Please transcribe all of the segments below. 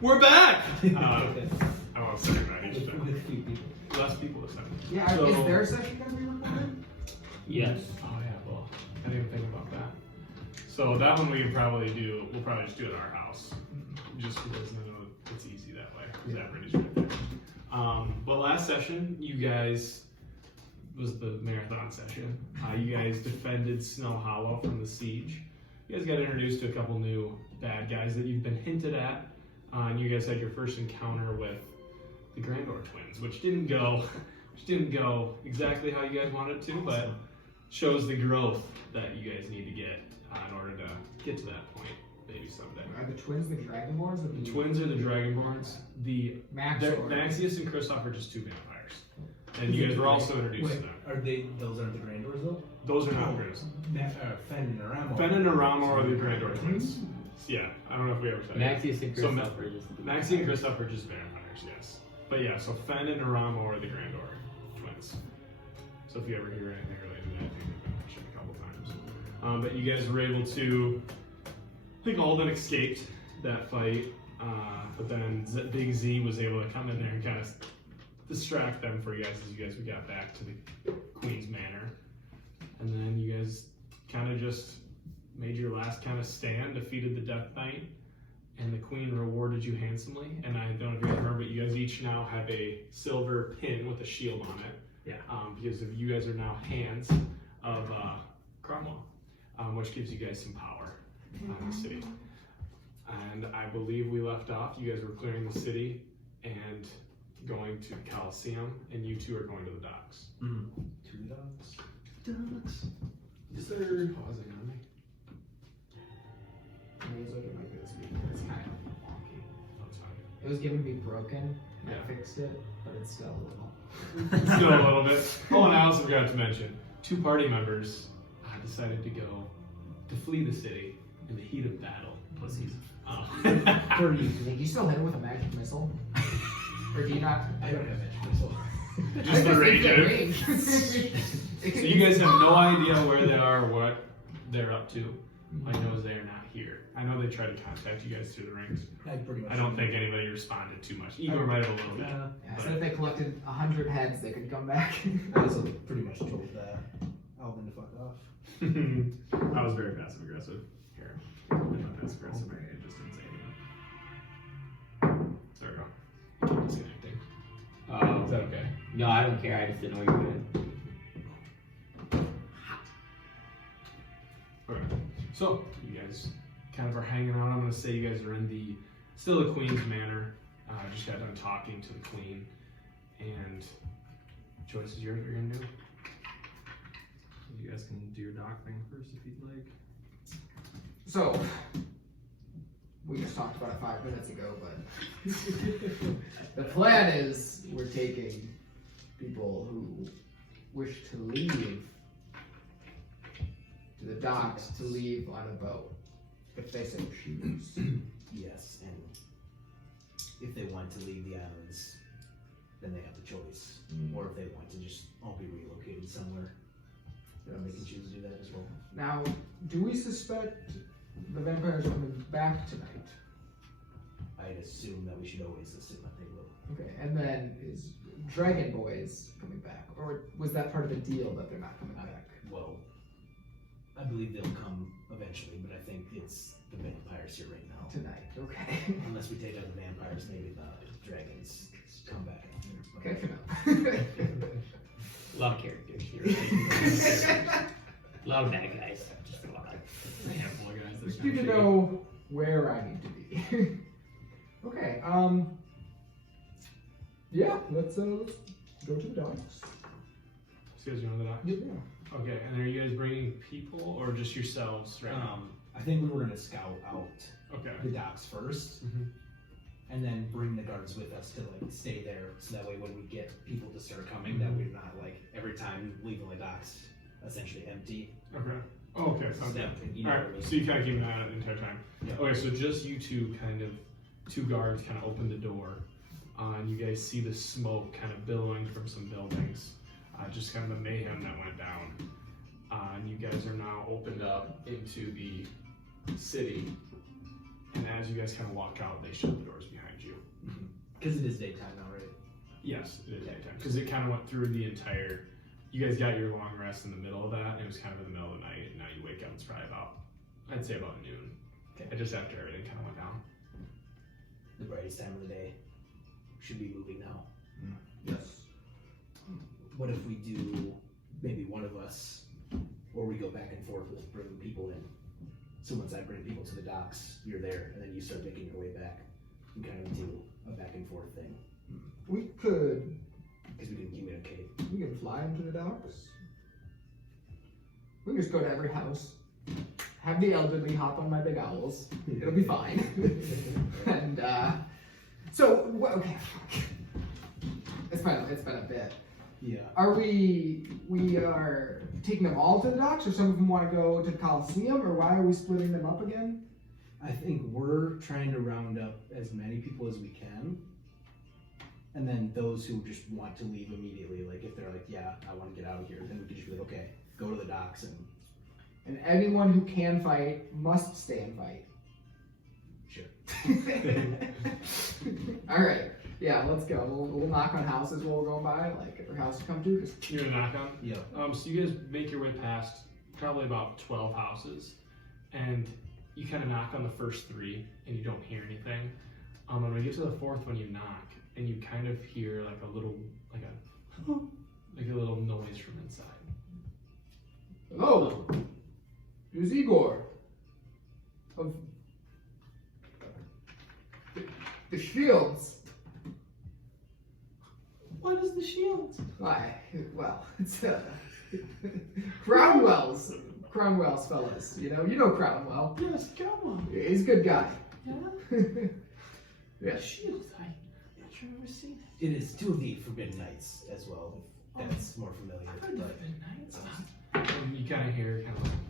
We're back! I won't say that each time. With a few people. Less people this time. Yeah, So- is their session going to be recorded? Yes. Oh yeah, well, I didn't think about that. So that one we'll probably just do it at our house. Just because it's easy that way. Because everybody's right there. But last session, you guys, was the marathon session. You guys defended Snowhollow from the siege. You guys got introduced to a couple new bad guys that you've been hinted at. And you guys had your first encounter with the Grandor twins, which didn't go exactly how you guys wanted it to, but shows the growth that you guys need to get in order to get to that point, maybe someday. Are the twins the Dragonborns? Or The twins are the Dragonborns. Maxius and Kristoph are just two vampires. And you guys were also introduced to them. Are those aren't the Grandors though? Those are not Grizz. Fen and Aramo. Fen and Aramo are the Grandor twins. Yeah, I don't know if we ever said Maxius and So Kristoph are just Maxie and Kristoph are just vampires, yes. But yeah, so Fen and Aramo are the Grandor twins. So if you ever hear anything related to that, I think we've been mentioned a couple times. But you guys were able to, I think Alden escaped that fight, but then Big Z was able to come in there and kind of distract them for you guys as you guys got back to the Queen's Manor. And then you guys kind of just made your last kind of stand, defeated the Death Knight, and the Queen rewarded you handsomely. And I don't know if you guys remember, but you guys each now have a silver pin with a shield on it. Yeah. Because of you guys are now hands of Cromwell, which gives you guys some power in the city. And I believe we left off, you guys were clearing the city and going to the Colosseum, and you two are going to the docks. Mm-hmm. To the docks. Docks. Is there pausing on me? It's kind of wonky. That's fine. It was giving me broken, and Yeah. I fixed it, but it's still a little. Still a little bit. Oh, and I also forgot to mention, two party members decided to go to flee the city in the heat of battle. Pussies. Did you still hit it with a magic missile? Or do you not? I don't have magic missile. Just the range. So you guys have no idea where they are or what they're up to. I know they are not here. I know they tried to contact you guys through the rings. I don't think anybody responded too much. Igor might have a little bit. Yeah, so if they collected 100 heads, they could come back. I also pretty much told Alvin to fuck off. I was very passive aggressive here. I'm not passive aggressive. I just didn't say anything. There we go. Keep disconnecting. Is that okay? No, I don't care. I just didn't know you were good. Okay. So you guys kind of are hanging out. I'm gonna say you guys are in still the Queen's Manor. Just got done talking to the Queen, and choice is yours. What you're gonna do? You guys can do your dock thing first if you'd like. So, we just talked about it 5 minutes ago, but the plan is we're taking people who wish to leave to the docks to leave on a boat, if they so choose. Yes, and if they want to leave the islands, then they have the choice. Or if they want to just all be relocated somewhere, they can choose to do that as well. Now, do we suspect the vampires coming back tonight? I'd assume that we should always assume that they will. Okay, and then is Dragon Boys coming back? Or was that part of the deal that they're not coming back? Well, I believe they'll come eventually, but I think it's the vampires here right now. Tonight, okay. Unless we take out the vampires, maybe the dragons come back. Good to know. A lot of characters here. A lot of bad guys. Just a lot. A handful of guys. Just need to know where I need to be. Okay, yeah, let's go to the docks. So you guys going to the dock? Yeah. Okay, and are you guys bringing people or just yourselves right now? I think we were gonna scout out Okay. the docks first, and then bring the guards with us to like stay there, so that way when we get people to start coming, that we're not like every time leaving the docks essentially empty. Okay. Oh, okay, sounds good. You know Alright, what I mean? so you kind of keep an eye on it the entire time. Yeah. Okay, so just you two two guards kind of open the door, and you guys see the smoke kind of billowing from some buildings. Just kind of the mayhem that went down. And you guys are now opened up into the city, and as you guys kind of walk out, they shut the doors behind Because it is daytime now, right? Yes, it is daytime. Because it kind of went through the entire. You guys got your long rest in the middle of that, and it was kind of in the middle of the night. And now you wake up. It's probably about, I'd say about noon. Okay. Just after everything kind of went down. The brightest time of the day. Should be moving now. Yes. What if we do maybe one of us, or we go back and forth with bringing people in? So once I bring people to the docks, you're there, and then you start making your way back. We kind of do a back and forth thing. We could. Because we can communicate. We can fly into the docks. We can just go to every house. Have the elderly hop on my big owls. It'll be fine. And okay. It's been a bit. Yeah. Are we are taking them all to the docks, or some of them want to go to the Colosseum, or why are we splitting them up again? I think we're trying to round up as many people as we can. And then those who just want to leave immediately, like if they're like, yeah, I want to get out of here, then we can just be like, okay, go to the docks And anyone who can fight must stay and fight. Sure. All right. Yeah, let's go. We'll knock on houses while we're going by, like every house you come to. Just You're gonna knock on? Yeah. So you guys make your way past probably about 12 houses, and you kind of knock on the first 3, and you don't hear anything. And when we get to the 4th one, you knock, and you kind of hear like a little noise from inside. hello. Here's Igor. Of the Shields. What is the shield? Why? Well, it's Cromwell's fellas. You know Cromwell. Yes, come on. He's a good guy. Yeah. Yeah. Shield. I'm not sure I've ever seen it. It is 2 of the Forbidden Knights as well, if that's more familiar. I've heard the But Forbidden Knights. And you kind of hear her kind of like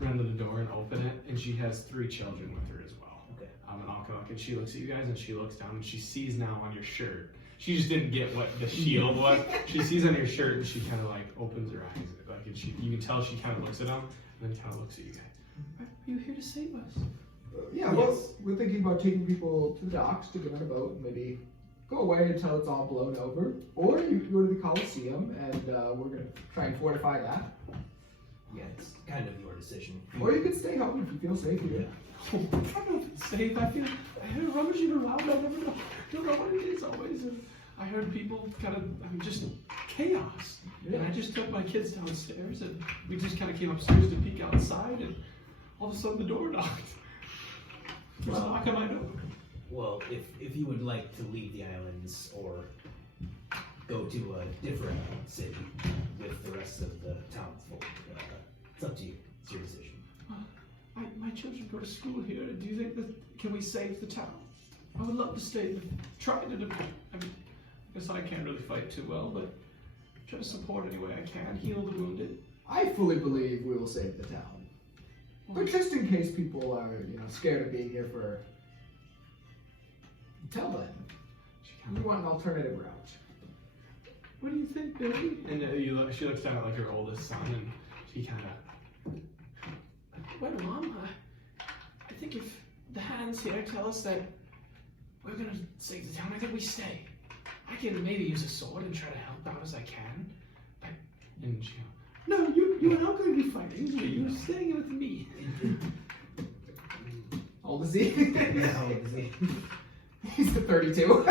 run to the door and open it, and she has 3 children with her as well. Okay. And I'll come up, and she looks at you guys, and she looks down, and she sees now on your shirt. She just didn't get what the shield was. She sees on your shirt, and she kind of like opens her eyes, like, and you can tell she kind of looks at them, and then kind of looks at you guys. Are you here to save us? Yeah, well, we're thinking about taking people to the docks to get on a boat and maybe go away until it's all blown over. Or you can go to the Colosseum, and we're going to try and fortify that. yeah, it's kind of your decision. Or you can stay home if you feel safe here. I don't know if it's safe. I heard rummaging around. I never don't know what it is always. And I heard people kind of, just chaos. Yeah. And I just took my kids downstairs, and we just kind of came upstairs to peek outside, and all of a sudden the door knocked. There's a knock on my door. Well, if you would like to leave the islands or go to a different city with the rest of the townsfolk, it's up to you. It's your decision. My children go to school here. Do you think that can we save the town? I would love to stay, try to. I mean, I guess I can't really fight too well, but try to support any way I can, heal the wounded. I fully believe we will save the town. But just in case people are, scared of being here for... Tell them. We want an alternative route. What do you think, Billy? And she looks down at like her oldest son, and she kind of. Well, Mom, I think if the hands here tell us that we're gonna save the town, I think we stay. I can maybe use a sword and try to help out as I can. But and she goes, no, you are not going to be fighting. You're staying with me. How old is he? Yeah, how old is he? He's 32. No.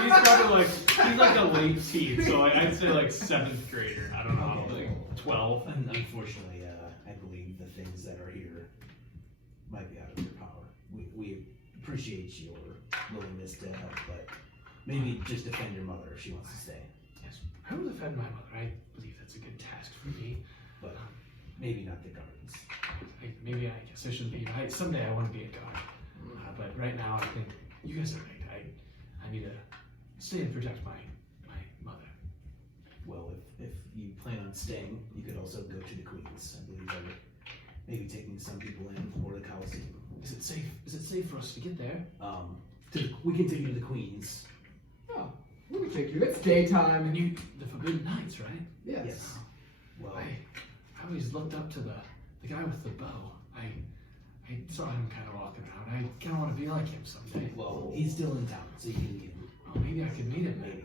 He's probably he's like a late teen, so I'd say like 7th grader. I don't know, Okay. like 12. Unfortunately, I believe the things that are here might be out of your power. We appreciate your willingness to help, but maybe just defend your mother if she wants to stay. Yes, I will defend my mother. I believe that's a good task for me. But maybe not the gardens. Maybe I guess I should be. Someday I want to be a guard. But right now I think you guys are right. I need to stay and protect my mother. Well, if you plan on staying, you could also go to the Queens. I believe they're maybe taking some people in, or the Colosseum. Is it safe? Is it safe for us to get there? We can take you to the Queens. Oh, we can take you. It's daytime. And you, the Forbidden Knights, right? Yes. Well, I always looked up to the guy with the bow. I I saw him kind of walking around. I kind of want to be like him someday. Well, he's still in town, so you can meet him. Well, maybe I could meet him Maybe.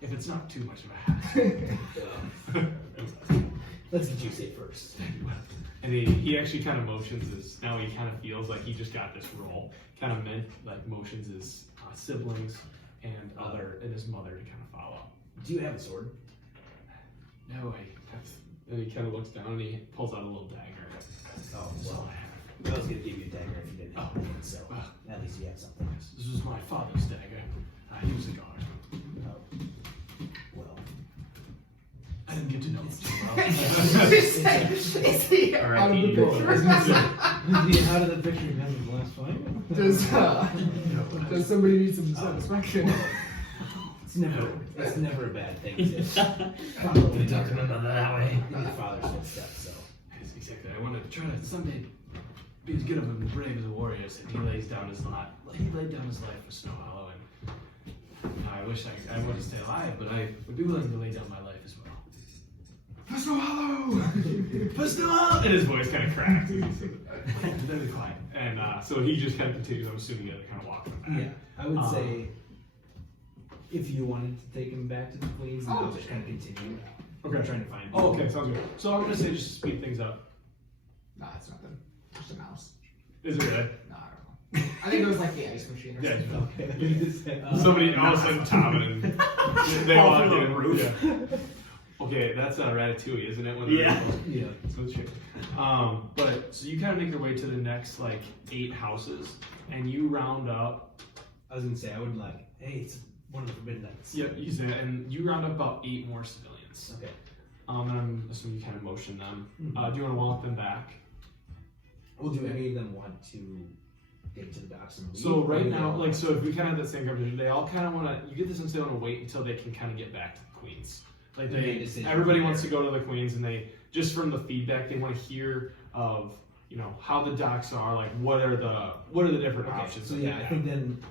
if it's not too much of a hassle. Let's get you safe first. And he actually kind of motions his, now he kind of feels like he just got this role. Kind of meant, like, motions his siblings and his mother to kind of follow. Do you have a sword? No, and he kind of looks down and he pulls out a little dagger. Oh, well, I was gonna give you a dagger if you didn't have one, so at least you have something. This was my father's dagger. He was a guard. Oh, well. I didn't get to know him too well. Is he out of the picture? How did the picture remember the last fight? Does somebody need some satisfaction? It's never a bad thing to You're talking about that way. your father's footsteps, so. Yes, exactly. I want to try to someday be as good of a brave as a warrior as he lays down his life. He laid down his life for Snowhollow, and I wish I wanted to stay alive, but I would be willing to lay down my life as well. For Snowhollow! For Snowhollow! And his voice kind of cracks. Very quiet. And so he just kind of continues. I'm assuming you guys are kind of walking back. Yeah, I would say if you wanted to take him back to the Queens, and I'll just kind of continue. Okay. I'm trying to find. Oh, okay, sounds good. So I'm gonna say just to speed things up. Nah, it's nothing. Just a mouse. Is it red? Nah, I don't know. I think it was like the ice machine or Yeah. Okay. something. Somebody all of a sudden Tom and they Fall all through get the roof. Yeah. Okay, that's Ratatouille, isn't it? When Yeah. Yeah. So it's true. But so you kind of make your way to the next like 8 houses, and you round up. I was gonna say I would like, hey, it's one of the Forbidden Nights. Yep, you say it, and you round up about 8 more civilians. Okay. And I'm assuming you kind of motion them. Do you want to walk them back? Well, do any of them want to get to the docks and leave? So right Or now, do they like, so if we kind of have that same conversation, they all kind of want to. You get the sense they want to wait until they can kind of get back to the Queens. Like They made a decision everybody from wants to there. go to the Queens, and they just from the feedback they want to hear of how the docks are, like what are the different Okay, options. so that yeah, they I have. think then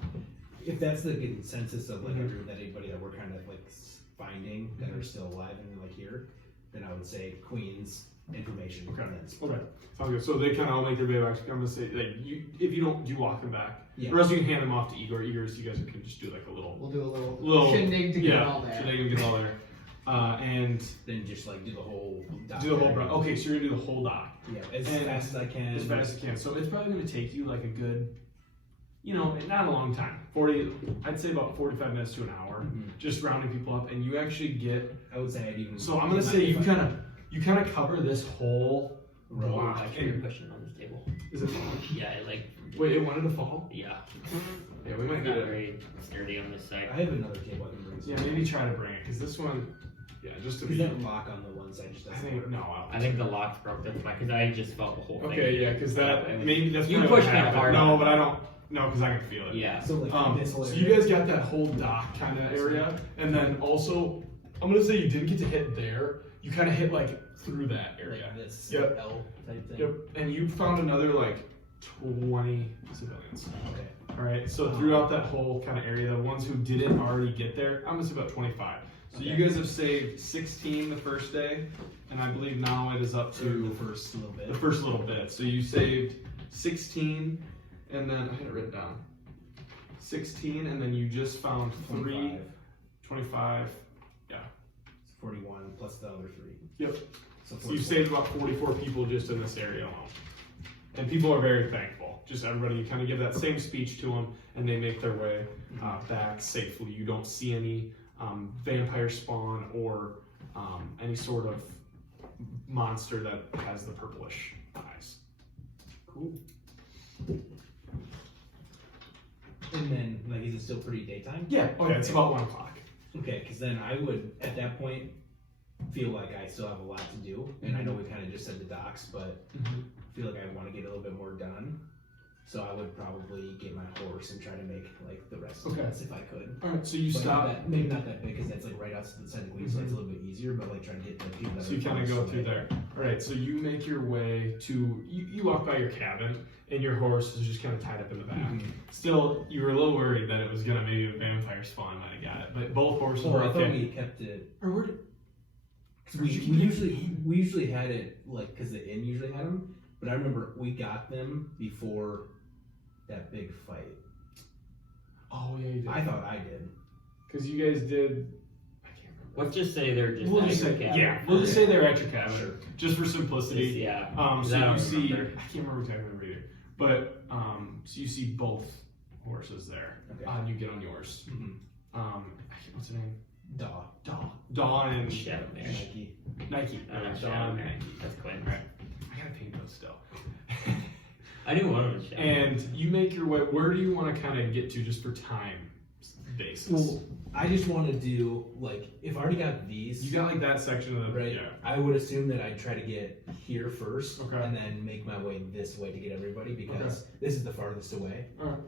if that's the consensus of like everybody that we're kind of like finding that are still alive and like here, then I would say Queens information. Okay. And then split. Okay, sounds good. So they kind of all make their way back. I'm gonna say, like, if you don't, do you walk them back? Yeah. Or else you can hand them off to Igor. Igor, so you guys can just do like a little, We'll do a little shindig to get it all so there. they can get all there. And Then just like do the whole dock do the whole. area. Okay, so you're gonna do the whole dock Yeah, as And fast as I can. as fast as you can. So it's probably gonna take you like a good, not a long time. I'd say about 45 minutes to an hour, just rounding people up, and you actually get. I would say I'd even. So I'm gonna say you kind of cover this whole block. I hear your question on this table. Is it? Yeah, Wait, it wanted to fall. yeah. Yeah, we might Not need it. very sturdy on this side. I have another table I can bring. Yeah, maybe try to bring it because this one, just to Because be. that lock on the one side just I doesn't think work. no. I think the lock's broke. That's fine, because I just felt the whole thing. Okay, yeah, because maybe that's You probably push what kinda happened. hard No, on it. but I don't. No, because I can feel it. Yeah. So like this whole So area. you guys got that whole dock kind of area, and then also, I'm gonna say you didn't get to hit there. You kind of hit like through that area. like this Yep. L type thing. Yep. And you found another like 20 civilians. Okay. All right. So throughout that whole kind of area, the ones who didn't already get there, I'm gonna say about 25. So you Okay. guys have saved 16 the first day, and I believe now it is up To to the first little bit. the first little bit. So you saved 16, and then I had it written down. 16, and then you just found 3, 25. 41 plus the other 3. Yep. So So you 44. saved about 44 people just in this area alone. And people are very thankful. Just everybody, you kind of give that same speech to them, and they make their way back safely. You don't see any vampire spawn or any sort of monster that has the purplish eyes. Cool. And then, like, is it still pretty daytime? Yeah. Oh yeah, it's about 1 o'clock. Okay, because then I would, at that point, feel like I still have a lot to do. And I know we kind of just said the docks, but I feel like I want to get a little bit more done. So I would probably get my horse and try to make, like, the rest of Okay. this if I could. All right. So you But stop. maybe not that big, because that's, like, right outside the side of the Queens, so it's a little bit easier, but, like, trying to hit the people that So you are kind of farthest go away. through there. All right, so you make your way to, you walk by your cabin, and your horse is just kind of tied up in the back. Still, you were a little worried that it was going to maybe a vampire spawn might have got it, but both horses Oh, were I thought okay. we kept it. Or where did, Cause we usually had it, like, because the inn usually had them, But I remember we got them before that big fight. Oh yeah, you did. I thought I did. Because you guys did. I can't remember. Let's just say they're just. We'll at just your say, cabin. yeah, we'll just say they're at your cabin, Sure. just for simplicity. Yeah. So I you don't see, remember. I can't remember exactly where either, but so you see both horses there. Okay. And you get on yours. What's the name? Dawn and Shadow Mare. Nike. Nike. Shadow Dawn. Mare. That's Quinn. Right. I gotta paint those still. I knew one was Shadow Mare. And you make your way. Where do you want to kind of get to, just for time basis? Well, I just want to do like if I already got these. You got like that section of the right. Yeah. I would assume that I'd try to get here first, Okay. and then make my way this way to get everybody because this is the farthest away. Alright.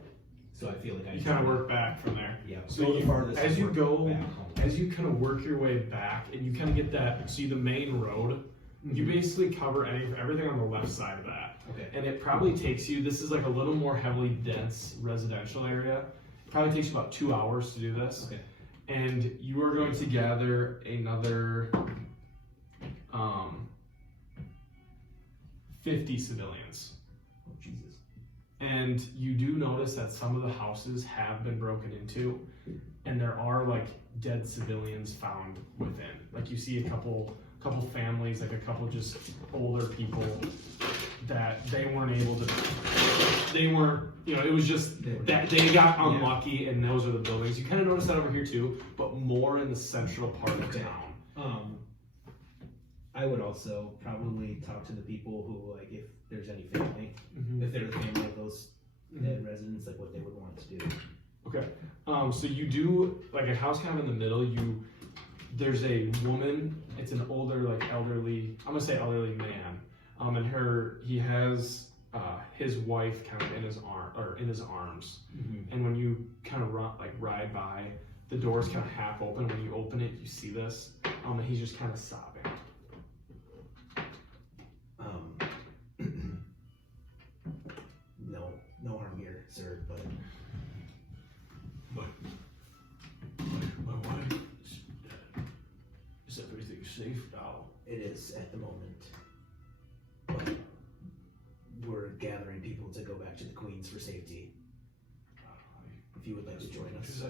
So I feel like I You kind of work back from there. Yeah. So go the you, farthest as and you work go, back home. as you kind of work your way back, and you kind of get that, see the main road. You basically cover everything on the left side of that. Okay. And it probably takes you, this is like a little more heavily dense residential area. It probably takes you about 2 hours to do this. Okay. And you are going to gather another 50 civilians. Oh, Jesus. And you do notice that some of the houses have been broken into, and there are like dead civilians found within. Like you see a couple families, like a couple just older people that they weren't, you know, it was just that they got unlucky, and those are the buildings. You kind of notice that over here too, but more in the central part of town. I would also probably talk to the people who, like, if there's any family, if they're the family of those dead residents, like what they would want to do. Okay. So you do like a house kind of in the middle. There's a woman. It's an older, like elderly. I'm gonna say elderly man. And he has his wife kind of in his arms. And when you kind of ride by, the door's kind of half open. When you open it, you see this. And he's just kind of sobbing. No harm here, sir, but My wife is everything safe now? it is at the moment. But we're gathering people to go back to the Queens for safety. If you would like to join us.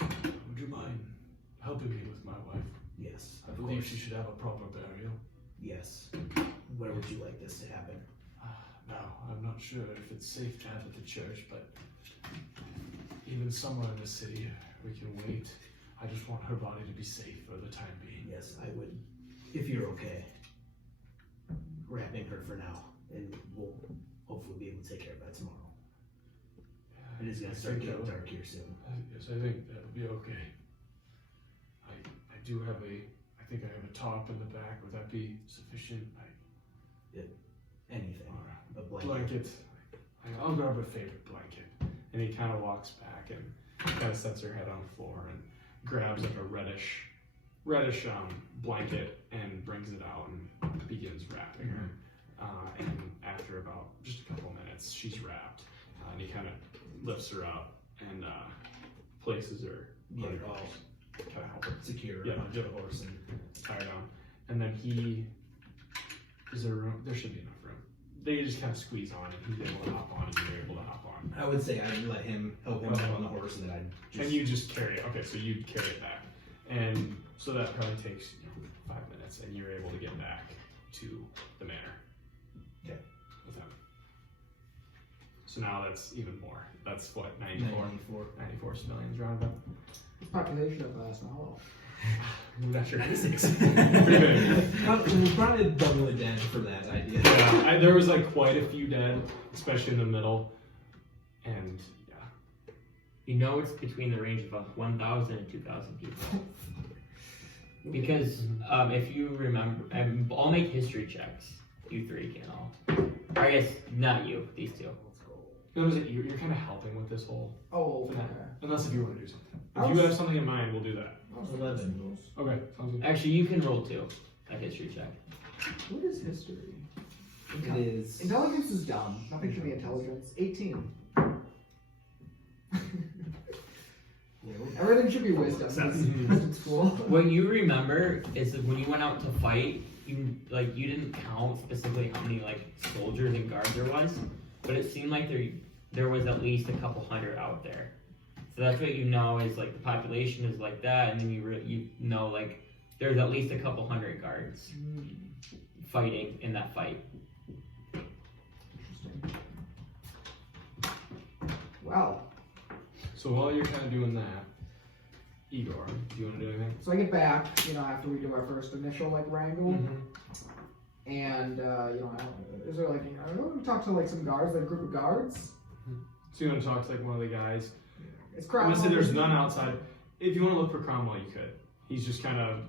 Would you mind helping me with my wife? Yes, I of believe course. she should have a proper burial. Yes. Where would you like this to happen? Now, I'm not sure if it's safe to have at the church, but even somewhere in the city, we can wait. I just want her body to be safe for the time being. Yes, I would, if you're okay, wrapping her for now, and we'll hopefully be able to take care of that tomorrow. It is going to start getting dark here soon. Yes, I think that'll be okay. I think I have a top in the back. Would that be sufficient? Anything. A blanket. Blanket. I'll grab a favorite blanket. And he kind of walks back and kind of sets her head on the floor and grabs like a reddish blanket and brings it out and begins wrapping her. And after about just a couple minutes, she's wrapped. And he kind of lifts her up and places her on her horse. Kind of help her Secure Yeah. onto the horse and tie her down. And then is there room? There should be enough room. They just kind of squeeze on, and he's able to hop on, and you're able to hop on. I would say I'd let him help him out on the horse, and then I'd just. And you just carry it. Okay, so you carry it back, and so that probably takes 5 minutes, and you're able to get back to the manor. Okay. With him. So now that's even more. That's what 94 civilians round up. Population of Snowhollow. I'm not sure. Pretty big. We probably double it down for that idea. Yeah, there was like quite a few dead, especially in the middle, and yeah. You know it's between the range of 1,000 and 2,000 people. Because if you remember, I'll make history checks. You three can all. Or I guess not you, these two. You're kind of helping with this whole Oh, thing. okay. Unless if you want to do something. If you have something in mind, we'll do that. 11. Okay, sounds good. Actually, you can roll 2. A history check. What is history? It is. Intelligence is dumb. Nothing should be intelligence. 18. Everything should be wisdom. It's school. What you remember is that when you went out to fight, you didn't count specifically how many like soldiers and guards there was, but it seemed like there was at least a couple hundred out there. So that's what you know is like the population is like that, and then you know like there's at least a couple hundred guards fighting in that fight. Interesting. Well, So while you're kind of doing that, Igor, do you want to do anything? so I get back, after we do our first initial like wrangle, and is there like we talk to like some guards, like a group of guards. So you want to talk to like one of the guys? It's I'm Cromwell. gonna say there's none outside. If you want to look for Cromwell, you could. He's just kind of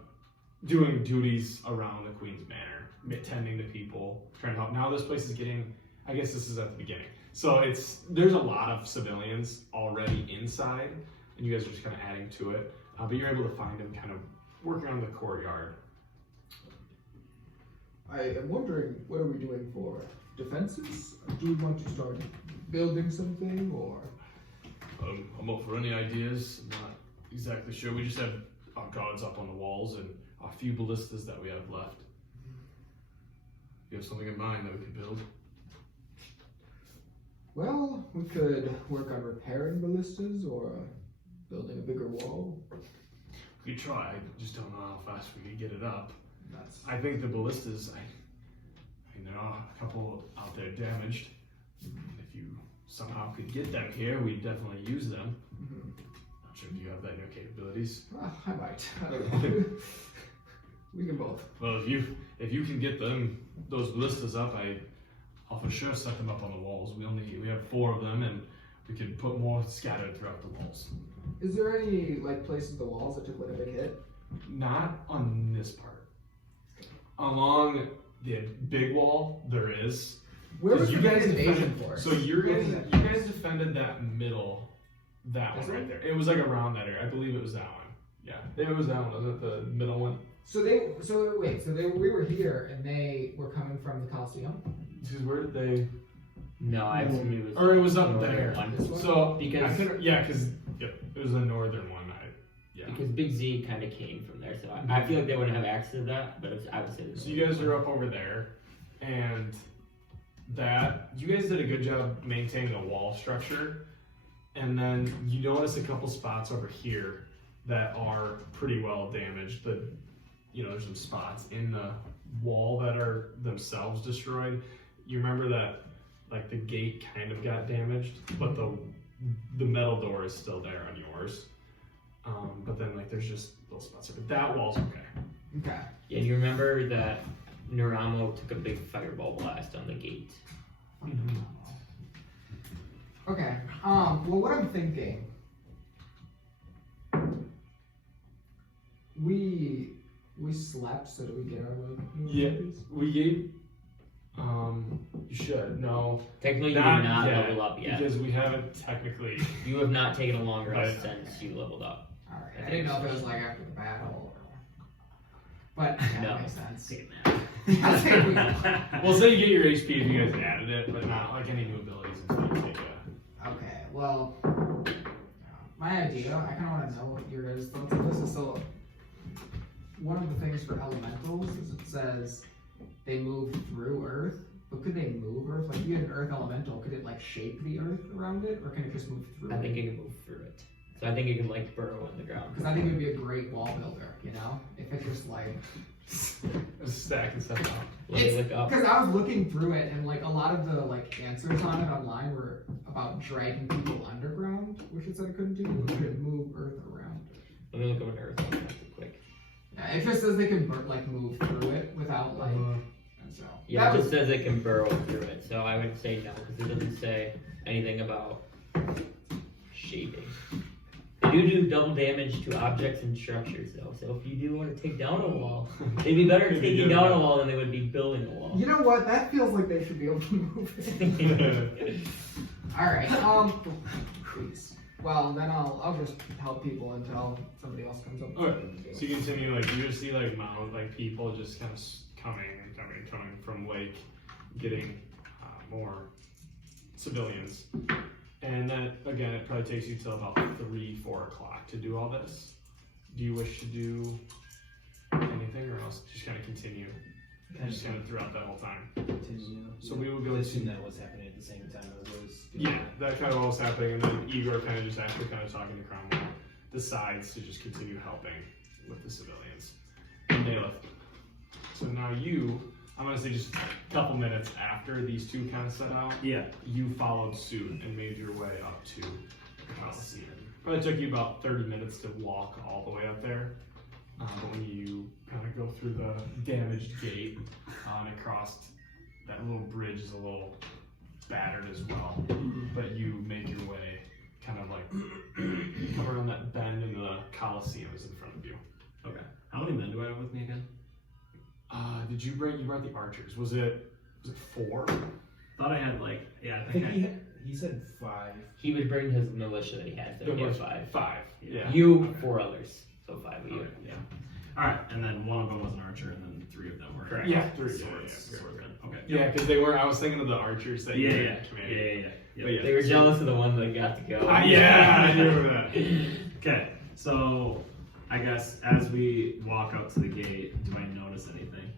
doing duties around the Queen's Manor, tending to people, trying to help. Now this place is getting, I guess this is at the beginning. So there's a lot of civilians already inside, and you guys are just kind of adding to it. But you're able to find him kind of working on the courtyard. I am wondering, what are we doing for defenses? Do we want to start building something, or? I'm up for any ideas. I'm not exactly sure. We just have our guards up on the walls and a few ballistas that we have left. You have something in mind that we could build? Well, we could work on repairing ballistas or building a bigger wall. We could try. I just don't know how fast we could get it up. That's I think the ballistas, I mean, there are a couple out there damaged. If you somehow could get them here, we'd definitely use them. Not sure if you have that in your capabilities. I might. I don't know. We can both. Well, if you can get those ballistas up, I'll for sure set them up on the walls. We have 4 of them, and we can put more scattered throughout the walls. Is there any like places the walls that took like a big hit? Not on this part. Along the big wall, there is. Where was You the guys invasion defended, force? so you guys defended that middle, that This one right one? there. It was like around that area. I believe it was that one. Yeah, it was that one. Was it the middle one? We were here and they were coming from the Colosseum. Because where did they? No, I assume it was. Or it was up northern there. one. This one? So Because- it was the northern one. Because Big Z kind of came from there, so I feel like they wouldn't have access to that, but I would say. So you guys are up over there, and that you guys did a good job maintaining the wall structure, and then you notice a couple spots over here that are pretty well damaged. There's some spots in the wall that are themselves destroyed. You remember that like the gate kind of got damaged, but the metal door is still there on yours. But then like there's just little spots there, but that wall's okay. Okay. Yeah, you remember that Naramo took a big fireball blast on the gate. Okay. Well, what I'm thinking, we slept, so do we get our like? Yeah, we gave. You should no. Technically, you did not yet, level up yet. because we haven't technically. You have not taken a long rest Right. since you leveled up. All right. I didn't know if it was like after the battle, but that No. makes sense. man. I think we- Well, say you get your HP if you guys added it, but not like any new abilities until you take a. Okay, well, my idea, I kind of want to know what your guys' thoughts on this is. So, one of the things for elementals is it says they move through Earth, but could they move Earth? Like, if you had an Earth elemental, could it like shape the Earth around it, or can it just move through I it? think it can move through it. So I think it can like burrow in the ground. Because I think it would be a great wall builder, if it just like. Stack and stuff out. Let me look up. Because I was looking through it, and like a lot of the like answers on it online were about dragging people underground, which it said it couldn't do. It could move Earth around. Let me look up an Earth real quick. Yeah, it just says they can like move through it without like. And so Yeah, that it was just says it can burrow through it. So I would say no, because it doesn't say anything about shaping. They do double damage to objects and structures, though. So if you do want to take down a wall, they'd be better They'd be taking doing down that. a wall than they would be building a wall. You know what? That feels like they should be able to move it. All right. Please. Well, then I'll just help people until somebody else comes up. Alright, so you continue, like, you just see, like, people just kind of coming from Layk, getting more civilians. And then, again, it probably takes you till about 3-4 o'clock to do all this. Do you wish to do anything, or else just kind of continue? just kind of throughout that whole time. Continue. So we will go I to assume that was happening at the same time as was. yeah, that kind of what was happening, and then Igor kind of just after kind of talking to Cromwell decides to just continue helping with the civilians. And Naileth. So now I'm gonna say just a couple minutes after these two kind of set out, Yeah. you followed suit and made your way up to the colosseum. Probably took you about 30 minutes to walk all the way up there. But when you kind of go through the damaged gate and across that little bridge is a little battered as well. But you make your way kind of like come around that bend and the colosseum is in front of you. Okay. How many men do I have with me again? You brought the archers. Was it 4? Thought I had like, yeah, I think he said 5. He would bring his militia that he had, so he had 5. 5. Yeah. You, 4 others, so 5 of you. Okay, yeah. All right, and then one of them was an archer, and then 3 of them were Correct. Yeah, 3. swords. Yeah. Swords men. Okay. Yeah, because they were. I was thinking of the archers that you Yeah. commanded. Yeah. But yeah. They were jealous of the one that got to go. Yeah, I knew that. Okay, so I guess as we walk up to the gate, do I notice anything?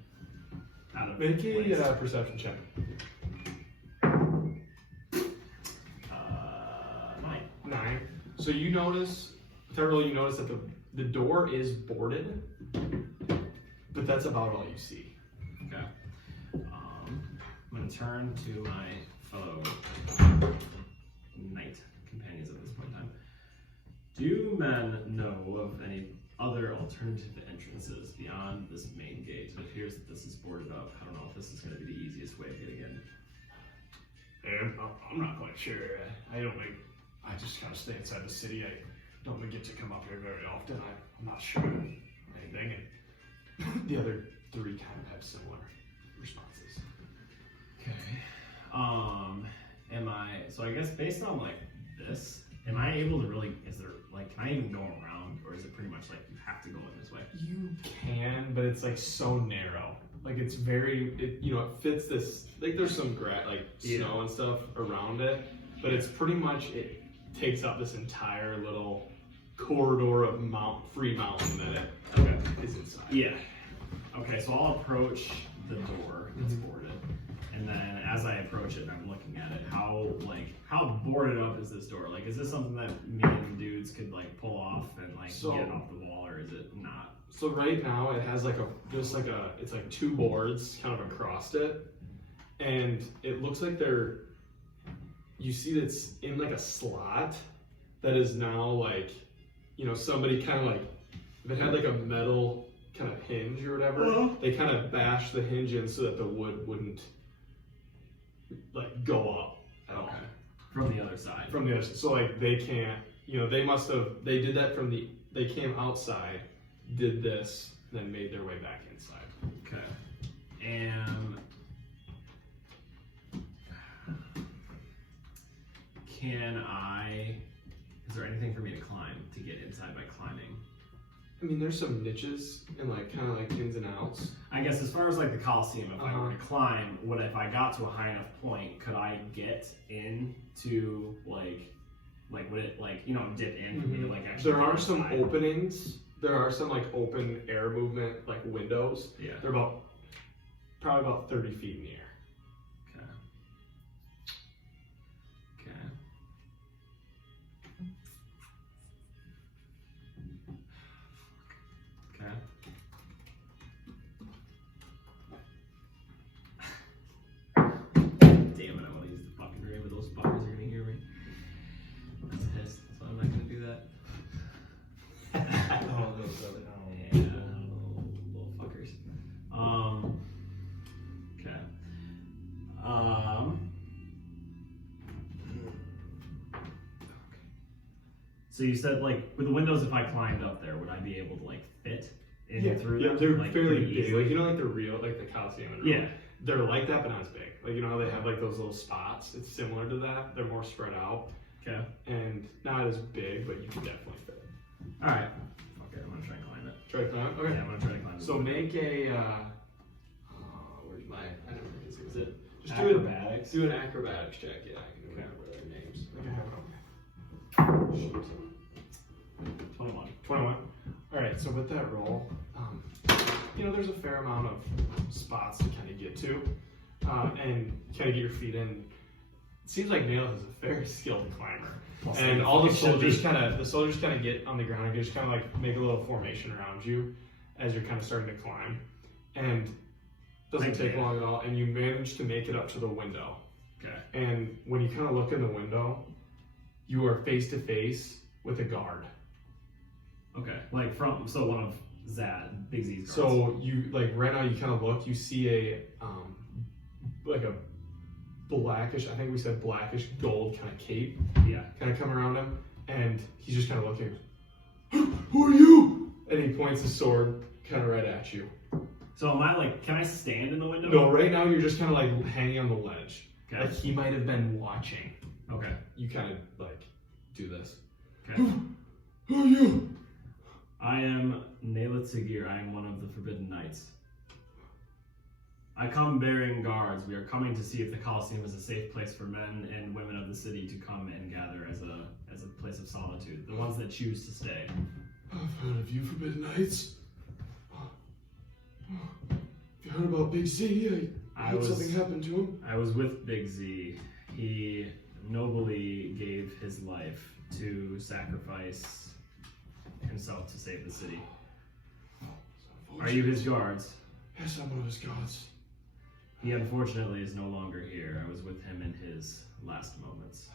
Out of Make place? a perception check. 9. So you notice, thoroughly you notice that the door is boarded, but that's about all you see. Okay. I'm gonna turn to my fellow knight companions at this point in time. Do men know of any other alternative entrances beyond this main gate? It appears that this is boarded up. I don't know if this is going to be the easiest way of getting in. And I'm not quite sure. I just kind of stay inside the city. I don't really get to come up here very often. I'm not sure of anything. And the other 3 kind of have similar responses. Okay. So I guess based on like this, am I able to really, can I even go around, or is it pretty much like you have to go in this way? You can, but it's like so narrow. Like it's very, it fits this, like there's some snow and stuff around it, but it's pretty much, it takes up this entire little corridor of free mountain that it is inside. Yeah. Okay, so I'll approach the door that's boarded, and then as I approach it and I'm looking at it, how boarded up is this door? Like, is this something that me and dudes could like pull off and get off the wall, or is it not? So right now it has it's like 2 boards kind of across it, and it looks like you see that it's in like a slot that is now like, somebody kind of like, if it had like a metal kind of hinge or whatever, they kind of bash the hinge in so that the wood wouldn't like go up at all. From the other side. From the other side. So like they can't, they did that they came outside, did this, then made their way back inside. Okay. And is there anything for me to climb to get inside by climbing? I mean, there's some niches and like kind of like ins and outs. I guess as far as like the Colosseum, if I were to climb, if I got to a high enough point, could I get into would it dip in for me to like actually? There are some openings. There are some like open air movement like windows. Yeah. They're probably about 30 feet in the air. Okay. Okay. Damn it, I want to use the fucking ring, but those fuckers are gonna hear me. I'm pissed, so I'm not gonna do that. Oh, those other. Oh, Yeah, little fuckers. Okay. So you said with the windows, if I climbed up there, would I be able to fit in through Yeah, them? they're fairly pretty big. easily? Like the real, like the Colosseum and Yeah. they're like that, but not as big. Like how they have like those little spots. It's similar to that. They're more spread out Okay. and not as big, but you can definitely fit. All right. Okay, I'm gonna try and climb it. Try to climb it? Okay. Yeah, I'm gonna try to climb it. So make a, where's my, I don't know, is it? Just Acrobatics. do an acrobatics check, yeah, I can remember their names. I can have it on there. 21. 21. Alright, so with that roll, there's a fair amount of spots to kind of get to, and kind of get your feet in. It seems like Naileth is a very skilled climber. And all the soldiers kind of get on the ground and just kind of like make a little formation around you as you're kind of starting to climb. And it doesn't take long at all, and you manage to make it up to the window. Okay. And when you kind of look in the window, you are face to face with a guard. Okay. Like one of Big Z's guards. So you like right now you kind of look, you see a like a blackish, I think we said blackish gold kind of cape. Yeah. Kind of come around him, and he's just kind of looking. Who are you? And he points his sword kind of right at you. So am I like? Can I stand in the window? No, right now you're just kind of like hanging on the ledge. Okay. Like he might have been watching. Okay. You kind of like do this. Okay. Who are you? I am Naileth Sigir. I am one of the Forbidden Knights. I come bearing guards. We are coming to see if the Colosseum is a safe place for men and women of the city to come and gather as a place of solitude. The ones that choose to stay. I've heard of you, Forbidden Knights. Have you heard about Big Z? Something happened to him. I was with Big Z. He nobly gave his life to sacrifice himself to save the city. Are you his guards? Yes, I'm one of his guards. He unfortunately is no longer here. I was with him in his last moments.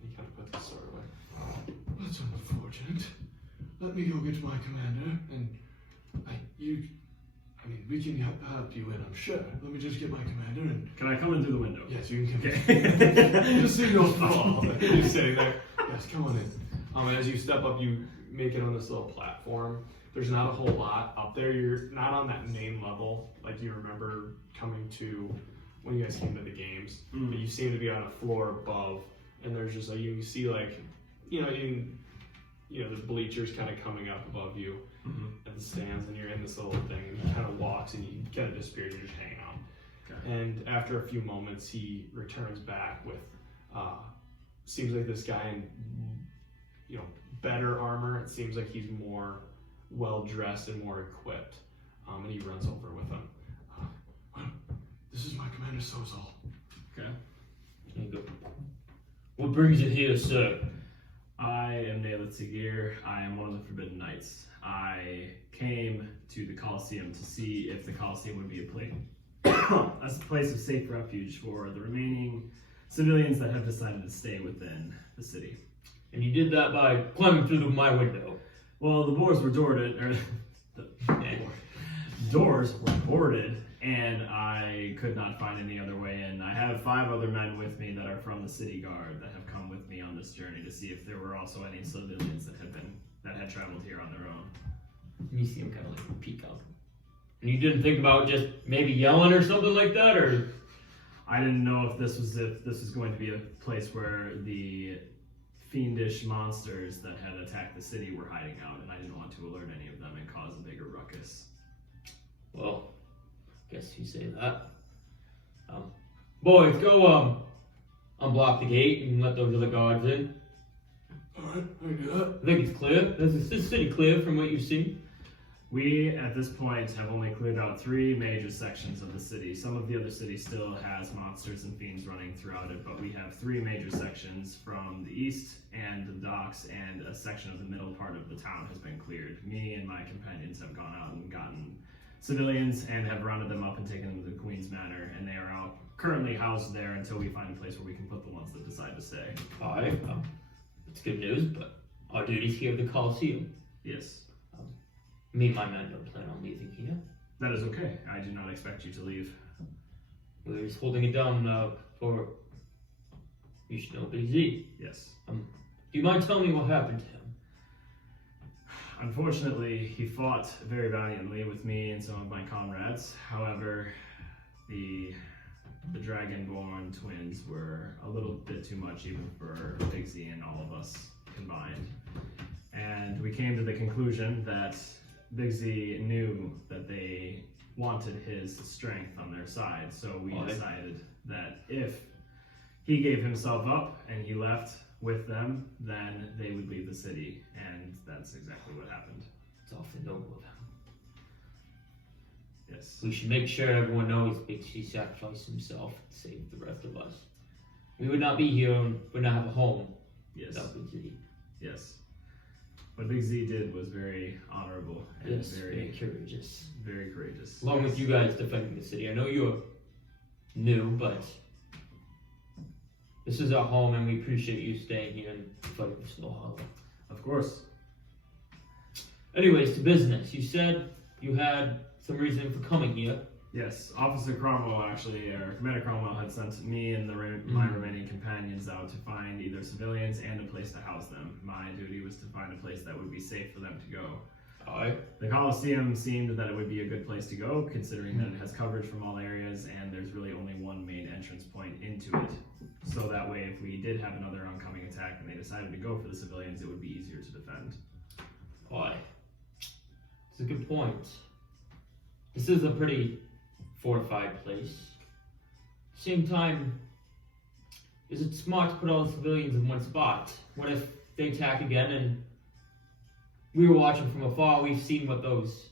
He kind of put the sword away. That's unfortunate. Let me go get my commander, and we can help you in, I'm sure. Let me just get my commander and... Can I come in through the window? Yes, you can come Okay. in. Just so you don't fall. You're sitting there. Yes, come on in. As you step up, you make it on this little platform. There's not a whole lot up there. You're not on that main level like you remember coming to when you guys came to the games. Mm. But you seem to be on a floor above, and there's just like, you can see like, the bleachers kind of coming up above you. Mm-hmm. At the stands, and you're in this little thing, and he kind of walks and you kind of disappear, you're just hanging out. Okay. And after a few moments, he returns back with, seems like this guy in, better armor. It seems like he's more well dressed and more equipped. And he runs over with him. This is my Commander Sozal. Okay. There you go. What brings you here, sir? I am Naileth Sigir. I am one of the Forbidden Knights. I came to the Colosseum to see if the Colosseum would be a place of safe refuge for the remaining civilians that have decided to stay within the city. And you did that by climbing through my window. Well, the doors were doors were boarded, and I could not find any other way in. I have 5 other men with me that are from the city guard that have come with me on this journey to see if there were also any civilians that had traveled here on their own. And you see him kind of like peek out. And you didn't think about just maybe yelling or something like that, or? I didn't know if this was going to be a place where the fiendish monsters that had attacked the city were hiding out, and I didn't want to alert any of them and cause a bigger ruckus. Well, guess you say that. Boys, go unblock the gate and let those other guards in. Alright, I can do that. I think it's clear. Is the city clear from what you've seen? We, at this point, have only cleared out 3 major sections of the city. Some of the other city still has monsters and fiends running throughout it, but we have 3 major sections from the east and the docks, and a section of the middle part of the town has been cleared. Me and my companions have gone out and gotten civilians and have rounded them up and taken them to the Queen's Manor, and they are out currently housed there until we find a place where we can put the ones that decide to stay. Alright, it's good news, but our duty's here at the Colosseum. Yes. Me and my men don't plan on leaving here. That is okay. I do not expect you to leave. We're just holding it down for you should know Big Z. Yes. Do you mind telling me what happened to him? Unfortunately, he fought very valiantly with me and some of my comrades. However, the Dragonborn twins were a little bit too much even for Big Z and all of us combined. And we came to the conclusion that Big Z knew that they wanted his strength on their side, so we decided that if he gave himself up and he left with them, then they would leave the city, and that's exactly what happened. It's awfully noble of him. Yes. We should make sure everyone knows Big C sacrificed himself to save the rest of us. We would not be here and would not have a home Yes. without Big Z. Yes. What Big Z did was very honorable and Yes, very courageous. very courageous. Along with you guys defending the city. I know you're new, but this is our home and we appreciate you staying here and fighting for Snowhollow. Of course. Anyways, to business. You said you had some reason for coming here. Yes, Officer Cromwell actually, or Commander Cromwell had sent me and my remaining companions out to find either civilians and a place to house them. My duty was to find a place that would be safe for them to go. Alright. The Colosseum seemed that it would be a good place to go, considering that it has coverage from all areas and there's really only one main entrance point into it. So that way, if we did have another oncoming attack and they decided to go for the civilians, it would be easier to defend. Alright. It's a good point. This is a pretty fortified place. Same time, is it smart to put all the civilians in one spot? What if they attack again and we were watching from afar, we've seen what those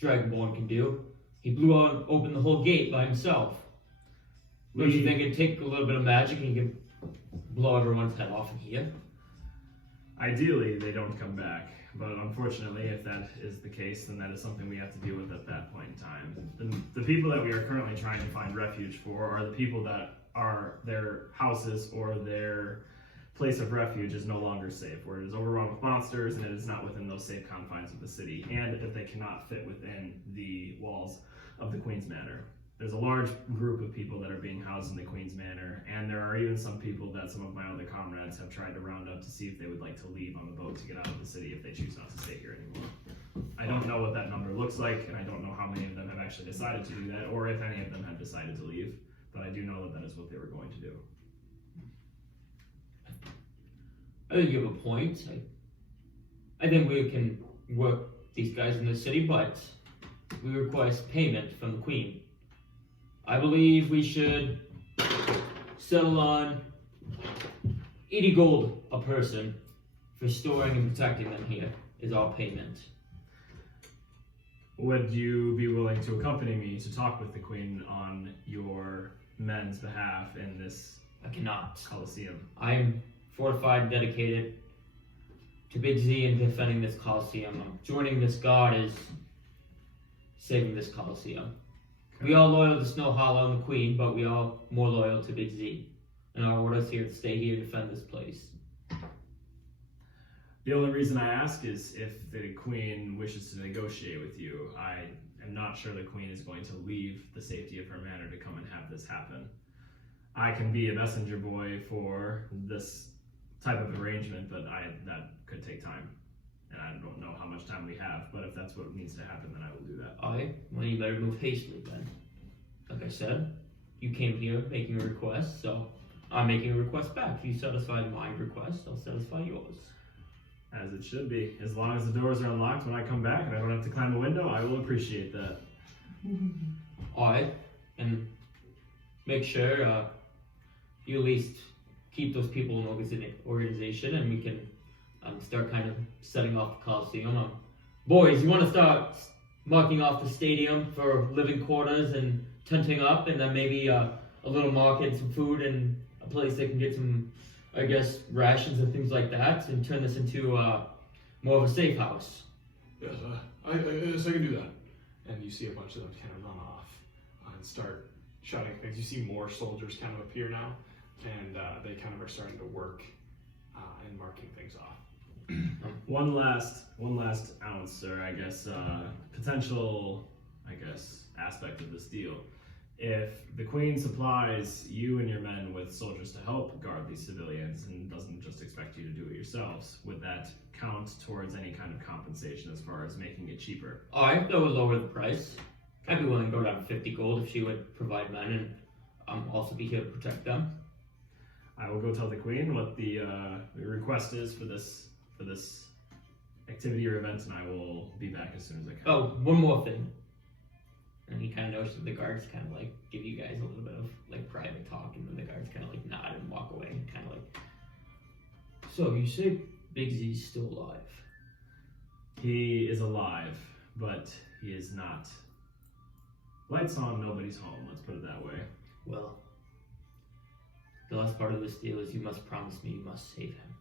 Dragonborn can do. He blew open the whole gate by himself. Don't you think it'd take a little bit of magic and he could blow everyone's head off in here? Ideally, they don't come back, but unfortunately, if that is the case, then that is something we have to deal with at that point in time. The people that we are currently trying to find refuge for are the people that are their houses or their place of refuge is no longer safe, where it is overrun with monsters and it is not within those safe confines of the city, and if they cannot fit within the walls of the Queen's Manor. There's a large group of people that are being housed in the Queen's Manor, and there are even some people that some of my other comrades have tried to round up to see if they would like to leave on the boat to get out of the city if they choose not to stay here anymore. I don't know what that number looks like, and I don't know how many of them have actually decided to do that, or if any of them have decided to leave, but I do know that that is what they were going to do. I think you have a point. I think we can work these guys in the city, but we request payment from the Queen. I believe we should settle on 80 gold a person for storing and protecting them here is our payment. Would you be willing to accompany me to talk with the Queen on your men's behalf in this I cannot. Colosseum? I'm fortified and dedicated to Big Z and defending this Colosseum. Joining this guard is saving this Colosseum. We are loyal to Snowhollow and the Queen, but we are more loyal to Big Z. And our orders here to stay here and defend this place. The only reason I ask is if the Queen wishes to negotiate with you. I am not sure the Queen is going to leave the safety of her manor to come and have this happen. I can be a messenger boy for this type of arrangement, but that could take time. And I don't know how much time we have, but if that's what needs to happen, then I will do that. Alright, well you better move hastily then. Like I said, you came here making a request, so I'm making a request back. If you satisfy my request, I'll satisfy yours. As it should be. As long as the doors are unlocked when I come back and I don't have to climb a window, I will appreciate that. Alright, and make sure you at least keep those people in organization and we can start kind of setting off the Colosseum. Boys, you want to start marking off the stadium for living quarters and tenting up, and then maybe a little market, some food, and a place they can get some, I guess, rations and things like that, and turn this into more of a safe house. Yes, I can do that. And you see a bunch of them kind of run off and start shouting things. You see more soldiers kind of appear now, and they kind of are starting to work and marking things off. One last ounce, or I guess potential, aspect of this deal. If the Queen supplies you and your men with soldiers to help guard these civilians and doesn't just expect you to do it yourselves, would that count towards any kind of compensation as far as making it cheaper? Alright, that would lower the price. I'd be willing to go down to 50 gold if she would provide men and also be here to protect them. I will go tell the Queen what the request is for this activity or event, and I will be back as soon as I can. Oh, one more thing. And he kind of noticed that the guards kind of like give you guys a little bit of like private talk, and then the guards kind of like nod and walk away, and kind of like. So you say Big Z's still alive? He is alive, but he is not Lights on, nobody's home. Let's put it that way. Well, the last part of this deal is you must promise me you must save him.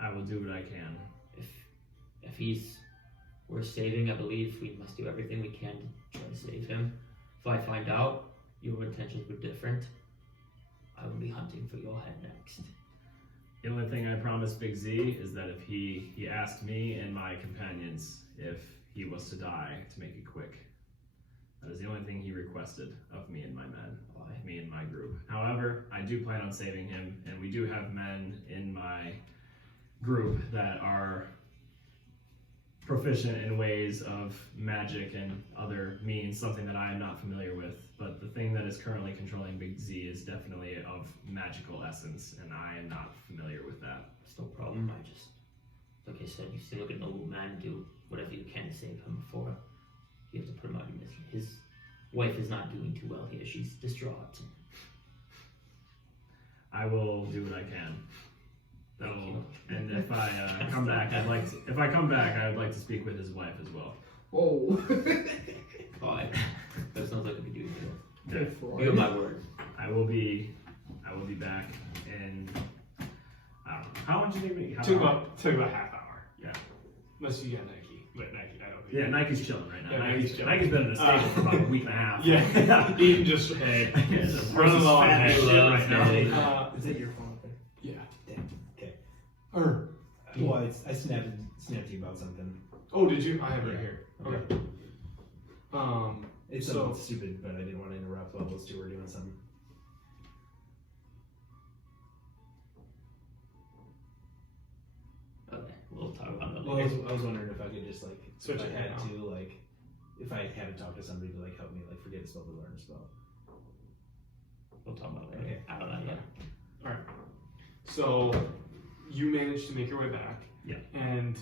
I will do what I can. If he's worth saving, I believe we must do everything we can to try to save him. If I find out your intentions were different, I will be hunting for your head next. The only thing I promised Big Z is that if he asked me and my companions if he was to die, to make it quick. That is the only thing he requested of me and my men, me and my group. However, I do plan on saving him, and we do have men in my group that are proficient in ways of magic and other means, something that I am not familiar with. But the thing that is currently controlling Big Z is definitely of magical essence, and I am not familiar with that. It's no problem. I just, like I said, you seem like a noble man. Do whatever you can to save him before you have to put him out of misery. His wife is not doing too well here. She's distraught. I will do what I can. Thank you. And if I come back, I would like to speak with his wife as well. Whoa. Fine. That sounds like we could do it. Okay. You have my word. I will be back in. I don't know. How long do you think? Took about half hour. Yeah. Unless you got Nike. But Nike, I don't think. Yeah, Nike's chilling right now. Yeah, Nike's chilling. been in a stable for about a week and a half. Yeah. Eating just hey. Running low on fat hay. shit right now. Is it your phone? Okay. Yeah. Damn. Okay. Or Well, I snapped you about something. oh, did you? I have it right Yeah. here. Okay. It's So- something stupid, but I didn't want to interrupt while those two were doing something. Okay, we'll talk about that Well, later. I was wondering if I could just like Switch if I it had around. to like if I had to talk to somebody to like help me like forget a spell to learn a spell. We'll talk about it later. Okay. I don't know yet. Alright. So you managed to make your way back. Yeah. And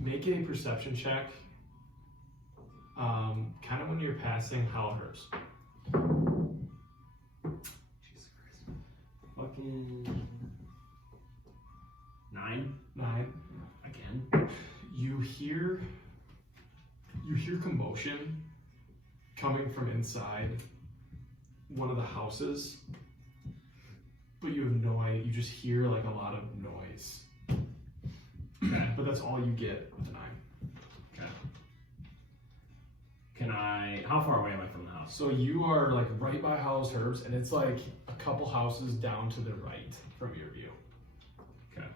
make a perception check. Kind of when you're passing Howlhurst. Jesus Christ. Fucking 9 9. again. You hear commotion coming from inside one of the houses, but you have no idea. You just hear like a lot of noise. Okay. But that's all you get with the 9. Okay. Can I? How far away am I from the house? So you are like right by House Herbs, and it's like a couple houses down to the right from your view. Okay.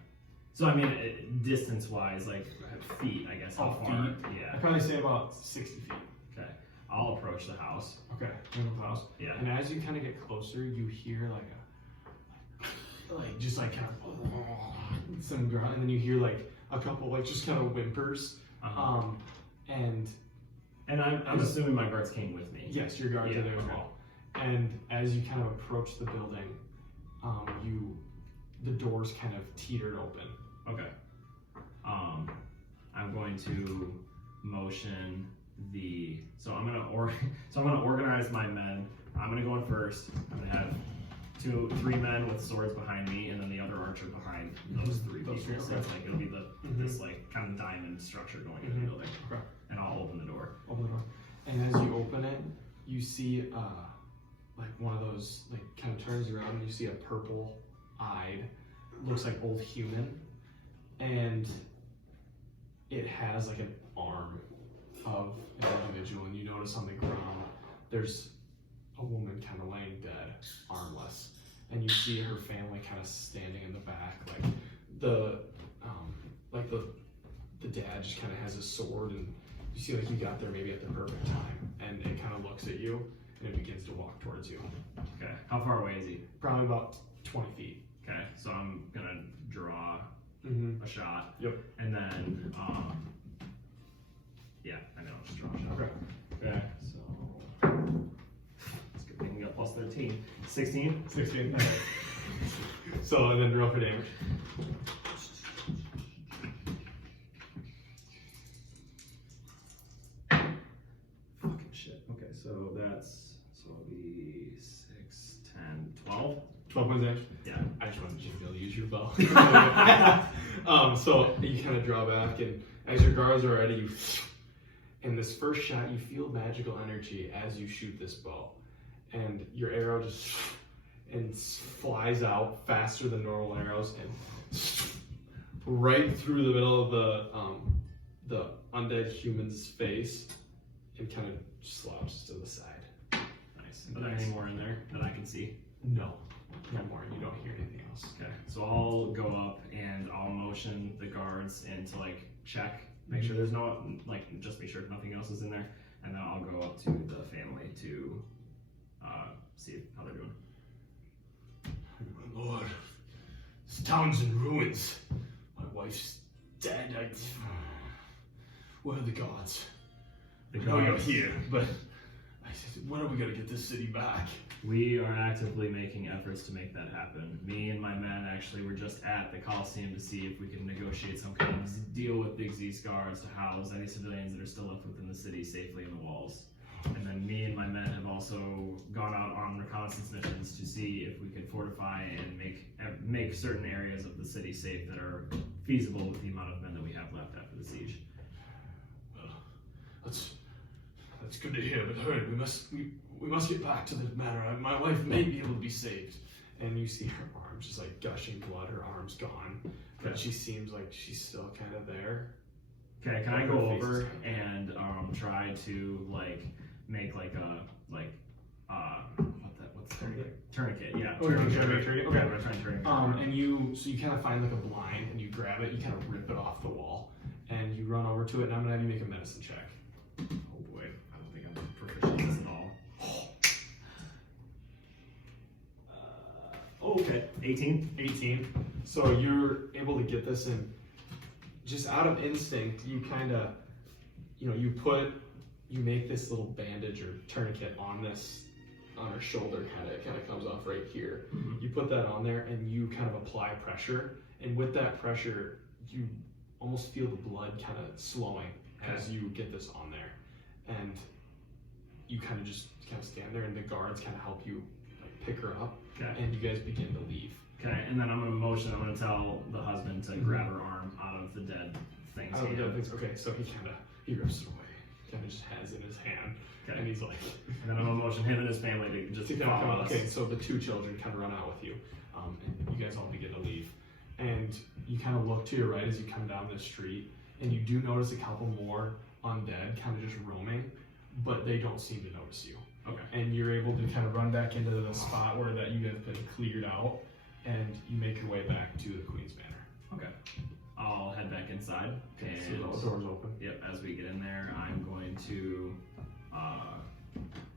So I mean, distance-wise, like feet, I guess. How Oh, far? feet? Yeah. I'd probably say about 60 feet. Okay. I'll approach the house. Okay, in the house. Yeah. And as you kind of get closer, you hear like just like kind of some grunt, and then you hear like a couple like just kind of whimpers. Uh-huh. And I'm assuming my guards came with me. yes, your guards Yeah, are there as okay. well. And as you kind of approach the building, the doors kind of teetered open. Okay. I'm going to motion the. So I'm gonna organize my men. I'm gonna go in first. I'm gonna have 3 men with swords behind me, and then the other archer behind those 3 Those people. three, So it's like it'll be this like kind of diamond structure going into the Mhm. building. Okay. And I'll open the door. Open the door. And as you open it, you see like one of those like kind of turns around, and you see a purple-eyed, looks like old human, and it has like an arm of an individual, and you notice on the ground there's a woman kind of laying dead, armless, and you see her family kind of standing in the back, like the dad just kind of has a sword, and you see like you got there maybe at the perfect time, and it kind of looks at you and it begins to walk towards you. Okay. How far away is he? Probably about 20 feet. Okay. So I'm gonna draw Mm-hmm. a shot. Yep. And then yeah, I know, just draw a shot. Okay. Okay. So it's a good thing we got plus 13. 16. 16. Okay. So, and then roll for damage. Fucking shit. Okay, so it'll be 6, 10, 12. 12 points damage. Yeah. I just wanted you to be able to use your bow. So you kind of draw back, and as your guards are ready, In this first shot, you feel magical energy as you shoot this bow, and your arrow just flies out faster than normal arrows and right through the middle of the undead human's face and kind of slouches to the side. Nice. Are there any more in there that I can see? No more. You don't hear anything else. Okay. So I'll go up and I'll motion the guards in to like check, make sure there's no just make sure nothing else is in there, and then I'll go up to the family to see how they're doing. My lord, this town's in ruins. My wife's dead. Where are the gods? The I know you're guards- here, but when are we gonna get this city back? We are actively making efforts to make that happen. Me and my men actually were just at the Colosseum to see if we could negotiate some kind of deal with Big Z's guards to house any civilians that are still left within the city safely in the walls. And then me and my men have also gone out on reconnaissance missions to see if we could fortify and make certain areas of the city safe that are feasible with the amount of men that we have left after the siege. Well, that's good to hear, but hurry, we must get back to the manor. My wife may be able to be saved. And you see her arms just like gushing blood, her arm's gone. But she seems like she's still kind of there. Okay, can I go over and try to like make like a what's tourniquet? Yeah. Oh, you're gonna try to make tourniquet? Okay. Yeah, we're trying to tourniquet. And you kind of find like a blind and you grab it, you kind of rip it off the wall, and you run over to it, and I'm gonna have you make a medicine check. Oh boy, I don't think I'm proficient in this at all. Okay, 18. 18. So you're able to get this in just out of instinct. You kind of, you make this little bandage or tourniquet on her shoulder, kind of comes off right here. Mhm. You put that on there and you kind of apply pressure, and with that pressure, you almost feel the blood kind of slowing as you get this on there, and you kind of just stand there, and the guards kind of help you like pick her up, Okay. and you guys begin to leave. Okay, and then I'm gonna tell the husband to grab her arm out of the dead things. I don't know, okay, so he rips it away, kind of just has it in his hand, Okay. and he's like, And then I'm gonna motion him and his family to just to kind of follow come, us. okay, so the two children kind of run out with you, and you guys all begin to leave, and you kind of look to your right as you come down the street, and you do notice a couple more undead kind of just roaming, but they don't seem to notice you. Okay. And you're able to kind of run back into the spot where that you guys have been cleared out, and you make your way back to the Queen's Manor. Okay. I'll head back inside. And So the door's open. Yep, as we get in there, I'm going to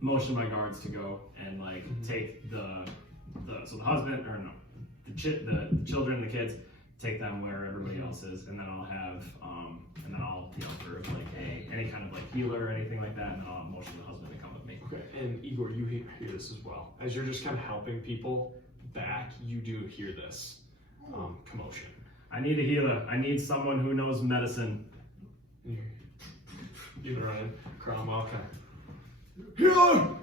motion my guards to go and like take the husband or no, the children and the kids, take them where everybody else is, and then I'll have and then I'll yell for like any kind of like healer or anything like that, and then I'll motion the husband to come with me. Okay, and Igor, you hear this as well. As you're just kind of helping people back, you do hear this commotion. I need a healer. I need someone who knows medicine. You're running. Cromwell kind of, healer!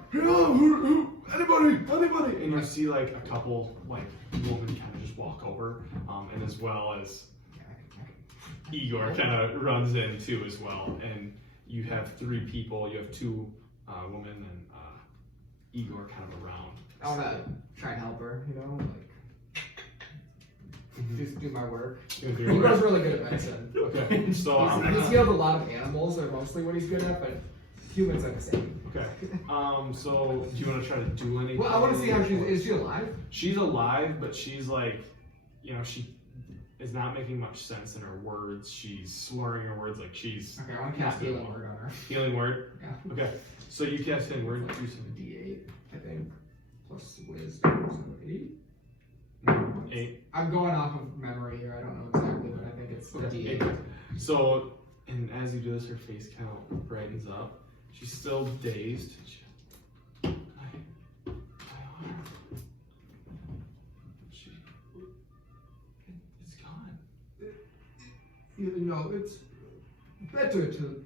Anybody! And you see like a couple like women kind of just walk over, and as well as Igor kind of runs in too as well. And you have three people. You have two women and Igor kind of around. I wanna try and help her, just do my work. You do Igor's it. really good at medicine. Okay, so He's healed a lot of animals, are mostly what he's good at, but humans are the same. okay. So do you want to try to do anything? Well, I want to see how is she alive? She's alive, but she's like, she is not making much sense in her words. She's slurring her words like she's Okay, I want to cast healing word on her. healing word. Yeah. Okay, so you cast healing word. Do some D8, I think, plus wisdom, so 8. 8. I'm going off of memory here. I don't know exactly, but I think it's the Okay. D8. So, and as you do this, her face kind of brightens up. She's still dazed. My arm. It's gone. It's better to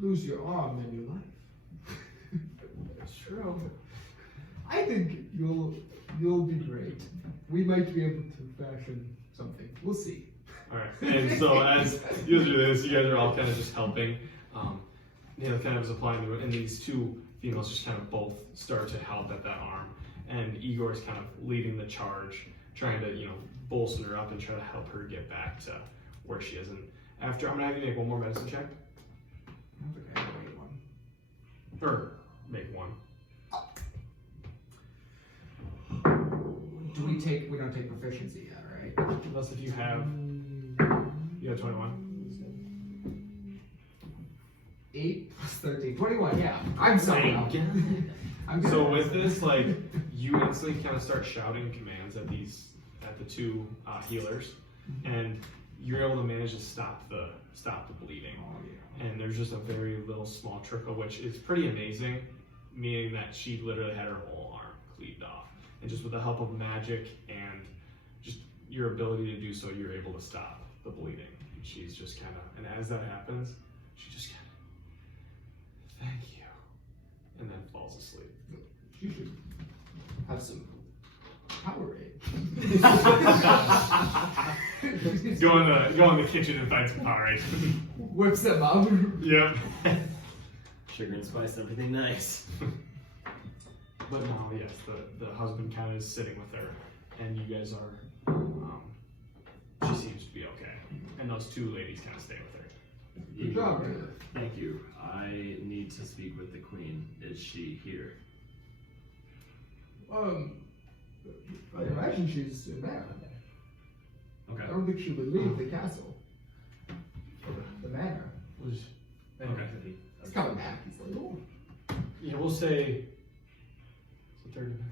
lose your arm than your life. It's true. I think you'll be great. We might be able to fashion something. We'll see. All right. And so as you guys do this, you guys are all kind of just helping. Naileth kind of is applying the, and these two females just kind of both start to help at that arm, and Igor is kind of leading the charge, trying to, you know, bolster her up and try to help her get back to where she is. And after, I'm gonna have you make one more medicine check, I don't think I have to wait one. or make one. We don't take proficiency yet, right? Unless if you have 21. 8 plus 13. 21, yeah. I'm sorry. I'm good. So with this, like, you instantly kind of start shouting commands at the two healers, and you're able to manage to stop the bleeding. Oh, yeah. And there's just a very little small trickle, which is pretty amazing, meaning that she literally had her whole arm cleaved off. And just with the help of magic and just your ability to do so, you're able to stop the bleeding. And she's just kind of, and as that happens, she just kind of, thank you, and then falls asleep. You should have some Powerade. Go in the kitchen and find some Powerade. Whips them up. Yep. Sugar and spice, everything nice. But no, yes, the husband kind of is sitting with her, and you guys are, she seems to be okay. And those two ladies kind of stay with her. Good job, Naileth. Thank you. I need to speak with the queen. Is she here? I imagine she's in there. Okay. I don't think she would leave the castle. Or the manor. Okay. He's coming back. He's like, oh. Yeah, we'll say, so 30 minutes.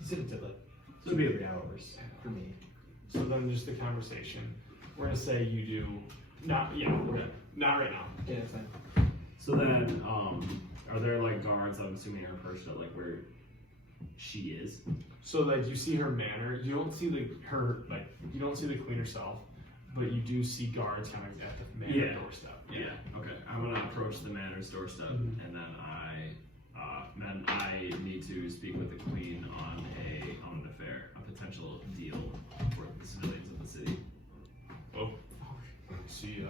He said it took like 2 to 3 hours for me. So then just the conversation. We're gonna say you do, not right now. Yeah, that's fine. So then, are there like guards? I'm assuming are perched at like where she is. So like you see her manor, you don't see you don't see the queen herself, but you do see guards kind of at the manor doorstep. Yeah. Okay. I'm gonna approach the manor's doorstep, and then I need to speak with the queen on an affair, a potential deal for the civilians of the city. Oh, see,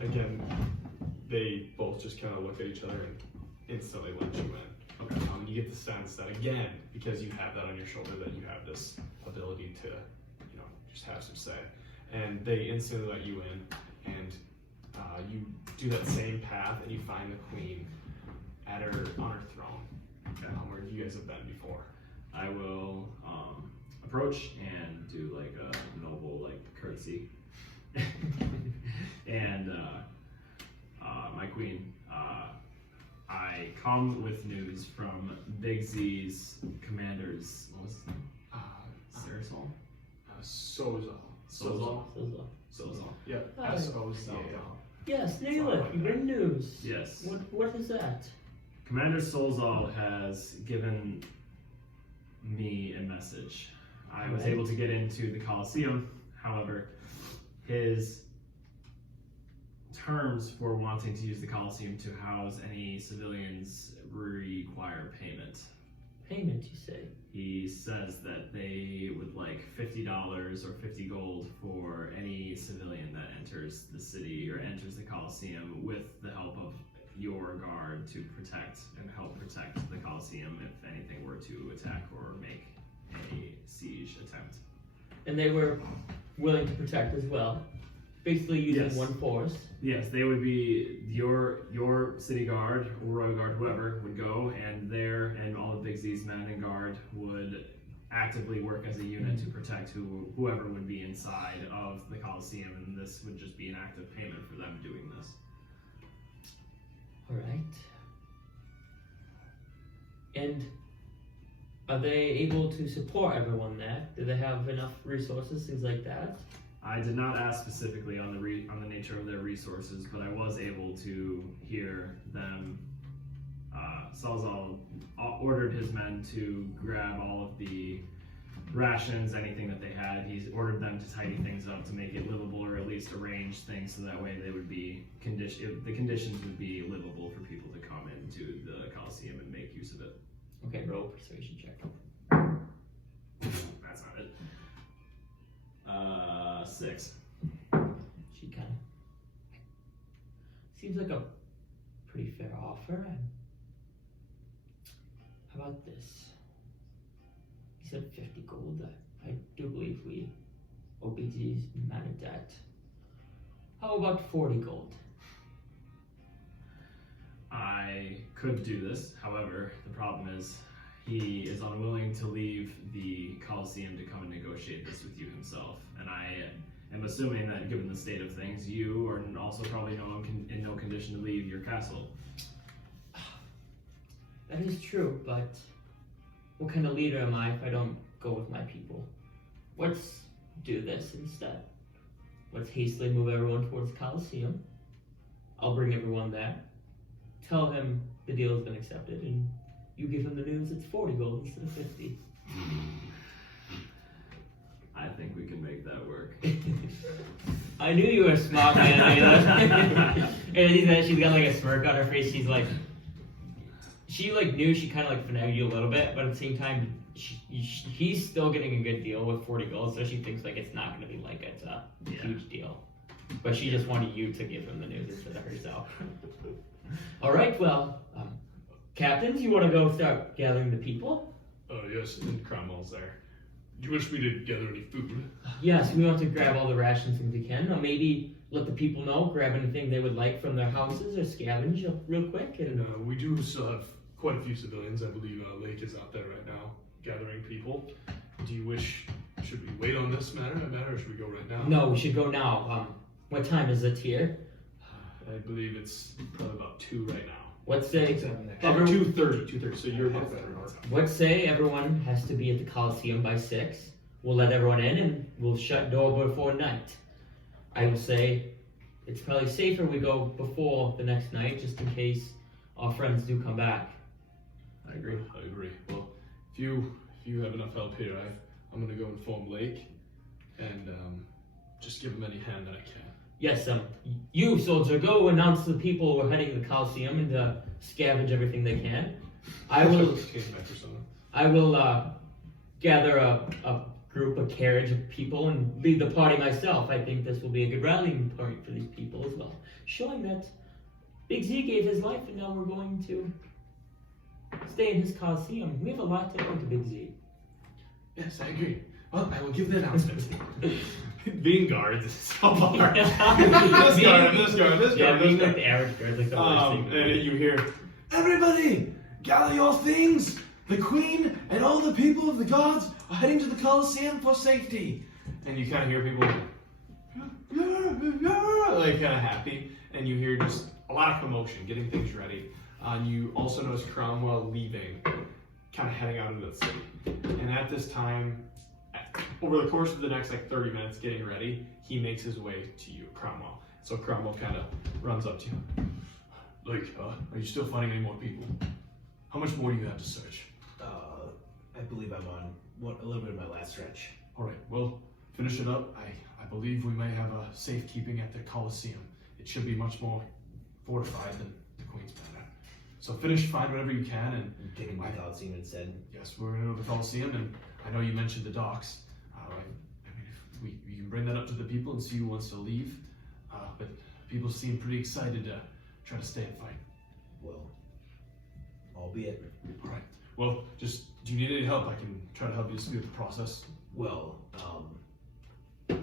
again, they both just kind of look at each other and instantly let you in. Okay. You get the sense that, again, because you have that on your shoulder, that you have this ability to, you know, just have some say. And they instantly let you in, and you do that same path, and you find the queen on her throne, where you guys have been before. I will approach and do like a noble like courtesy, and my queen, I come with news from Big Z's commanders. What was his name? Sozal. Sozal. Yep. Hi. Sozal. Yes, Naileth, good news. Yes. What is that? Commander Sozal has given me a message. I was able to get into the Colosseum. However, his terms for wanting to use the Colosseum to house any civilians require payment. Payment, you say? He says that they would like $50 or 50 gold for any civilian that enters the city or enters the Colosseum with the help of your guard to protect and help protect the Colosseum if anything were to attack or make a siege attempt. And they were willing to protect as well. Basically using Yes. one force. Yes, they would be your city guard or royal guard, whoever would go, and all of Big Z's men and guard would actively work as a unit to protect whoever would be inside of the Colosseum, and this would just be an act of payment for them doing this. Alright. And are they able to support everyone there? Do they have enough resources, things like that? I did not ask specifically on the nature of their resources, but I was able to hear them. Sozal ordered his men to grab all of the rations, anything that they had. He's ordered them to tidy things up to make it livable, or at least arrange things so that way they would be the conditions would be livable for people to come into the Colosseum and make use of it. Okay, roll a persuasion check. That's not it. 6. She kind of Seems like a pretty fair offer. How about this? He said 50 gold. I do believe we owe Big Z's man of debt. How about 40 gold? I could do this. However, the problem is he is unwilling to leave the Colosseum to come and negotiate this with you himself. And I am assuming that given the state of things, you are also probably in no condition to leave your castle. That is true, but what kind of leader am I if I don't go with my people? Let's do this instead. Let's hastily move everyone towards the Colosseum. I'll bring everyone there. Tell him the deal has been accepted, and you give him the news it's 40 gold instead of 50. I think we can make that work. I knew you were a smart man, Naileth. And she's got like a smirk on her face. She's like, she like knew she kind of like finagled you a little bit, but at the same time, he's still getting a good deal with 40 gold, so she thinks like it's not going to be like it's a huge deal. But she just wanted you to give him the news instead of herself. All right, well, captains, you want to go start gathering the people? Yes, and Cromwell's there. Do you wish me to gather any food? Yes, we want to grab all the rations things we can. Maybe let the people know, grab anything they would like from their houses or scavenge real quick. And We do still have quite a few civilians. I believe Layk is out there right now gathering people. Do you wish, should we wait on this matter, or should we go right now? no, we should go now. What time is it here? I believe it's probably about 2 right now. Let's say 2:30, so you're about better. let's say everyone has to be at the Colosseum by 6. We'll let everyone in and we'll shut door before night. I will say it's probably safer we go before the next night just in case our friends do come back. I agree. Well, if you have enough help here, I'm gonna go inform Layk and just give him any hand that I can. Yes, you, soldier, go announce to the people we're heading to the Colosseum and scavenge everything they can. I will gather a group, a carriage of people and lead the party myself. I think this will be a good rallying point for these people as well. Showing that Big Z gave his life and now we're going to stay in his Colosseum. We have a lot to owe to Big Z. Yes, I agree. Well, I will give the announcement. Being guards is so hard. This guard. Yeah, being like the average guard, like the worst thing. And you hear, everybody, gather your things. The queen and all the people of the gods are heading to the Colosseum for safety. And you kind of hear people like kind of happy, and you hear just a lot of commotion, getting things ready. And you also notice Cromwell leaving, kind of heading out into the city. And at this time, over the course of the next 30 minutes getting ready, he makes his way to you, Cromwell. So Cromwell kind of runs up to you. Like, are you still finding any more people? How much more do you have to search? I believe I'm on a little bit of my last stretch. All right, well, finish it up. I believe we may have a safekeeping at the Colosseum. It should be much more fortified than the Queen's Manor. So find whatever you can, and Taking my Colosseum instead. yes, we're going to go to the Colosseum, and I know you mentioned the docks. I mean, if we can bring that up to the people and see who wants to leave. But people seem pretty excited to try to stay and fight. Well, albeit. All right. Well, do you need any help? I can try to help you speed up the process. Well, I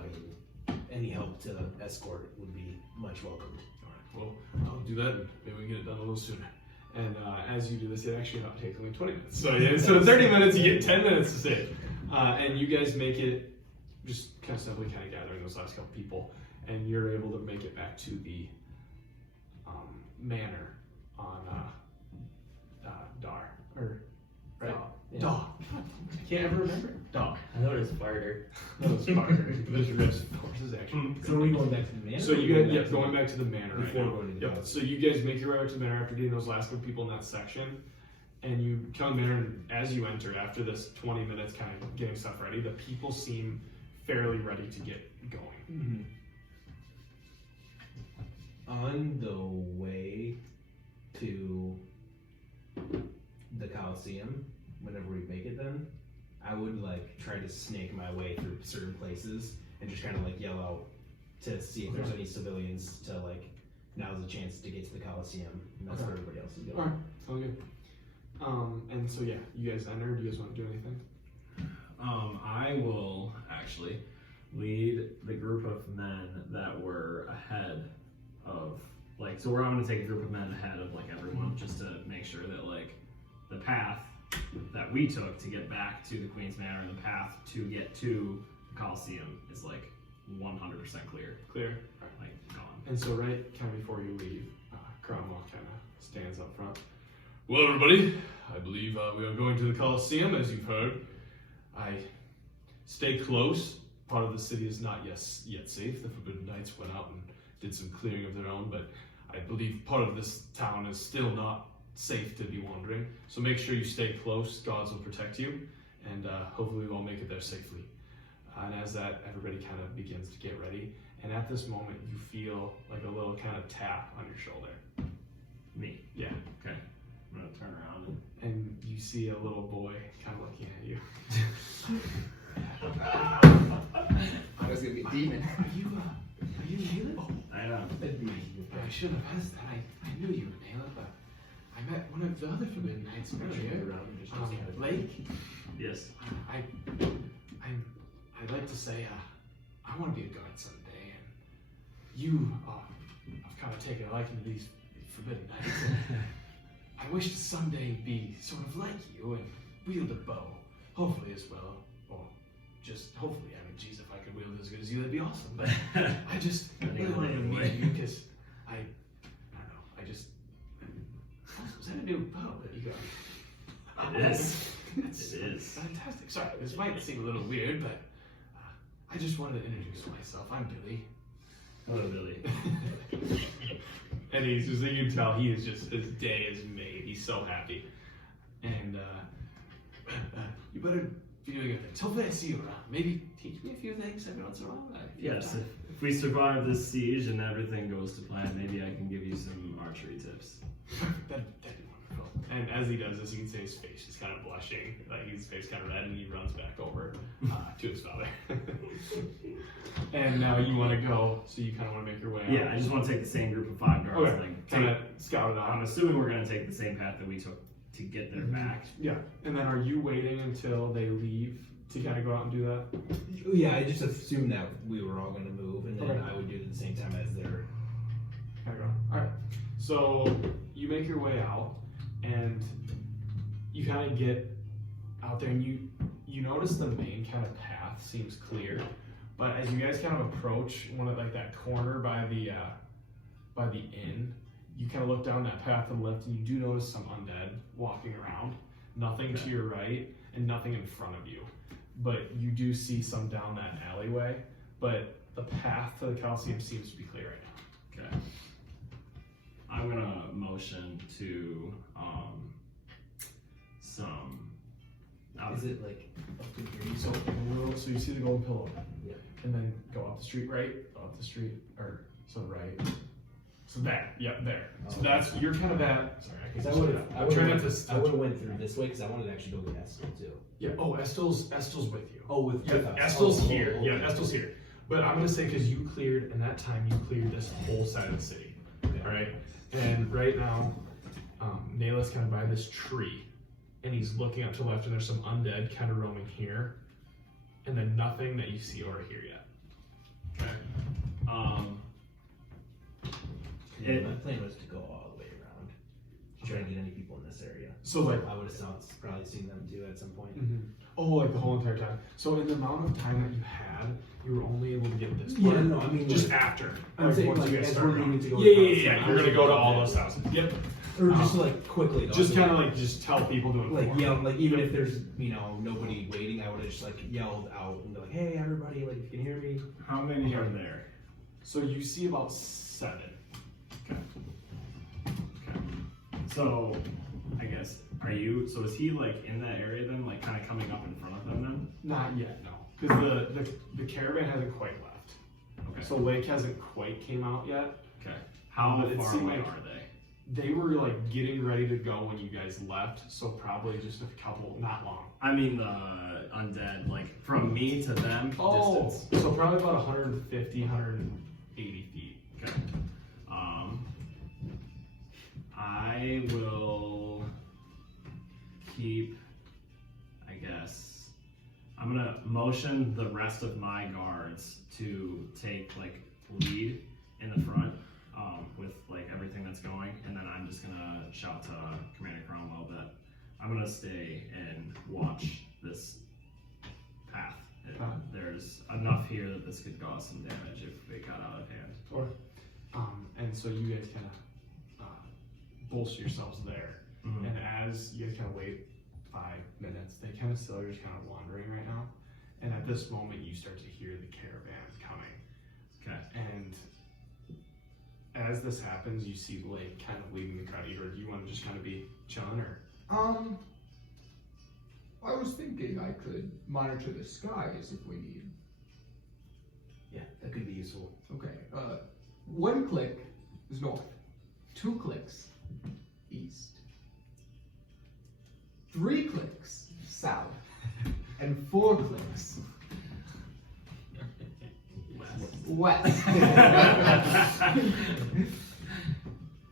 mean, any help to escort would be much welcomed. All right. Well, I'll do that, and maybe we can get it done a little sooner. And as you do this, it actually takes only 20 minutes. So yeah, instead of 30 minutes, you get 10 minutes to save. And you guys make it just kind of simply gathering those last couple people, and you're able to make it back to the manor on Dar. Or, right? Yeah. Dar. I can't ever remember. Dar. I know it is farther. No, it's Dar. There's risk, of course, is actually. So are we going back to the manor? So you guys, going back to the manor right Before now. going to the house. So you guys make your way out to the manor after getting those last couple people in that section, and you come to the manor, and as you enter, after this 20 minutes kind of getting stuff ready, the people seem fairly ready to get going. On the way to the Colosseum, whenever we make it then, I would try to snake my way through certain places and just kind of yell out to see if there's any civilians to now's the chance to get to the Colosseum, and that's Okay. where everybody else is going. Alright, sounds good. And so yeah, you guys enter. Do you guys want to do anything? I will actually lead the group of men that were ahead of, like, so I'm going to take a group of men ahead of, like, everyone, just to make sure that, like, the path that we took to get back to the Queen's Manor and the path to get to the Colosseum is, like, 100% clear. Clear. Like, gone. And so right kind of before you leave, Cromwell kind of stands up front. Well, everybody, I believe we are going to the Colosseum, as you've heard. I stay close. Part of the city is not yet safe. The Forbidden Knights went out and did some clearing of their own, but I believe part of this town is still not safe to be wandering. So make sure you stay close. Gods will protect you, and hopefully we'll make it there safely. And as that, everybody kind of begins to get ready. And at this moment, you feel like a little kind of tap on your shoulder. Me. Yeah. Okay. I'm going to turn around and... And you see a little boy kind of looking at you. I was gonna be a demon. Are you Naileth? I know. I shouldn't have asked that. I knew you were Naileth, but I met one of the other Forbidden Knights earlier. Layk. Yes. I'd like to say, I want to be a guard someday, and you, I've kind of taken a liking to these Forbidden Knights. I wish to someday be sort of like you and wield a bow, hopefully as well, or just hopefully. I mean, geez, if I could wield as good as you, that'd be awesome. But I just really wanted to meet you because I don't know. I just was that a new bow that you got? It is. It is fantastic. Sorry, this might seem a little weird, but I just wanted to introduce myself. I'm Billy. Hello, Billy. And he's just, you can tell he is just, his day is made. He's so happy. And you better be doing good things. Hopefully I see you around. Maybe teach me a few things every once in a while. Yes, if we survive this siege and everything goes to plan, maybe I can give you some archery tips. That'd be wonderful. And as he does this, you can see his face is kind of blushing. Like his face kind of red, and he runs back over to his father. And now you want to go, so you kind of want to make your way out. Yeah, I just want to take the same group of 5 guards. Okay, Like, kind of scout it out. I'm assuming we're going to take the same path that we took to get there back. Yeah, and then are you waiting until they leave to kind of go out and do that? Yeah, I just assumed that we were all going to move, and then Okay. I would do it at the same time as they're. Kind of go. All right. So you make your way out, and you kind of get out there, and you notice the main kind of path seems clear, but as you guys kind of approach one of like that corner by the inn, you kind of look down that path to the left, and you do notice some undead walking around. Nothing to your right, and nothing in front of you, but you do see some down that alleyway. But the path to the Colosseum seems to be clear right now. Okay. I'm gonna motion to some. Is it like up to here? So you see the golden pillow, Yeah. and then go up the street, right? Go up the street, or so right. So that, yeah, there. So that's you're kind of at. Sorry, Because I just- would have, I'm trying not to. I would have went through this way because I wanted to actually go get Estel too. Yeah. Oh, Estel's with you. Oh, with Yeah, us. Estel's Oh, here. okay. Yeah, Estel's here. But I'm gonna say because you cleared, in that time you cleared this whole side of the city. Okay. All right. And right now, Naileth's kind of by this tree, and he's looking up to the left, and there's some undead kind of roaming here, and then nothing that you see over here yet. Okay. My plan was to go all the way around to try to get any people in this area. So like. I would have probably seen them too at some point. Oh, like the whole entire time. So in the amount of time that you had, you were only able to get this Yeah, part. no, I mean, just like, after. I'm saying, once like, you guys as start we're going. leaving to go Yeah, to yeah, the yeah. house, You're gonna go to all those houses. Yep. Or just like quickly, though. Just kind of like just tell people to inform. like yell, like even if there's nobody waiting, I would have just like yelled out and be like, "Hey, everybody! Like, if you can hear me." How many are there? So you see about 7. Okay. Okay. So, I guess, so is he like in that area then, like kind of coming up in front of them then? Not yet, no. Because the caravan hasn't quite left. Okay. So Layk hasn't quite came out yet. Okay. How But it far seemed away like- are they? They were like getting ready to go when you guys left, so probably just a couple, not long. I mean the undead, like from me to them distance. So probably about 150, 180 feet. Okay. I will keep, I guess, I'm gonna motion the rest of my guards to take like lead in the front with like everything that's going, and then I'm just gonna shout to Commander Cromwell that I'm gonna stay and watch this path. There's enough here that this could cause some damage if it got out of hand. Or, and so you guys kind of bolster yourselves there. Mhm. And as you guys kind of wait 5 minutes, they kind of still are just kind of wandering right now. And at this moment, you start to hear the caravan coming. Okay. And as this happens, you see Layk kind of leading the crowd. Igor, do you want to just kind of be chilling, or? I was thinking I could monitor the skies if we need. Yeah, that could be useful. Okay, 1 click is north, 2 clicks east, 3 clicks south, and 4 clicks west.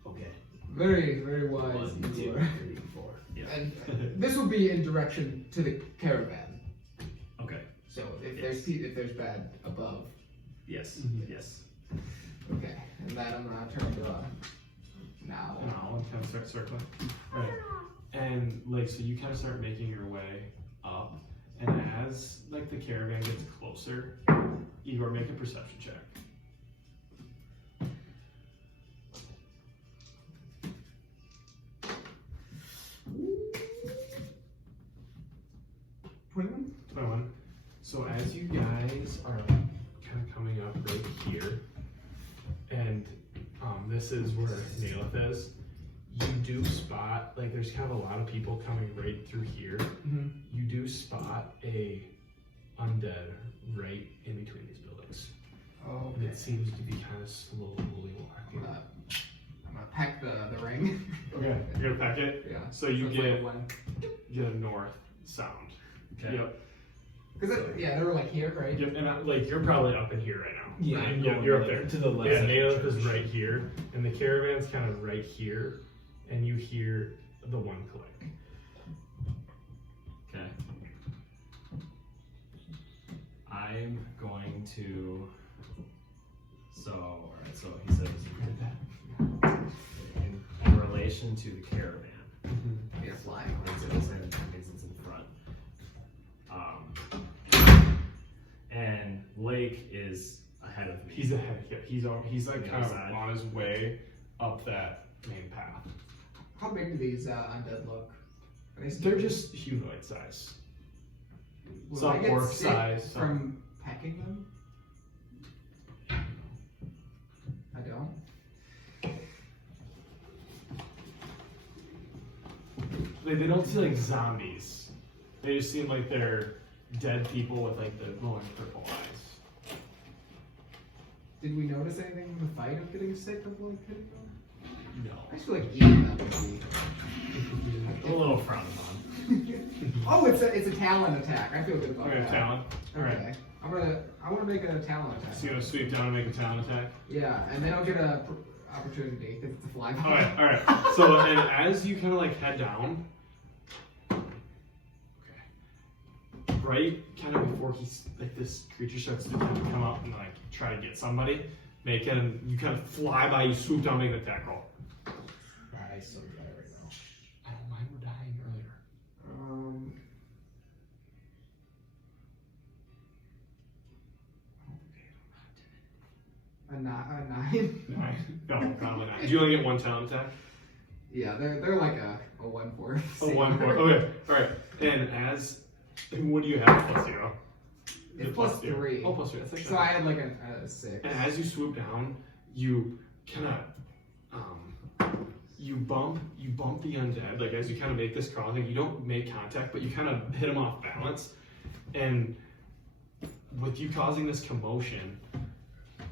Okay. Very, very wise. 1, 2, you are. 3, 4. Yeah. And this will be in direction to the caravan. Okay. So if Yes. there's bad above, Yes. Mhm. Yes. okay. And that I'm gonna turn to now. And I'll kind of start circling. Right. And like, so you kind of start making your way up, and as like the caravan gets closer, Igor, make a perception check. Twin? 21. So as you guys are kind of coming up right here, and this is where Naileth is, you do spot, like there's kind of a lot of people coming right through here. Mm-hmm. You do spot a undead right in between these buildings. Oh, And okay. it seems to be kind of slowly walking. I'm gonna pack the ring. Okay, you're gonna pack it? Yeah. So you it's get like one. the north sound. Okay. Yep. Cause they were like here, right? Yep, and like you're probably up in here right now. Yeah, Right? I'm Yeah, going you're up like there. to the left. Yeah, of the Naileth is church. right here, and the caravan's kind of right here, and you hear the 1 click. Okay. I'm going to. So, alright, so he says in relation to the caravan. Yeah, flying. Means it's in front. And Layk is ahead of me. He's ahead. Yeah, he's like The kind of other side. on his way up that main path. How big do these undead look? Are they They're just humanoid size. Will some I get orc sick size, some- from packing them? I don't. They don't seem like zombies. They just seem like they're dead people with like the glowing purple eyes. Did we notice anything in the fight of getting sick of like hitting them? No. I just feel like eating them would be. A little frowned upon. Oh, it's a talon attack. I feel good about Okay, that. talent. Alright. Okay. I want to make it a talon attack. So you're gonna sweep down and make a talent attack? Yeah, and then I'll get a opportunity because it's a fly ball. Alright. So, and as you kind of like head down, okay, right kind of before he's like this creature starts to kind of come up and like try to get somebody, you kind of fly by, you swoop down, make an attack roll. I so die right now. I don't mind, we're dying earlier. A 9. No, probably not. Do you only get 1 talent attack? Yeah, they're like a 1/4. Oh, 1 more. Okay, alright. And what do you have plus 0? It's The plus 0. 3. Oh, plus 3. That's So I had like a 6. And as you swoop down, you kind of you bump the undead. Like as you kind of make this crawl thing, you don't make contact, but you kind of hit them off balance. And with you causing this commotion,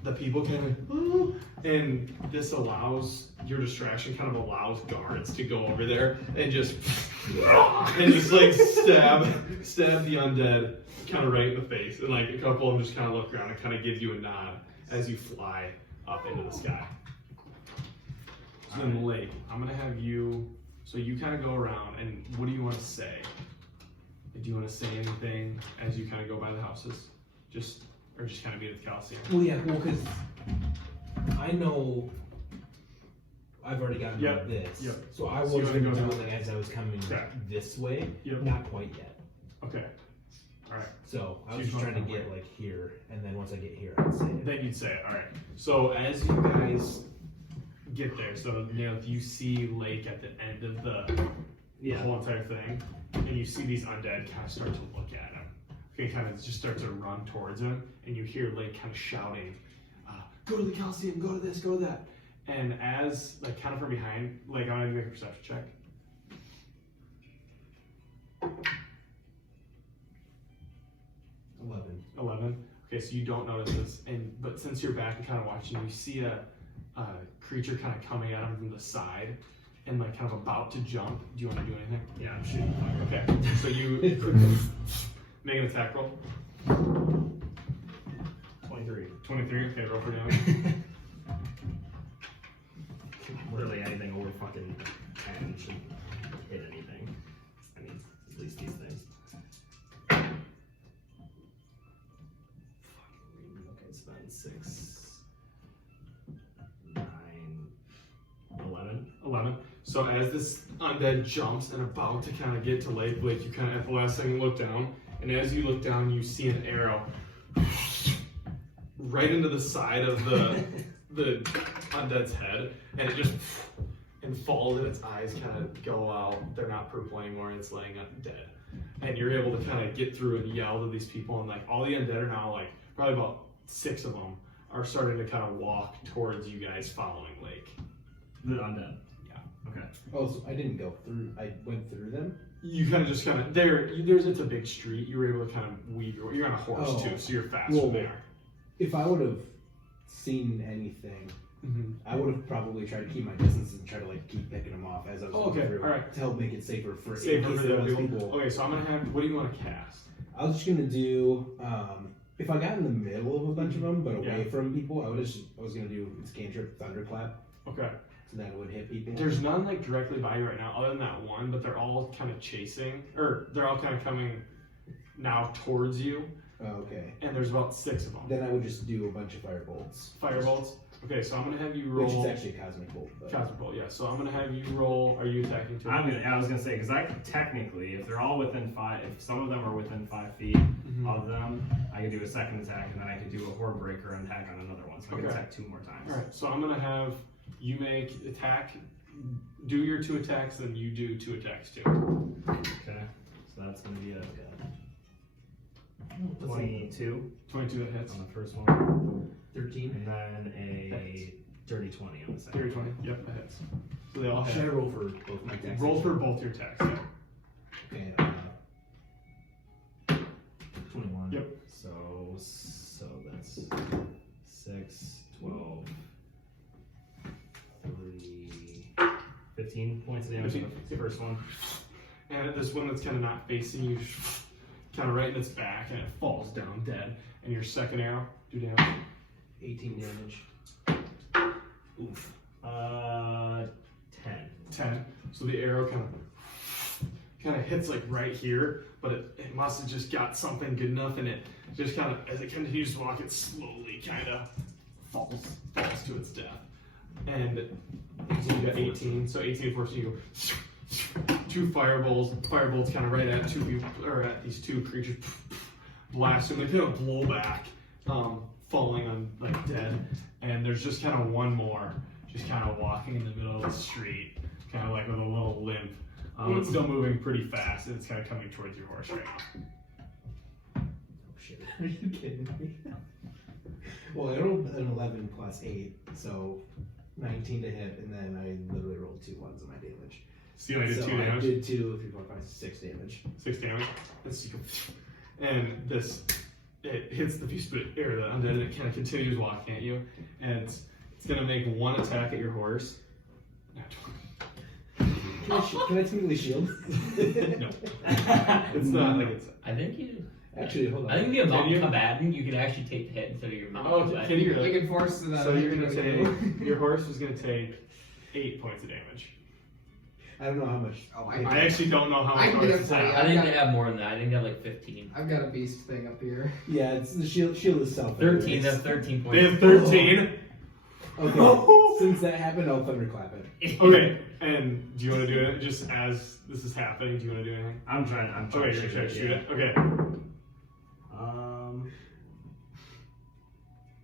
the people kind of and this allows your distraction kind of allows guards to go over there and just like stab the undead kind of right in the face, and like a couple of them just kind of look around and kind of give you a nod as you fly up into the sky. So then Layk, I'm gonna have you. So you kind of go around, and what do you want to say? Do you want to say anything as you kind of go by the houses, or just kind of be at the Colosseum? Well, yeah, because I know I've already gotten Yep, to this. yep. So I So you was wanna going go to do down- it like as I was coming Okay. this way. Yep. Not quite yet. Okay. All right. So I So was you just trying to wanna get like here, and then once I get here, I'd say it. Then you'd say it. All right. So as you guys get there, so Naileth, you see Layk at the end of the whole entire thing, and you see these undead kind of start to look at him. They kind of just start to run towards him, and you hear Layk kind of shouting, "Go to the Colosseum! Go to this! Go to that!" And as like kind of from behind, like I'm gonna make a perception check. 11. Okay, so you don't notice this, but since you're back and kind of watching, you see a creature kind of coming at him from the side, and like kind of about to jump. Do you want to do anything? Yeah, I'm shooting fire. Okay, so you make an attack roll. 23. 23. Okay, roll for damage. Literally anything over fucking 10 should hit anything. I mean, at least these things. Okay, so then 6, 9, 11. 11. So as this undead jumps and about to kind of get to Layk, you kind of at the last second look down, and as you look down, you see an arrow right into the side of the undead's head, and it just falls, and its eyes kind of go out. They're not purple anymore, and it's laying up dead. And you're able to kind of get through and yell to these people, and like all the undead are now like probably about 6 of them are starting to kind of walk towards you guys following Layk. The undead. Yeah. Okay. Oh, so I didn't go through. I went through them. You kind of just kind of it's a big street. You were able to kind of weave you're on a horse Oh. too, so you're faster Well, there. If I would have seen anything, I would have probably tried to keep my distance and try to like keep picking them off as I was going Okay, through. all right. To help make it safer for Safer in for case the there was people. Okay, so I'm gonna have. What do you want to cast? I was just gonna do. If I got in the middle of a bunch of them, but away Yeah. from people, I was gonna do its cantrip Thunderclap, Okay. so that it would hit people. There's none like directly by you right now, other than that one, but they're all kind of chasing, or they're all kind of coming now towards you, Oh, okay. and there's about 6 of them. Then I would just do a bunch of firebolts. Firebolts. Okay, so I'm gonna have you Which is roll. actually a cosmic bolt. But Cosmic Bolt, yeah. So I'm gonna have you roll. Are you attacking too? I was gonna say, because I could technically, if they're all within 5, if some of them are within 5 feet Mhm. of them, I could do a second attack, and then I could do a horde breaker and attack on another one. So I can Okay. attack 2 more times. All right, so I'm gonna have you make attack, do your 2 attacks, then you do 2 attacks too. Okay. So that's gonna be a 22 22 that hits. on the first one, 13. and then a dirty 20 on the second. 30, 20. Yep, that hits. So they all Should I hit. roll for both my attacks? Roll for both your attacks. Yeah. Okay. 21. Yep. So that's 6, 12, 3, 15 points of damage on the first one. And this one that's kind of not facing you, kind of right in its back, and it falls down dead. And your second arrow, do damage. 18 damage. Oof. 10. 10. So the arrow kind of hits like right here, but it must have just got something good enough, and it just kind of, as it continues to walk, it slowly kind of falls to its death. And so you got 18. So 18 and 14, you go 2 firebolts kind of right at 2 people, or at these 2 creatures, blast them. They kind of blow back, falling on like dead. And there's just kind of one more, just kind of walking in the middle of the street, kind of like with a little limp. It's still moving pretty fast, and it's kind of coming towards your horse right now. Oh shit. Are you kidding me? Well, I rolled an 11 plus 8, so 19 to hit, and then I literally rolled 2 ones on my damage. So you only did 2 I damage? did 2, 3, 4, 5, 6 damage. 6 damage. And it hits the beast, or the undead, and it kind of continues walking at you. And it's gonna make 1 attack at your horse. Can I technically shield? No. It's not like it's. I think you. Actually, hold on. I think the Can amount you? combatant, you can actually take the hit instead of your mount. Oh, can you really? You can force that. So you're gonna take. Your horse is gonna take 8 points of damage. I don't know how much. Oh, I actually don't know how I much can damage get it's a at. I think they have more than that. I think they have like 15. I've got a beast thing up here. Yeah, it's the shield is self. 13. That's 13 points. They have 13. Okay. Since that happened, I'll thunderclap it. Okay, and do you want to do it just as this is happening? Do you want to do anything? I'm trying Okay, to you're shoot trying to shoot yeah. it. Okay,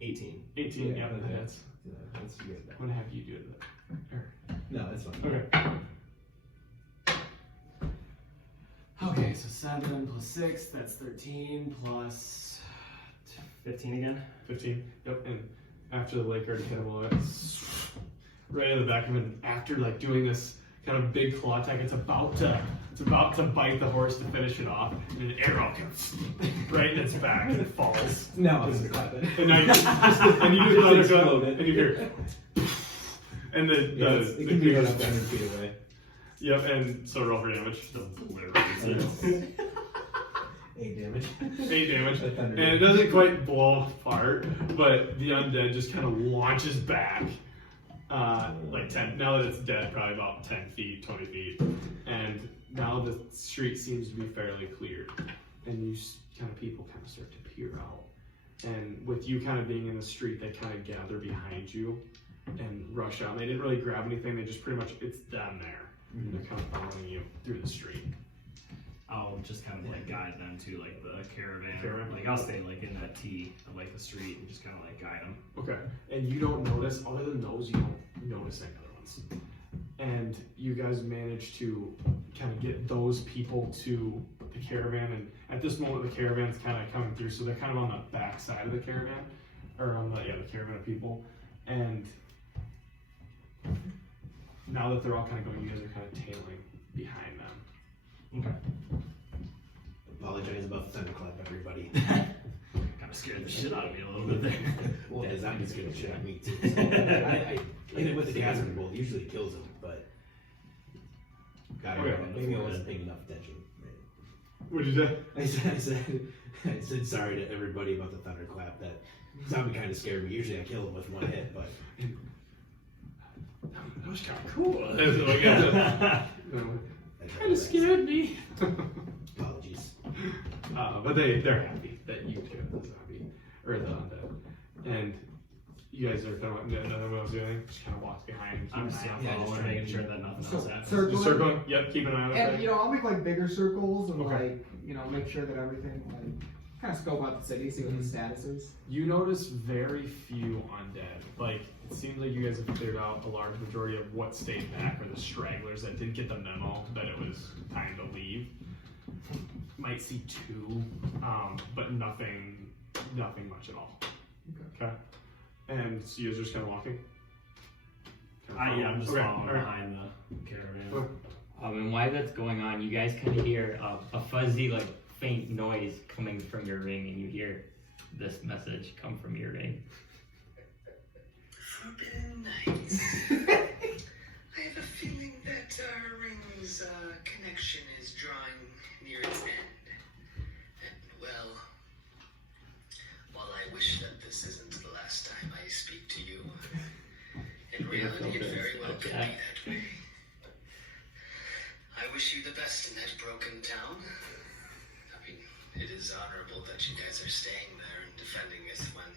18. 18. Yeah, Yeah, that okay. hits. That's good. I'm gonna have you do it. No, that's fine. Okay. Okay, so 7 plus 6, that's 13 plus 15 again. 15. Yep. And after the Layk already hit him, it's right in the back of him. And after like doing this kind of big claw attack, it's about to bite the horse to finish it off, and an arrow comes right in its back and it falls. Now I'll thunderclap it. And now you just Explode it. and you hear, and Yeah, it can be right up to 100 feet away. Yep. And so roll for damage. Whatever it is. 8 damage. 8 damage. A thunder And it doesn't quite blow apart, but the undead just kind of launches back. Like 10, now that it's dead, probably about 10 feet, 20 feet. And now the street seems to be fairly cleared. And you people kind of start to peer out. And with you kind of being in the street, they kind of gather behind you and rush out. And they didn't really grab anything, they just pretty much, it's down there. And they're kind of following you through the street. I'll just kind of like guide them to like the caravan. Caravan. Like I'll stay like in that T of like the street and just kind of like guide them. Okay. And you don't notice, other than those, you don't notice any other ones. And you guys manage to kind of get those people to the caravan. And at this moment, the caravan's kind of coming through. So they're kind of on the back side of the caravan. Or on the caravan of people. And now that they're all kind of going, you guys are kind of tailing behind them. Okay. Apologize about the thunderclap, everybody. Kind of scared the shit out of me a little bit there. Well, the zombies get shit out of me too. So I hit it with the Gathering Bolt. Usually kills them, but maybe I wasn't paying enough attention. What'd you say? I said sorry to everybody about the thunderclap. That zombie kind of scared me. Usually I kill him with one hit, but That was kind of cool. That's what I got. Kind of scared me. Apologies. But they're happy that you killed the zombie or the undead, and you guys are kind of what I was doing. Just kind of walk behind. And keep I'm an just eye out. following, making sure that nothing else happens. Circle. Just circling. Yep, keep an eye on And that. you know, I'll make like bigger circles and Okay. like make sure that everything like kind of scope out the city, see what the status is. You notice very few undead. Like it seems like you guys have cleared out a large majority of what stayed back, or the stragglers that didn't get the memo that it was time to leave. Might see 2, but nothing much at all. Okay. And so you're just kind of walking. I'm just Okay, following all right. behind the caravan. Okay. And while that's going on, you guys kind of hear a fuzzy, like, faint noise coming from your ring, and you hear this message come from your ring. Forbidden Nights. I have a feeling that our ring's connection is drawing near its end. And, well, while I wish that this isn't the last time I speak to you, in reality it very well could be that way. I wish you the best in that broken town. I mean, it is honorable that you guys are staying there and defending it when,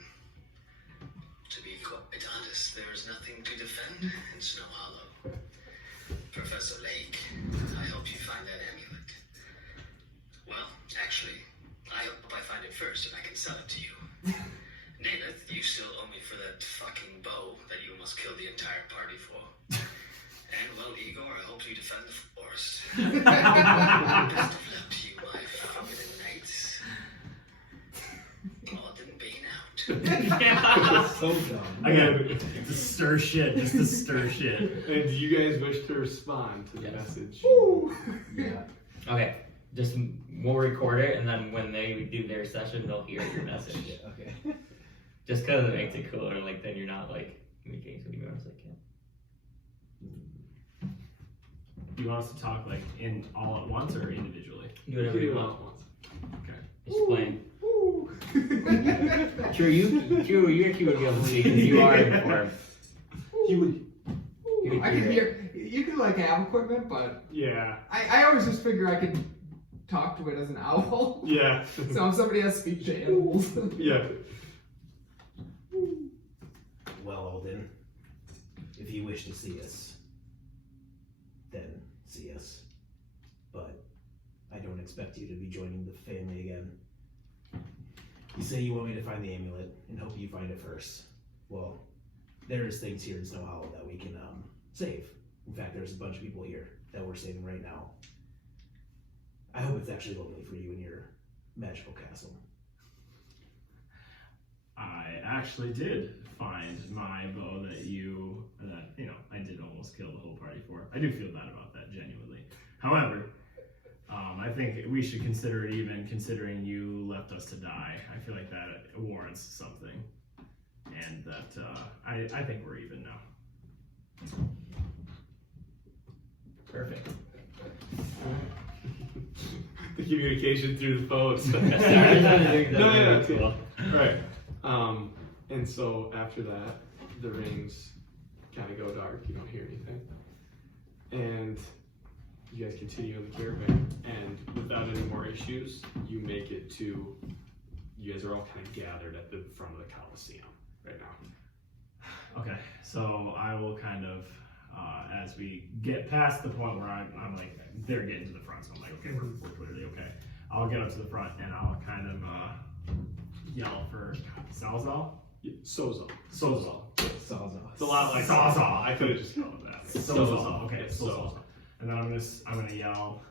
to be quite honest, there is nothing to defend in Snowhollow. Professor Layk, I hope you find that amulet. Well, actually, I hope I find it first and I can sell it to you. Naileth, you still owe me for that fucking bow that you almost killed the entire party for. And, well, Igor, I hope you defend the forest. Best of luck to you, my forbidden knights. Oh, it didn't bane out. So dumb. Again, to stir shit, just to stir shit. And do you guys wish to respond to the Yes. message? Yeah. Okay, just we'll record it, and then when they do their session, they'll hear your message. Okay. Just because it makes it cooler, like then you're not like communicating with anyone else. Like, Do you want us to talk like in all at once or individually? do whatever you Do it want. all at once. Explain. True, you actually would be able to see because you are informed. He would. You I can hear. You can like have equipment, but Yeah. I always just figure I can talk to it as an owl. Yeah. So if somebody has speech to animals. Yeah. Well, Alden, if you wish to see us, then see us. But I don't expect you to be joining the family again. You say you want me to find the amulet and hope you find it first. Well, there's things here in Snowhollow that we can save. In fact, there's a bunch of people here that we're saving right now. I hope it's actually lonely for you in your magical castle. I actually did find my bow that I did almost kill the whole party for. I do feel bad about that, genuinely. However, I think we should consider it even, considering you left us to die. I feel like that warrants something. And that, I think we're even now. Perfect. The communication through the phones. Sorry, I think that's No, yeah, really it's cool. cool. Right. And so after that, the rings kind of go dark. You don't hear anything. And you guys continue in the caravan. And without any more issues, you make it to, you guys are all kind of gathered at the front of the Colosseum right now. Okay, so I will kind of, as we get past the point where I'm like, they're getting to the front, so I'm like, okay, we're clearly okay. I'll get up to the front and I'll kind of yell for Sozal. Sozal. Sozal. Sawzall. It's a lot like Sozal. I could have just called it that. Sozal. Okay, Yeah, Sozal. And then I'm gonna yell.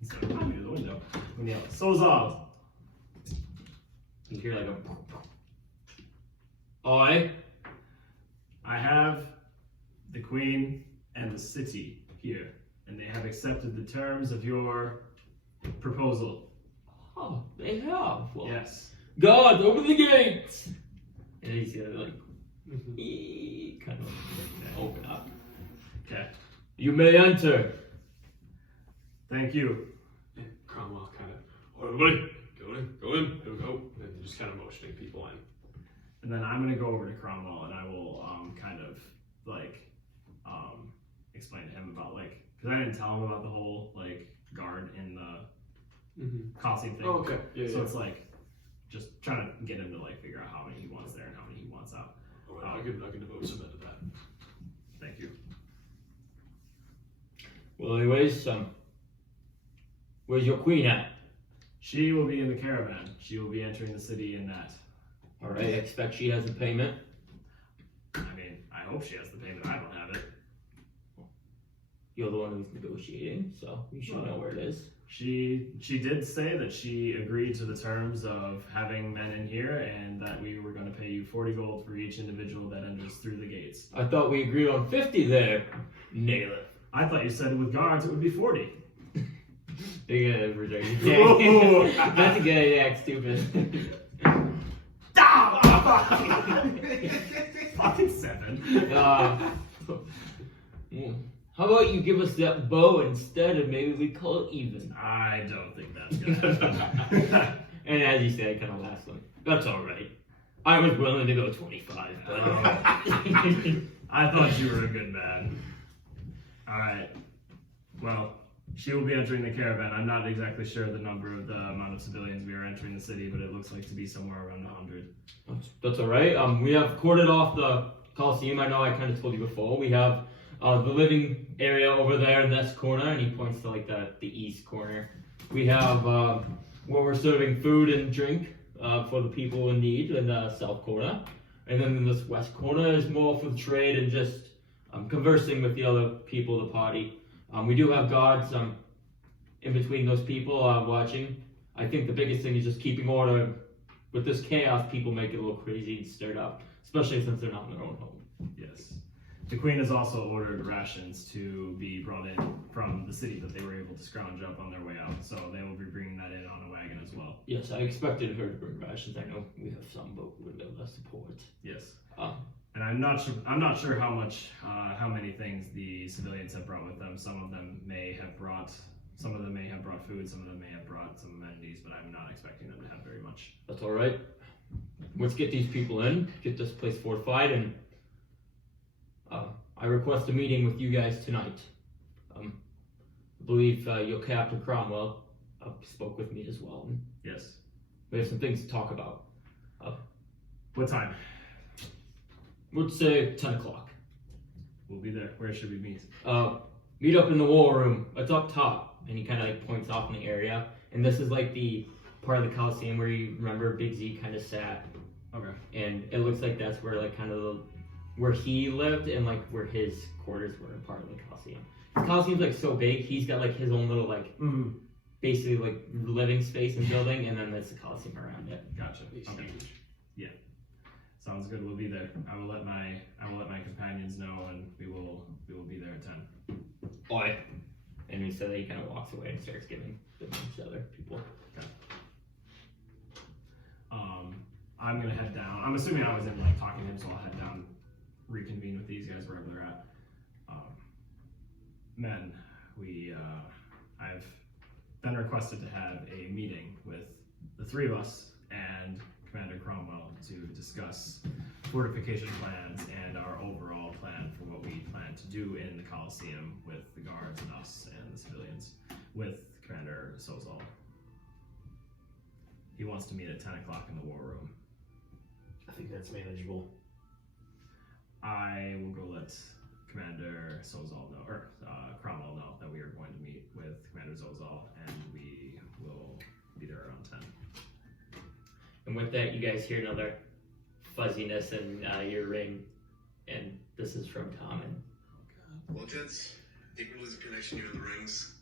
Instead of climbing to the window, I'm gonna yell, Sozal. You hear like a. Oi. I have the Queen and the city here, and they have accepted the terms of your proposal. Oh, they have. Well, Yes. God, open the gates. And he's gonna like kind of open up. Okay. You may enter. Thank you. And Cromwell kind of, everybody, go in, go. And just kind of motioning people in. And then I'm gonna go over to Cromwell and I will kind of like explain to him about because I didn't tell him about the whole guard in the Colosseum thing. Oh, okay. Yeah, so yeah. it's just trying to get him to figure out how many he wants there and how many he wants out. All right, I can devote some into that. Thank you. Well, anyways, where's your queen at? She will be in the caravan. She will be entering the city in that. All right, I expect she has the payment. I mean, I hope she has the payment. I don't have it. You're the one who's negotiating, so you should know where it is. She did say that she agreed to the terms of having men in here and that we were going to pay you 40 gold for each individual that enters through the gates. I thought we agreed on 50 there. Naileth. I thought you said with guards it would be 40. They're gonna reject you. Whoa. That's a good idea, act stupid. Fucking 7. How about you give us that bow instead and maybe we call it even? I don't think that's gonna happen. And as you say, I kind of laugh like, that's alright. I was willing to go 25, but... I thought you were a good man. Alright. Well, she will be entering the caravan. I'm not exactly sure the amount of civilians we are entering the city, but it looks like to be somewhere around 100. That's alright. We have corded off the Colosseum. I know I kind of told you before. We have the living area over there in this corner, and he points to the east corner. We have where we're serving food and drink for the people in need in the south corner. And then in this west corner is more for the trade and just conversing with the other people of the party. We do have guards in between those people watching. I think the biggest thing is just keeping order. With this chaos, people make it a little crazy and stirred up, especially since they're not in their own home. Yes. The Queen has also ordered rations to be brought in from the city that they were able to scrounge up on their way out, so they will be bringing that in on a wagon as well. Yes, I expected her to bring rations. I know we have some, but we wouldn't be able to support. Yes. Um, And I'm not sure how many things the civilians have brought with them. Some of them may have brought food, some of them may have brought some amenities, but I'm not expecting them to have very much. That's all right. Let's get these people in, get this place fortified, and I I request a meeting with you guys tonight. I believe your Captain Cromwell spoke with me as well. And Yes. we have some things to talk about. What time? Let's say 10 o'clock. We'll be there. Where should we meet? Meet up in the war room. It's up top. And he kind of like points off in the area. And this is like the part of the Colosseum where you remember Big Z kind of sat. Okay. And it looks like that's where like kind of where he lived and like where his quarters were a part of the Colosseum. The Colosseum's like so big, he's got like his own little like basically like living space and building, and then there's the Colosseum around it. Gotcha. Okay. Yeah. Sounds good. We'll be there. I will let my companions know, and we will be there at 10. Oi. And he said that he kind of walks away and starts giving the names to other people. Okay. I'm gonna head down. I'm assuming I was in like talking to him, so I'll head down, reconvene with these guys wherever they're at. Men, I've been requested to have a meeting with the three of us and Commander Cromwell to discuss fortification plans and our overall plan for what we plan to do in the Colosseum with the guards and us and the civilians, with Commander Sozal. He wants to meet at 10 o'clock in the war room. I think that's manageable. I will go let Commander Sozal know, or Cromwell know, that we are going to meet with Commander Sozal, and we will be there around 10. And with that, you guys hear another fuzziness in your ring, and this is from Tom. And well, gents, I think we'll lose a connection here in the rings.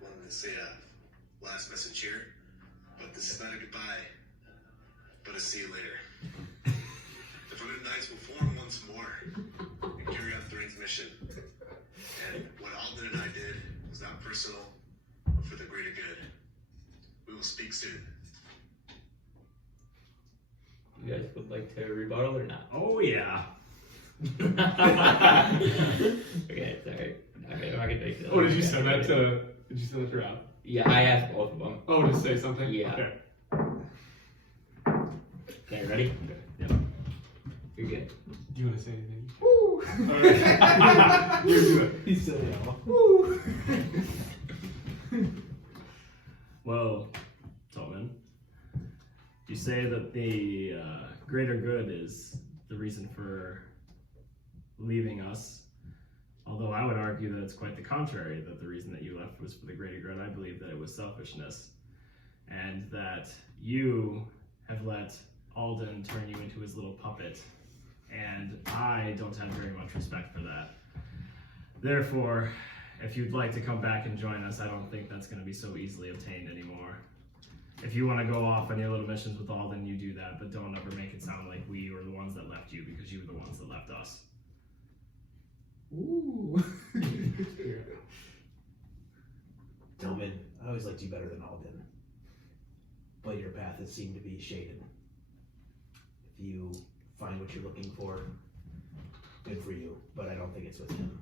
Wanted to say a last message here, but this is not a goodbye, but a see you later. The Forbidden Knights will form once more and carry out the rings mission. And what Alden and I did was not personal, but for the greater good. We will speak soon. you guys would like to rebuttal or not? Oh yeah. Okay, sorry. Okay, I can take this. Oh, did you send that to Rob? Yeah, I asked both of them. Oh, to say something? Yeah. Okay. Okay, ready? Yep. You're good. Do you want to say anything? Woo! Alright. You do it. He's so yellow. Woo! Well, Tolman, you say that the greater good is the reason for leaving us. Although I would argue that it's quite the contrary, that the reason that you left was for the greater good. I believe that it was selfishness, and that you have let Alden turn you into his little puppet, and I don't have very much respect for that. Therefore, if you'd like to come back and join us, I don't think that's going to be so easily obtained anymore. If you want to go off on your little missions with Alden, you do that, but don't ever make it sound like we were the ones that left you, because you were the ones that left us. Ooh. Tillman, I always liked you better than Alden. But your path has seemed to be shaded. If you find what you're looking for, good for you. But I don't think it's with him.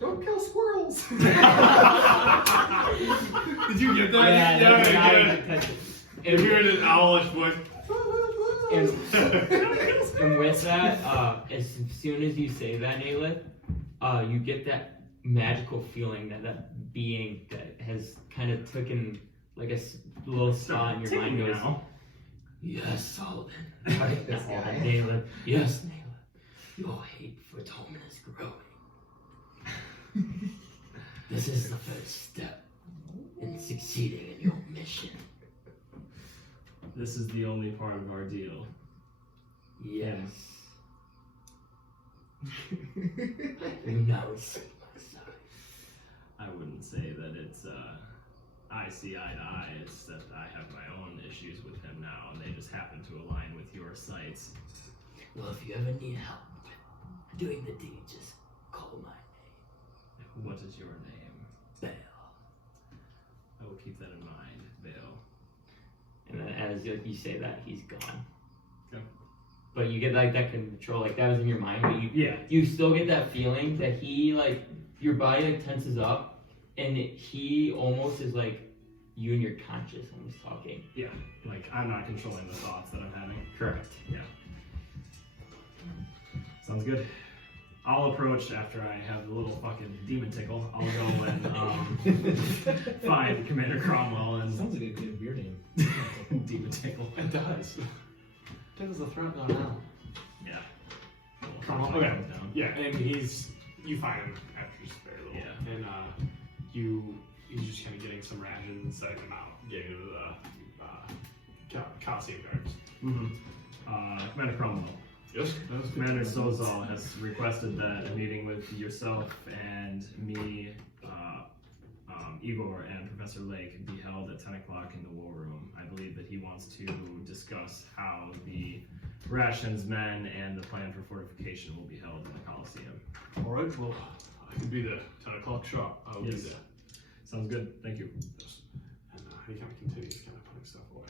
Don't kill squirrels! Did you get that? Yeah, If you're in an owlish voice. And with that, as soon as you say that, Naileth, you get that magical feeling that being that has kind of taken like a little spot in your mind goes, yes, Solomon. Right, This guy. Naileth. Yes, Naileth. Your hate for Tolman is growing. This is the first step in succeeding in your mission. This is the only part of our deal. Yes. I do not see my side. I wouldn't say that it's I see eye to eye. It's that I have my own issues with him now, and they just happen to align with your sights. Well, if you ever need help doing the deed, just call my name. What is your name? Bale. I will keep that in mind, Vale. And then as you say that, he's gone. Okay. But you get like that control, like that was in your mind, but Yeah. you still get that feeling that he like your body like tenses up, and he almost is like you and your conscious when he's talking. Yeah. Like, I'm not controlling the thoughts that I'm having. Correct. Yeah. Sounds good. I'll approach after I have the little fucking demon tickle. I'll go and find Commander Cromwell and Sounds like a good beer name. demon tickle. It does. That is a threat going on. Yeah. Cromwell, okay. Yeah, and you find him after just very little. Yeah. And he's just kind of getting some rations and setting them out, getting to the colosseum guards. Mm-hmm. Commander Cromwell. Yes, that was Commander Sozal has requested that a meeting with yourself and me, Igor, and Professor Layk be held at 10 o'clock in the war room. I believe that he wants to discuss how the rations, men, and the plan for fortification will be held in the Colosseum. All right, well, I could be the 10 o'clock shop. I will Yes. do that. Sounds good. Thank you. And he kind of continues kind of putting stuff away.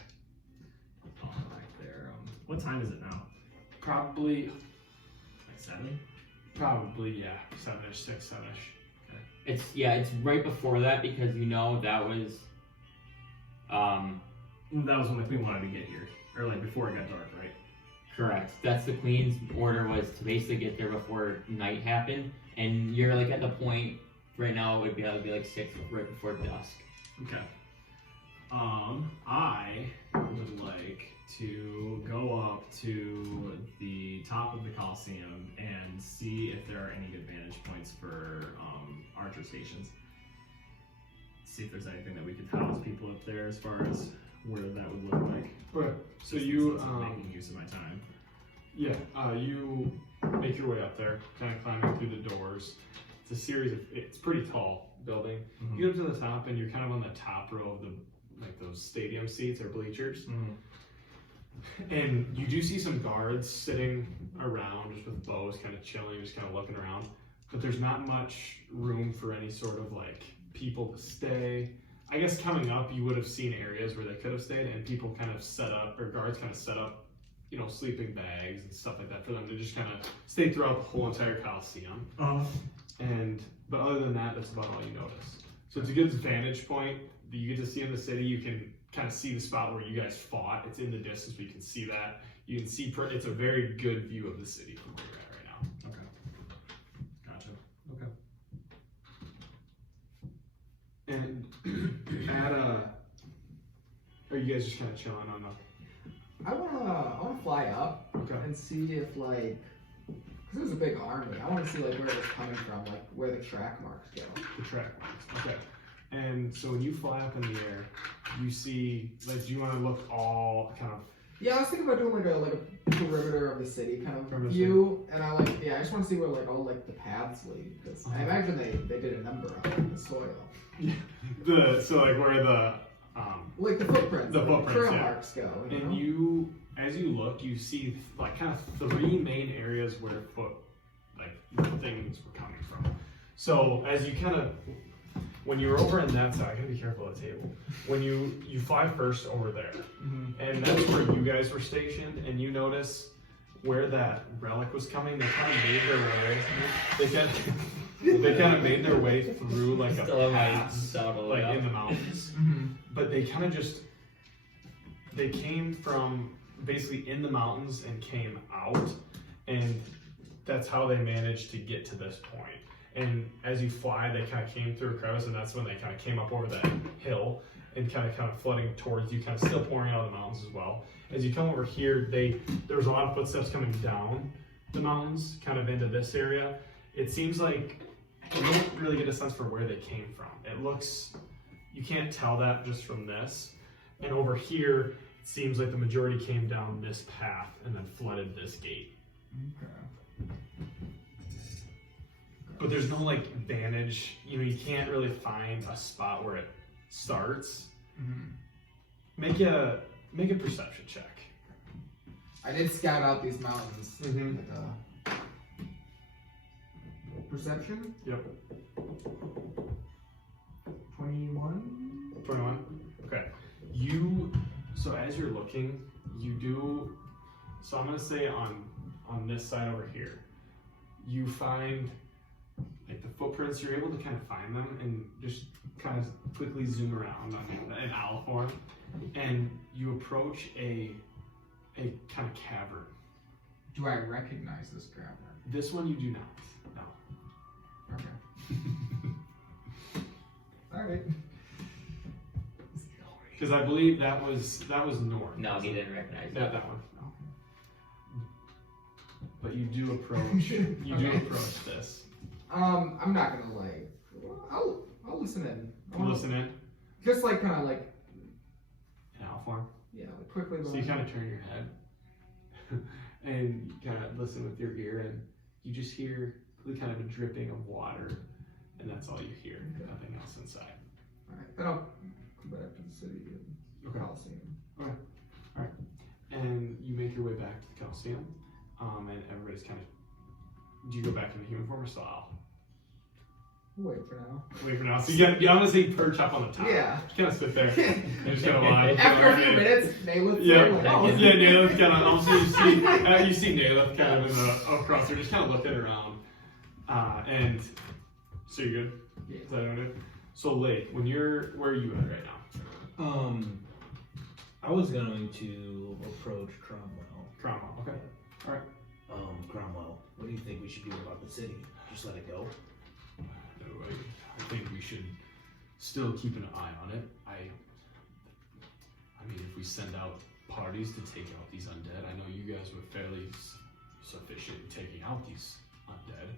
Right there. What time is it now? Probably, Like 7? yeah, 7-ish, 6, 7-ish. It's right before that because that was That was when the Queen wanted to get here, or like before it got dark, right? correct. That's the Queen's order, was to basically get there before night happened, and you're like at the point right now it would be like 6 right before dusk. Okay. I would like to go up to the top of the Colosseum and see if there are any good vantage points for archer stations. See if there's anything that we could house people up there as far as where that would look like. Right. So Just you, instead of making use of my time. you make your way up there, kind of climbing through the doors. It's a series of, it's pretty tall building. Mhm. You get up to the top and you're kind of on the top row of those stadium seats or bleachers. And you do see some guards sitting around just with bows, kind of chilling, just kind of looking around. But there's not much room for any sort of like people to stay. I guess coming up, you would have seen areas where they could have stayed, and people kind of set up, or guards kind of set up, sleeping bags and stuff like that for them to just kind of stay throughout the whole entire Colosseum. But other than that, that's about all you notice. So it's a good vantage point that you get to see in the city. You can kind of see the spot where you guys fought. It's in the distance, but you can see that. You can see, it's a very good view of the city from where you're at right now. Okay. Gotcha. Okay. And are you guys just kind of chilling on I wanna fly up Okay. and see if because there's a big army. I want to see where it's coming from, where the track marks go. the track marks? Okay. And so when you fly up in the air, you see, do you want to look all kind of, Yeah, I was thinking about doing like a perimeter of the city kind of Perimeter view, and I just want to see where all the paths lead, because I Uh-huh. imagine they did a number on the soil, where the, like the footprints, The like footprints, trail yeah. marks go. and you, as you look, you see kind of 3 main areas where things were coming from. So as you kind of, when you're over in that side, I gotta be careful of the table. When you fly first over there, and that's where you guys were stationed, and you notice where that relic was coming. They kind of made their way. They kind of made their way through like a Still have my pass, sound all the like way in up. the mountains. But they kind of they came from basically in the mountains and came out, and that's how they managed to get to this point. And as you fly, they kind of came through a crevice, and that's when they kind of came up over that hill and kind of flooding towards you, kind of still pouring out of the mountains as well. As you come over here, there was a lot of footsteps coming down the mountains, kind of into this area. It seems like you don't really get a sense for where they came from. It looks, you can't tell that just from this. And over here, it seems like the majority came down this path and then flooded this gate. Okay. But there's no vantage, you can't really find a spot where it starts. Make a perception check. I did scout out these mountains. Mhm. With, perception? Yep. 21. 21. Okay. So as you're looking, so I'm gonna say on this side over here, you find the footprints. You're able to kind of find them and just kind of quickly zoom around on an owl form, and you approach a kind of cavern. Do I recognize this traveler? This one you do not. No. Okay. Alright. Because I believe that was North. No, he didn't recognize Not it. that one. No. But you do approach. You do Okay. approach this. I'm not gonna like. I'll listen in. I wanna- Listen in. Just like kind of like In owl form. yeah, like quickly. So you kind of turn your head and you kind of listen with your ear, and you just hear kind of a dripping of water, and that's all you hear. Okay. Nothing else inside. All right, then I'll come back to the city and Okay. Colosseum. And you make your way back to the Colosseum, and everybody's kind of. Do you go back into human form or still owl? Wait for now. Wait for now. So you honestly perch up on the top. Yeah. Kind of sit there and just kind of watch. After a few minutes, Naileth. Yeah, Like, oh, yeah, Naileth kind of. Also, you see Naileth kind of in the across there, just kind of looking around. And so you're good. Yeah. Is that okay? So Layk, where are you at right now? I was going to approach Cromwell. Cromwell. Okay. All right. Cromwell, what do you think we should do about the city? Just let it go? No, I think we should still keep an eye on it. I mean, if we send out parties to take out these undead, I know you guys were fairly sufficient in taking out these undead,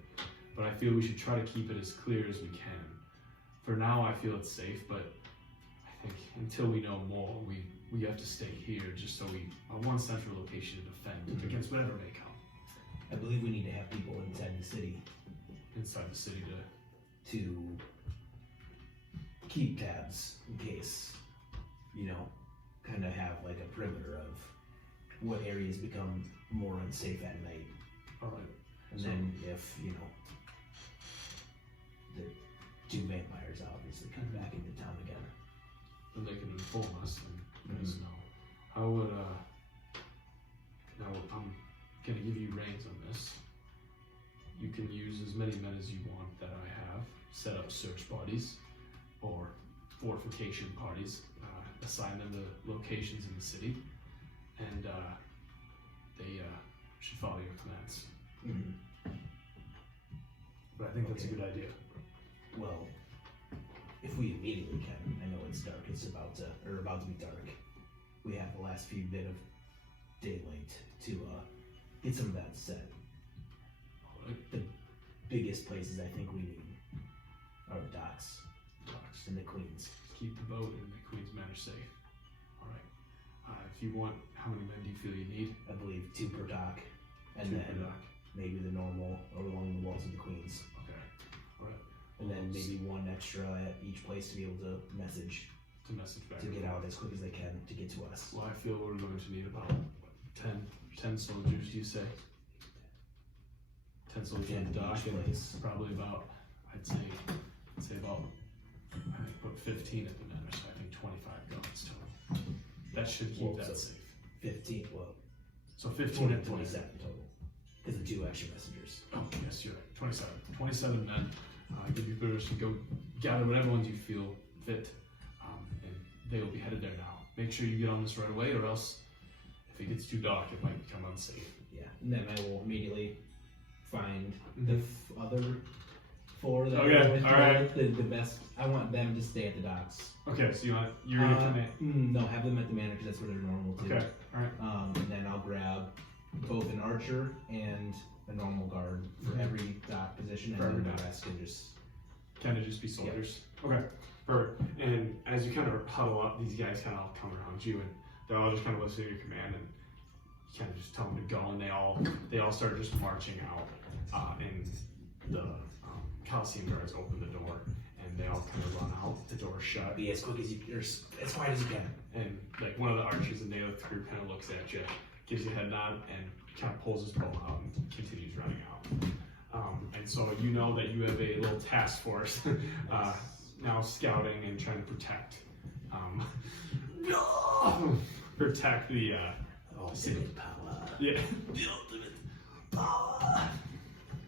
but I feel we should try to keep it as clear as we can. For now, I feel it's safe, but I think until we know more, we have to stay here just so we are one central location to defend against whatever may come I believe we need to have people inside the city inside the city to keep tabs in case, kind of have like a perimeter of what areas become more unsafe at night. All right. And So- then if, the two vampires obviously come back into town again. Then they can inform us and let us Mhm. know. How would now I'm gonna give you reins on this. You can use as many men as you want that I have. Set up search parties or fortification parties. Assign them to locations in the city, and they should follow your commands. But I think that's a Okay. good idea. Well, if we immediately can, I know it's dark, it's about to be dark. We have the last few bit of daylight to get some of that set. All right. The biggest places I think we need are the docks Talks. and the Queens. Keep the boat and the Queen's Manor safe. All right. If you want, how many men do you feel you need? I believe 2 per dock, and 2 then per dock. maybe the normal or along the walls of the Queens. Okay. All right. And then maybe 1 extra at each place to be able to message To message back. to get out as quick as they can to get to us. Well, I feel we're going to need about 10 soldiers, you say? 10 soldiers 10 on the dock, each and place. probably about, I'd say about, I think put 15 at the manor, so I think 25 guards total. That should keep Well, that so- safe. 15, So 15 at the 27 total. Because the 2 extra messengers. Oh, yes, you're right. 27. 27 men. Give you orders to go gather whatever ones you feel fit, and they will be headed there now. Make sure you get on this right away, or else if it gets too dark, it might become unsafe. Yeah, and then I will immediately find the other 4 that Okay, are with alright. the best. I want them to stay at the docks. Okay, so you're gonna command. No, have them at the manor because that's where they're normal too. Okay, all right. And then I'll grab both an archer and a normal guard for every dock position, and For every then dock. the rest can just. Kind of just be soldiers. Okay, perfect. And as you kind of huddle up, these guys kind of all come around you, and they're all just kind of listening to your command, and you kind of just tell them to go, and they all start just marching out. And the Colosseum guards open the door, and they all kind of run out. The door's shut, Be as quick as you, or as quiet as you can. and like one of the archers in Naileth group kind of looks at you, gives you a head nod, and kind of pulls his bow out and continues running out. And so you know that you have a little task force now scouting and trying to protect protect the Ultimate power. yeah. The ultimate power.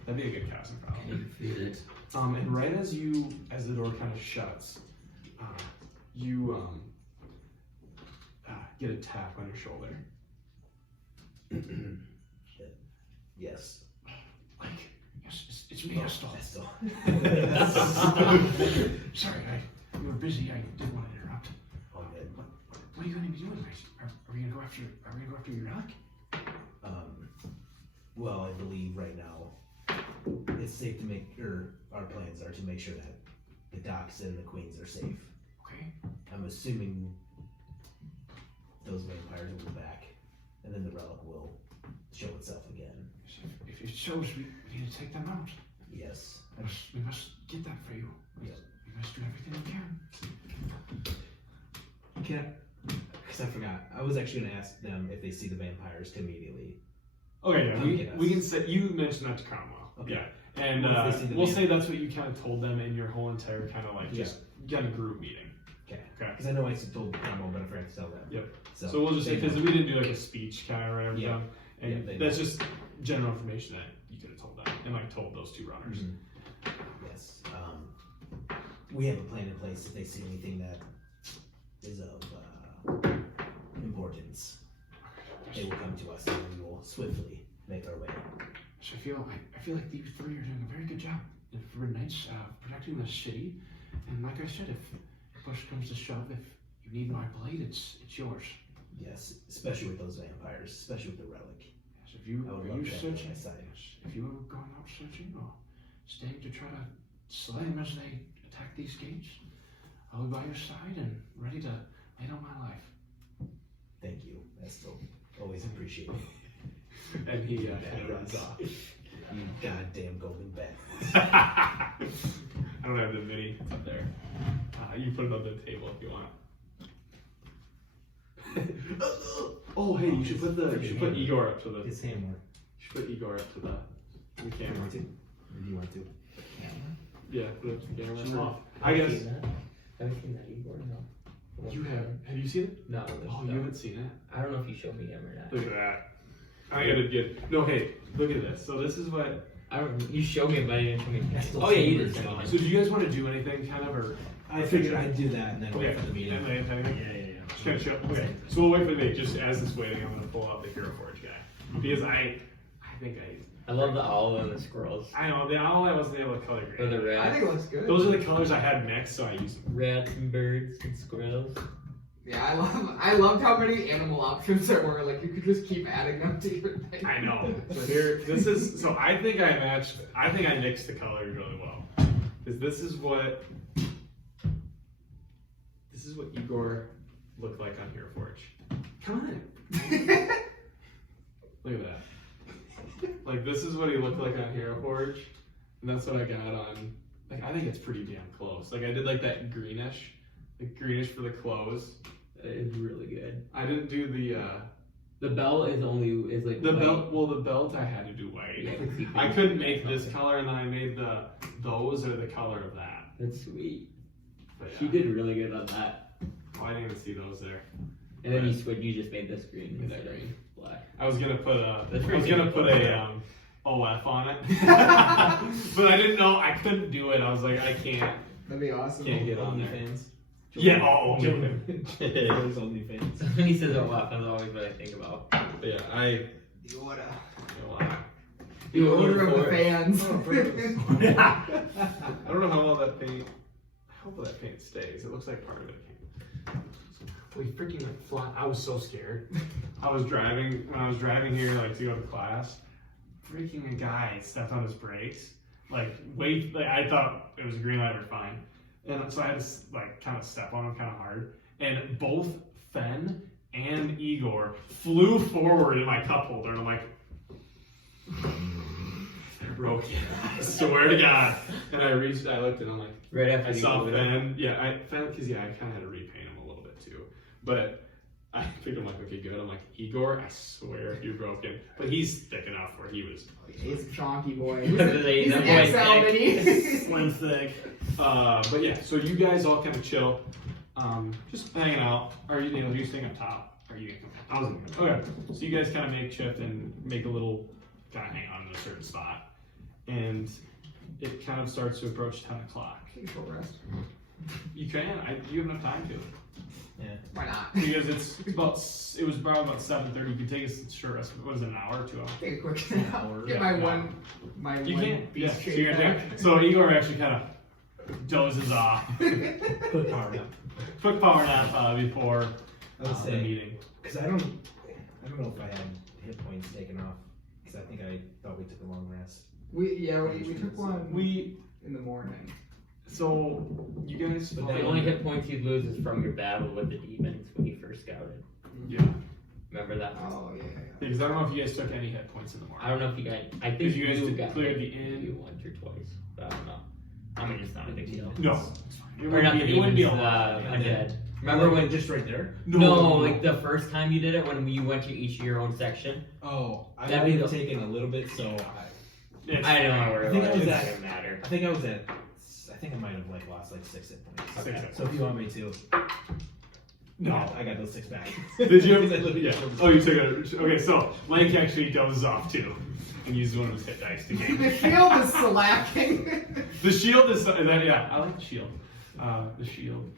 That'd be a good casting Can probably. you feel it? And right as the door kind of shuts, you get a tap on your shoulder. Yes. Like, yes, it's me, Estel. Estel. Sorry, you were busy. I didn't want to interrupt. All good. What are you going to be doing? Are we going to go after? Are we going to go after your dock? Well, I believe right now it's safe to make, or our plans are to make sure that the docks and the queens are safe. Okay. I'm assuming those vampires will go back, and then the relic will show itself again. If it shows, we need to take them out. Yes. We must get that for you. We must do everything we can. Can I? Because I forgot. I was actually going to ask them if they see the vampires to immediately. Okay, yeah, Come get us. we can say you mentioned that to Cromwell. Okay. Yeah, and What if they see the we'll man? say that's what you kind of told them in your whole entire kind of like just kind of group meeting. Okay. Okay. Because I know I told Cromwell, but I forgot to tell them. Yep. So, So we'll just they because know. we didn't do like a speech kind of or Yeah. everything, and Yeah, they that's know. just general information that you could have told them and like told those two runners. Mhm. Yes. We have a plan in place if they see anything that is of importance. They will come to us and we will swiftly make our way. So I feel like these three are doing a very good job for knights protecting the city. And like I said, if push comes to shove, if you need my blade, it's yours. Yes, especially with those vampires, especially with the relic. Yes, if you I would are love you to have you on searching? my side. If you are going out searching or staying to try to slay them as they attack these gates, I'll be by your side and ready to lay down my life. Thank you. That's still always appreciated. And he That runs off. You goddamn golden bat. I don't have the mini. It's up there. You put it on the table if you want. Oh, hey, you should put Igor up to the. His hand work. You should put Igor up to the camera. Or do you want to? Yeah, put it up to the camera. Sure. I guess Have you seen that Igor? No. you have. Have you seen it? No. Oh, you haven't seen it. I don't know if you showed me him or not. Look at that. I gotta get. No, hey, look at this. So this is what. I don't. You showed me, but I didn't show me. Still Oh yeah, you chambers did. Show me. So do you guys want to do anything, kind of, or? I figured I'd do that and then Okay. wait for the meeting. Anything? Just kind of chill. Okay. So we'll wait for the date. Just as it's waiting, I'm gonna pull out the Hero Forge guy because I think I love the owl and the squirrels. I know the owl I wasn't able to color Or grade. the I rats. think it looks good. Those are the colors I had mixed, so I used them. Rats and birds and squirrels. Yeah, I loved how many animal options there were. Like you could just keep adding them to your thing. I know. So here, this is. So I think I matched. I think I mixed the colors really well. Because this is what Igor looked like on Hero Forge. Come on. Look at that. Like this is what he looked like on Hero Forge, and that's what I got on. Like I think it's pretty damn close. Like I did like that greenish, for the clothes. It's really good. I didn't do The belt is like the white. belt. Well, the belt I had to do white. Yeah, 'cause you I couldn't make this color, and then I made those are the color of that. That's sweet. But yeah. She did really good on that. Oh, I didn't even see those there. And then you switched. You just made this green. Made that instead of green. Black. I was gonna put a. That's I pretty was gonna good. put a OF on it, but I didn't know. I couldn't do it. I was like, I can't That'd be awesome. get on there. OnlyFans. Yeah. Oh, okay. There's OnlyFans. So when he says "oh, that's always what I think about. But yeah, I. The order. You The order of the for- fans. I don't know how well that paint. I hope that paint stays. It looks like part of it came. We freaking like fly. I was so scared. I was driving when I was driving here like to go to class. Freaking a guy stepped on his brakes. Like wait, like I thought it was a green light, we're fine. And so I had to like kind of step on him kind of hard. And both Fen and Igor flew forward in my cup holder, and I'm like, they're broken. I swear to God. And I looked, and I'm like, Right after I you saw glued it. Fen. Yeah, Fen, because I kind of had to repaint him a little bit too. But I figured, I'm like, okay, good. I'm like, Igor, I swear you're broken. But he's thick enough where he was. He's a chonky boy. That He's an boy's XL thick. mini. Slim thick. But yeah, so you guys all kind of chill. Just hanging out. Are you staying up top? Are you gonna come down? Okay. So you guys kind of make shift and make a little kind of hang on in a certain spot. And it kind of starts to approach 10 o'clock. Take a short rest. You can. You have enough time to. Why not? Because it was probably about 7:30. You can take a short rest. What is it, an hour or 2 hours? Take a quick An nap. hour. Get Yeah, my You one can't. piece Yeah. So, shape you're back. so Igor actually kind of dozes off. Quick power nap. Quick power nap before I would the say, meeting. because I don't know if I had hit points taken off, because I think I thought we took a long rest. We took one We in the morning. so you guys. But The only hit points you'd lose is from your battle with the demons when you first scouted. Yeah. Remember that? Oh yeah. Because I don't know if you guys took any hit points in the morning. I don't know if you got. I think Did you guys got clear hit the inn? You once or twice, but I don't know. I mean, it's not a big deal. No. It Or wouldn't not be, the it wouldn't be a demons, lot. undead. Remember when? just right there? No, like the first time you did it when you went to each of your own section. Oh, I That'd might be have the- taken a little bit, so I don't know where I it think was. I was It at- doesn't matter. I think I was at. I think I might have like lost like 6 hit points. Okay. So if you want me to, No. I got those 6 back. Did you? Because I literally Yeah. just- Oh, you took a. Okay, so Layk actually dozes off too, and uses one of his hit dice to The gain. shield is slacking. The shield is. Yeah, I like the shield. The shield.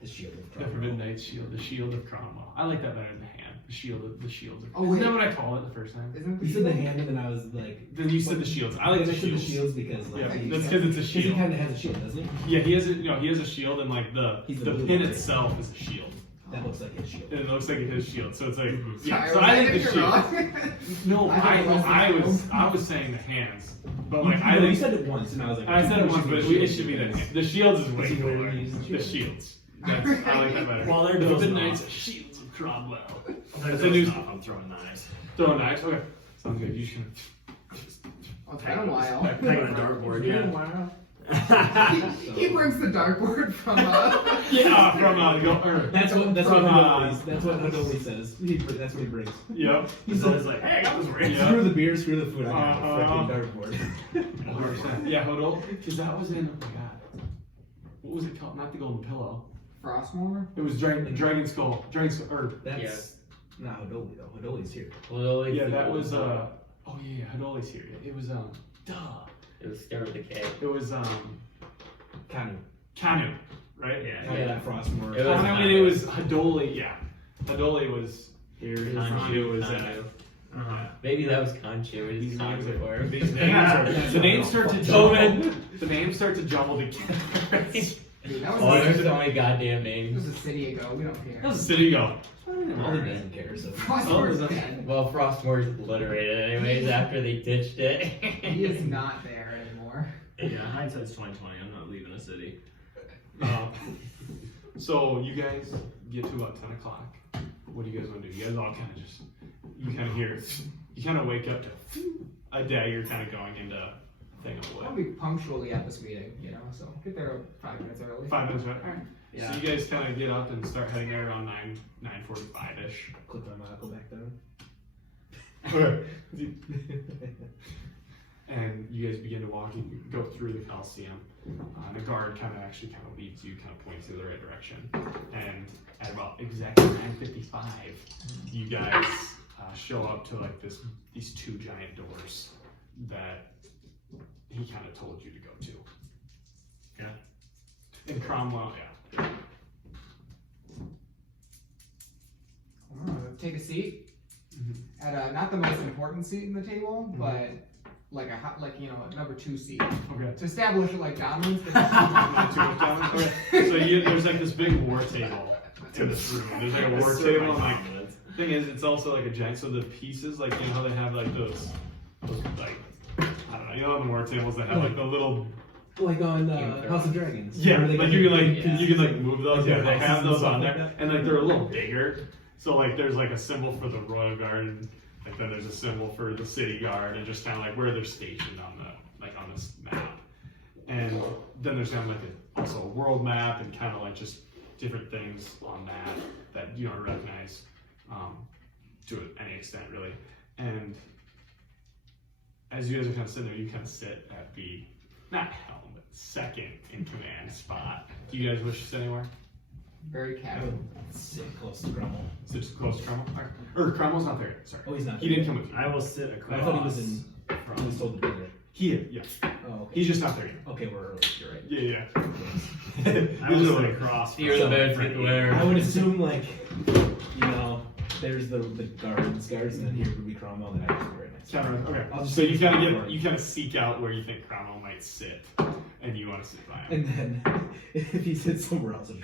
The shield of The Forbidden Knight's shield. The shield of Cromwell. I like that better than the hand. The shield of the shields. Of, Oh, Isn't wait. that what I call it the first time? Isn't it the You said the shield? hand, and then I was like, Then you said the shields. I like the I said the shields. shields because like, Yeah, he, that's because it's a he shield. kind of has a shield, doesn't he? Yeah, he has a he has a shield, and like the He's the the blue pin one. itself is a shield, That looks like his shield. and it looks like it has shield. So it's like yeah. Sorry, So was I think the getting shield. wrong? No, I thought it was the I was saying the hands, but like You I know, you think said it once, and I was like, I said it once, but it should be that. the shields is way Is he cooler. really using The shields? shields. That's, I like that better. Well, they're the dozing Forbidden off. Knights, shields of Cromwell. There's a new- I'm throwing knives. Throw knives. Okay, sounds good. You should. Oh, it's been a while. Peg on a dartboard, yeah. He brings the dartboard from Yeah, from That's what From, Hodoli says. That's what he brings. Yep. He says like, hey, I got this ring. Yeah. Screw the beer, screw the food. I got a freaking dartboard. 100%. Yeah, Hodol. Because that was in. Oh my god. What was it called? Not the Golden Pillow. Frostmourne. It was Dragon Skull. Dragon Skull. Or That's not Hodoli though. Hodoli's here. Well, like yeah, the- that was Oh yeah, Hodoli's here. It was Duh. It was Stare with the K. It was Kanu. Kanu, right? Yeah. Kanu and Frostmourne. It was I mean, it was Hodoli. Yeah, Hodoli was here. Kanju, was Kanju. Uh-huh. Maybe that was Kanju. We These just talked names are- before. These names are. The names start to jumble. The names start to jumble together. Dude, that was Oh, a, there's so many goddamn it names. was a city ago. We don't care. That was a city ago. Ollie doesn't care, so. Frostmourne's Oh, dead. Well, Frostmore's obliterated anyways after they ditched it. He is not there anymore. Yeah, hindsight's 2020. I'm not leaving a city. So you guys get to about 10 o'clock. What do you guys want to do? You guys all kind of just, you kind of hear, you kind of wake up to a dagger kind of going into a thing of I'll wood. be punctually at this meeting, you know, so get there 5 minutes early. 5 minutes, right? All right. Yeah. So you guys kind of get up and start heading there around 9:45-ish. Click my monocle back down. Okay. And you guys begin to walk and go through the Colosseum. And the guard kind of leads you, kind of points you in the right direction. And at about exactly 9:55, you guys show up to like these 2 giant doors that he kind of told you to go to. Yeah. And Cromwell, yeah. Take a seat Mhm. at not the most important seat in the table, but like a number 2 seat Okay. to establish like dominance. Okay. So there's like this big war table in this room. There's like a war table, and like thing is, it's also like a giant. So the pieces, like you know how they have like those like I don't know, you know on the war tables that have like the little Like on Yeah. House of Dragons. yeah, Where they like got you can the- like you can like move those. Yeah, Yeah, they have and those stuff on like there, that. and like they're a little bigger. So like there's like a symbol for the royal guard, and like then there's a symbol for the city guard, and just kind of like where they're stationed on this map. And then there's kind of like also a world map and kind of like just different things on that you don't recognize to any extent really. And as you guys are kind of sitting there, you kind of sit at the not helm but second in command spot. Do you guys wish to sit anywhere? Very I casual. would sit close to Cromwell. Sit close to Cromwell? All right. Or Cromwell's not there yet, sorry. Oh, he's not. He didn't come with you. I will sit across. I thought he was in. He was from. told to be there. He is, yeah. Oh, okay. He's just not there yet. Okay, we're early. You're right. Yeah. I was sitting across. Fear the bad from people there. I would assume like, you know, there's the guards, and then here would be Cromwell, and I would be right next to him. Okay. I'll just So you keep kind going. of you kind of seek out where you think Cromwell might sit, and you want to sit by him. And then if he sits somewhere else, I'm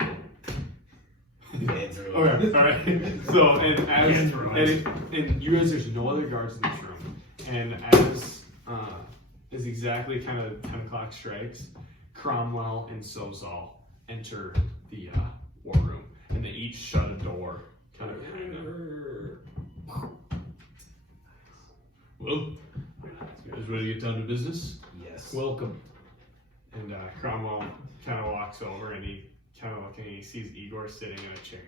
just hands are Okay, all right. So Hands were right. and you guys, there's no other guards in this room, and as exactly kind of 10 o'clock strikes, Cromwell and Sozal enter the war room, and they each shut a door, kind of behind them. Well, you guys ready to get down to business? Yes. Welcome. And Cromwell kind of walks over, and he kind of looking, and he sees Igor sitting in a chair.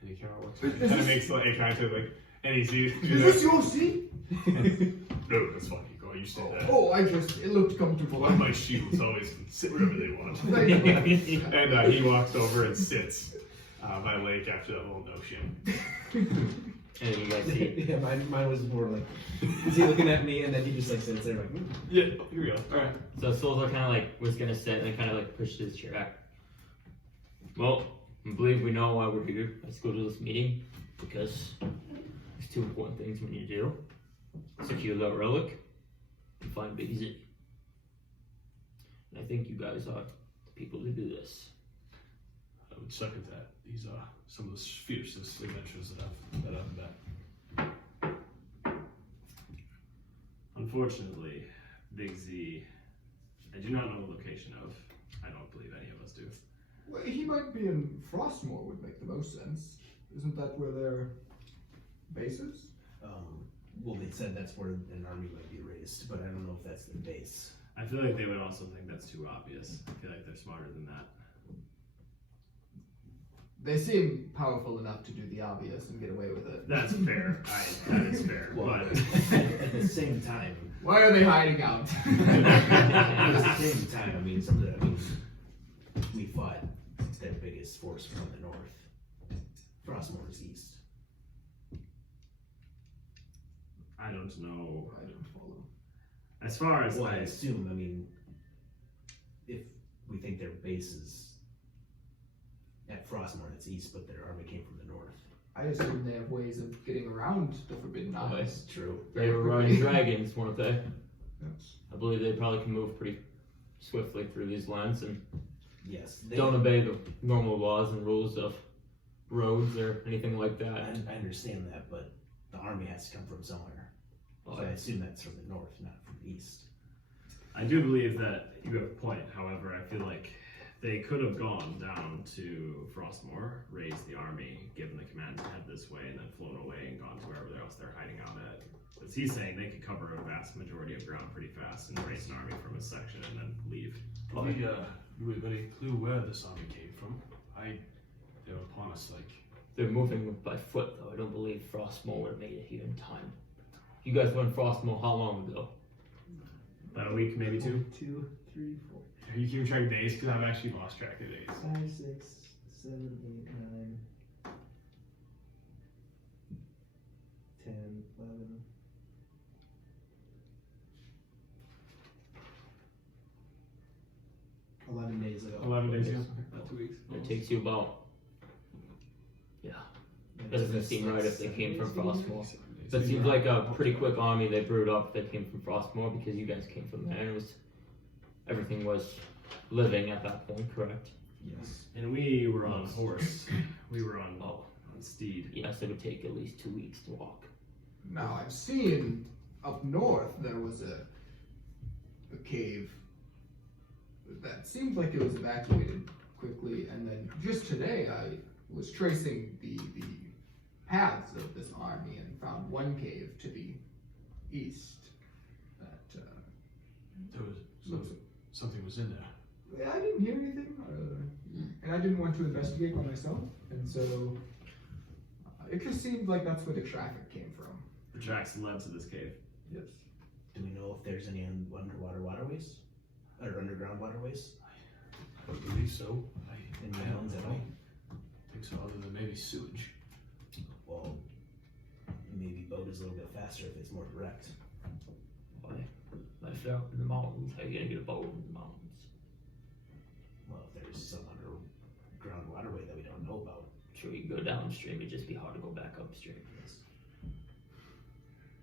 And he kind of looks, kind of makes like a kind of like, and he sees. Is this your seat? No, that's fine, Igor. You sit there. Oh, it looked comfortable. One of my shields always can sit wherever they want. And he walks over and sits by Layk after that little notion. And you guys see. Yeah, mine was more like, is he looking at me, and then he just like sits there like, Yeah, here we go. All right. So Sozal kind of like was gonna sit and kind of like pushed his chair back. Well, I believe we know why we're here. Let's go to this meeting because there's two important things we need to do: secure that relic and find Big Z. And I think you guys are the people to do this. I would second that. These are some of the fiercest adventures that I've met. Unfortunately, Big Z, I do not know the location of. I don't believe any of us do. Well, he might be in Frostmoor would make the most sense. Isn't that where their base is? well, they said that's where an army might be raised, but I don't know if that's their base. I feel like they would also think that's too obvious. I feel like they're smarter than that. They seem powerful enough to do the obvious and get away with it. That's fair. That is fair. Well, But at the same time, Why are they hiding out? at the same time, I mean, we fought their biggest force from the north. Frostmoor is east. I don't know. I don't follow. As far as Well, I like, assume, I mean, if we think their base is at Frostmoor, it's east, but their army came from the north. I assume they have ways of getting around the Forbidden Isles. That's true. They were riding dragons, weren't they? Yes. I believe they probably can move pretty swiftly through these lands and Yes. don't obey the normal laws and rules of roads or anything like that. I understand that, but the army has to come from somewhere. So I assume that's from the north, not from the east. I do believe that you have a point. However, I feel like they could have gone down to Frostmoor, raised the army, given the command to head this way, and then flown away and gone to wherever else they're hiding out at. Because he's saying they could cover a vast majority of ground pretty fast and raise an army from a section and then leave. Do we have any clue where this army came from? They were upon us like. They're moving by foot, though. I don't believe Frostmoor would have made it here in time. You guys went Frostmoor how long ago? About a week, maybe two. 2, 3, 4, Are you keeping track of days? Because I've actually lost track of days. 5, 6, 7, 8, 9, 10, 11. Days ago. 11 days ago. About 2 weeks. It takes you about. Yeah. Doesn't seem right if they came from Frostmoor. But it seems like a pretty quick army they brewed up that came from Frostmoor because you guys came from there and everything was living at that point, correct? Yes. And we were on horse. We were on steed. Yes, it would take at least 2 weeks to walk. Now I've seen up north there was a cave that seemed like it was evacuated quickly, and then just today I was tracing the paths of this army and found one cave to the east that There was something was in there. I didn't hear anything, and I didn't want to investigate by myself, and so it just seemed like that's where the traffic came from. The tracks led to this cave. Yes. Do we know if there's any underwater waterways? Or underground waterways? I would believe so. In the I don't islands at know. all? I think so, other than maybe sewage. Well, maybe boat is a little bit faster if it's more direct. Why? But if they're up in the mountains, how are you gonna get a boat in the mountains? Well, if there's some underground waterway that we don't know about. Sure, you can go downstream, it'd just be hard to go back upstream.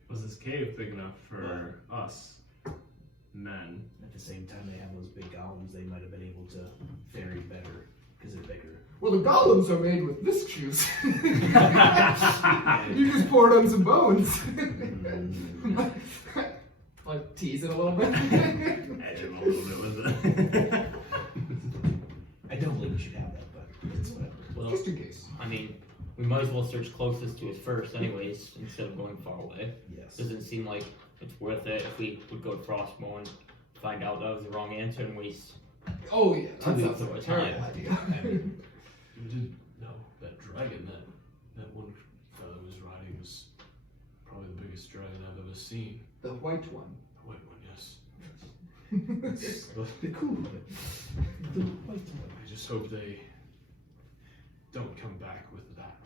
Was this cave big enough for us men? At the same time, they have those big golems. They might have been able to ferry better because they're bigger. Well, the golems are made with whisk juice. You just pour it on some bones. Like tease it a little bit. Edge him a little bit with it. I don't believe we should have that, but it's whatever. Well, Just in case. I mean, we might as well search closest to us first anyways, instead of going far away. Yes. Doesn't seem like it's worth it if we would go to Frostmourne and find out that was the wrong answer and waste. Oh yeah, Two that weeks sounds of like our a terrible time. idea. You did know that dragon that one fellow was riding was probably the biggest dragon I've ever seen. The white one. The white one, yes. The cool one. The white one. I just hope they don't come back with that.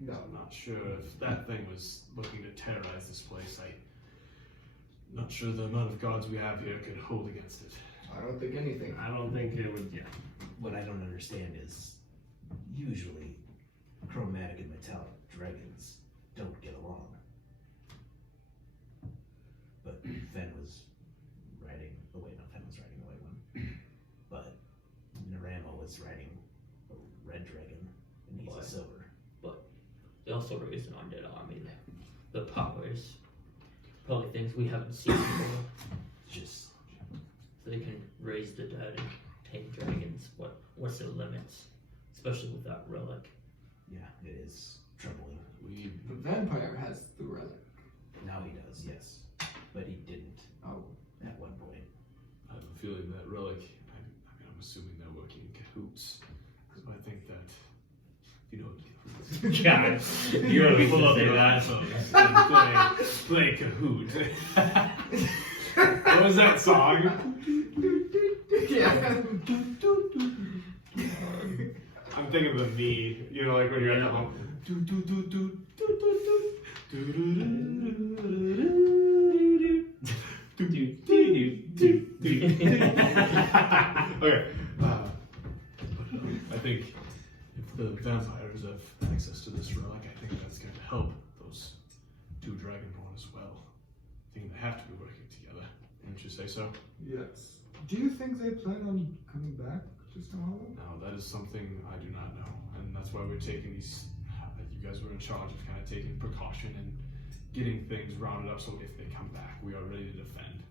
No. I'm not sure if that thing was looking to terrorize this place. I'm not sure the amount of gods we have here could hold against it. I don't think anything. I don't think it would, yeah. What I don't understand is usually chromatic and metallic dragons don't get along. But Fen was riding, oh wait, no, Fen was riding the white one. But Naramo was riding a red dragon, and he's a silver. They also raised an undead army. The powers, probably things we haven't seen before. Just, So they can raise the dead and tame dragons. What's their limits? Especially with that relic. yeah, it is troubling. The vampire has the relic. Now he does, yes. But he didn't Oh. at one point. I have a feeling that relic, I'm assuming they're working in cahoots. Because I think that, you know, cahoots. God, you really Pull should up say your that. iPhones and play Kahoot. What was that song? Yeah. I'm thinking of the me. You know, like when you're at the home. Okay. I think if the vampires have access to this relic, I think that's going to help those two dragonborn as well. I think they have to be working together. Wouldn't you say so? Yes. Do you think they plan on coming back to Snowhollow? No, that is something I do not know. And that's why we're taking these, you guys were in charge of kind of taking precaution and getting things rounded up so if they come back, we are ready to defend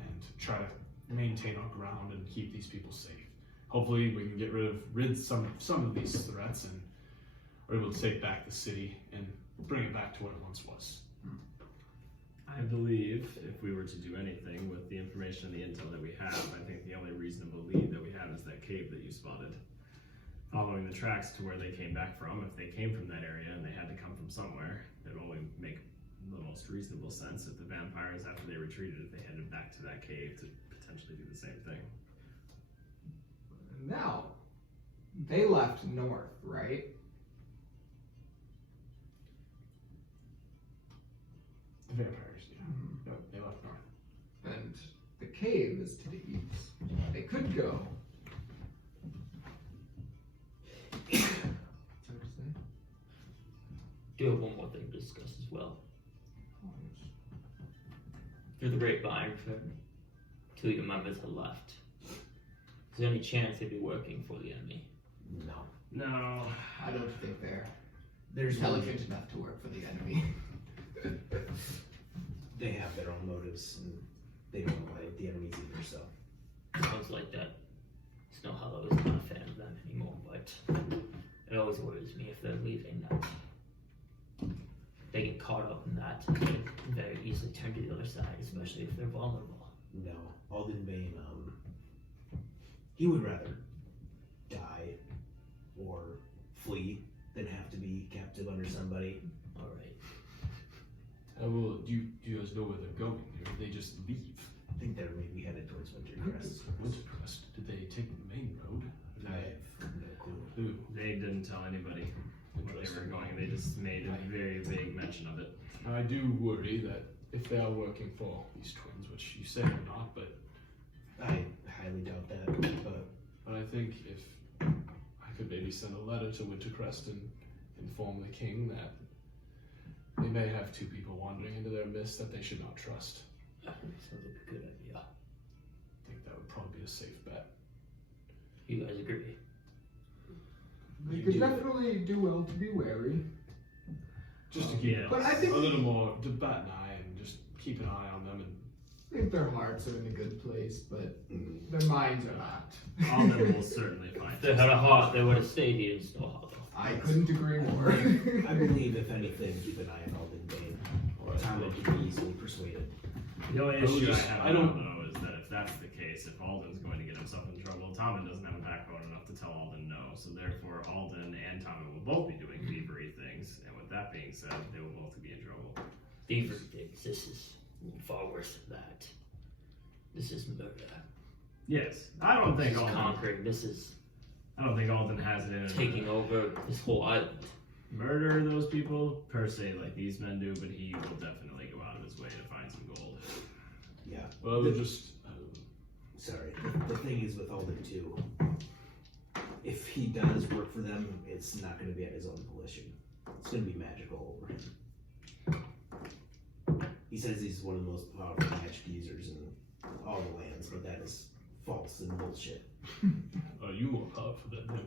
and try to maintain our ground and keep these people safe. Hopefully we can get rid some of these threats and are able to take back the city and bring it back to what it once was. I believe if we were to do anything with the information and the intel that we have, I think the only reasonable lead that we have is that cave that you spotted. Following the tracks to where they came back from, if they came from that area and they had to come from somewhere, it would only make the most reasonable sense if the vampires, after they retreated, if they headed back to that cave to potentially do the same thing. Now, they left north, right? The vampires, yeah. Yep, they left north. And the cave is to the east. They could go. What's hard to say? Do have one more thing to discuss as well. Through the grapevine, for two of your members have left. Is there any chance they'd be working for the enemy? No. No. I don't think they're There's intelligent enough to work for the enemy. They have their own motives and they don't want to fight the enemies either, so. Sounds like that Snowhollow is not a fan of them anymore, but it always worries me if they're leaving that they get caught up in that and they very easily turn to the other side, especially if they're vulnerable. No. Alden Bane, he would rather die or flee than have to be captive under somebody. Alright. Well, do you guys know where they're going? Or did they just leave? I think they're maybe headed towards Wintercrest. Wintercrest? Did they take the main road? I have no clue. Who? They didn't tell anybody where they were going. They just made a very vague mention of it. I do worry that if they are working for these twins, which you say they're not, but I highly doubt that, but I think if I could maybe send a letter to Wintercrest and inform the king that they may have two people wandering into their midst that they should not trust. Sounds like a good idea. I think that would probably be a safe bet. You guys agree? We could definitely do well to be wary. Just to keep But I think a little more to bat an eye and just keep an eye on them. And I think their hearts are in a good place, but their minds are not. Alden will certainly find If they had a heart, they would have stayed here in Snowhollow. I couldn't agree more. I believe if anything, keep an eye on Alden Bane. Tommen can be easily persuaded. The only I would issue just- I have I don't- though is that if that's the case, if Alden's going to get himself in trouble, Tommen doesn't have a backbone enough to tell Alden no. So therefore, Alden and Tommen will both be doing thievery things. And with that being said, they will both be in trouble. Thievery things. This is far worse than that. This is murder. Yes, I don't This think is Alden. conquering. This is I don't think Alden has it in him. taking over this whole island. Murder those people per se like these men do, but he will definitely go out of his way to find some gold. Yeah. well, I would just Sorry. The thing is with Alden too, if he does work for them, it's not going to be at his own volition. It's going to be magical over him. He says he's one of the most powerful magic users in all the lands, but that is false and bullshit. are you more powerful than him?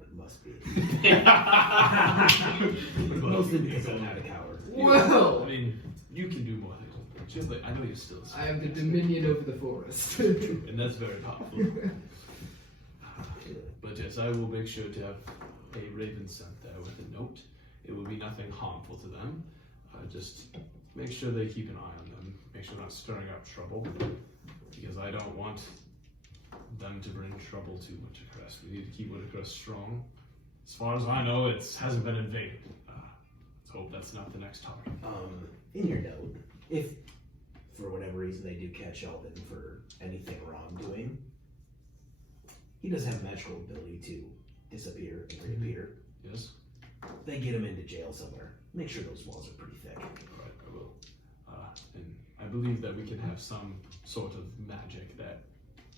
It must be. Well, Mostly because I'm not a coward. Well, I mean, you can do more things. But you have, like, I know you're still a I have the dominion over the forest. and that's very powerful. But yes, I will make sure to have a raven sent there with a note. It will be nothing harmful to them. Just make sure they keep an eye on them. Make sure they're not stirring up trouble. Because I don't want them to bring trouble to Wintercrest. We need to keep Wintercrest strong. As far as I know, it hasn't been invaded. Let's hope that's not the next target. In your note, if for whatever reason they do catch Alden for anything wrongdoing, he does have magical ability to disappear and reappear. Yes? They get him into jail somewhere. Make sure those walls are pretty thick. Alright, I will. And I believe that we can have some sort of magic that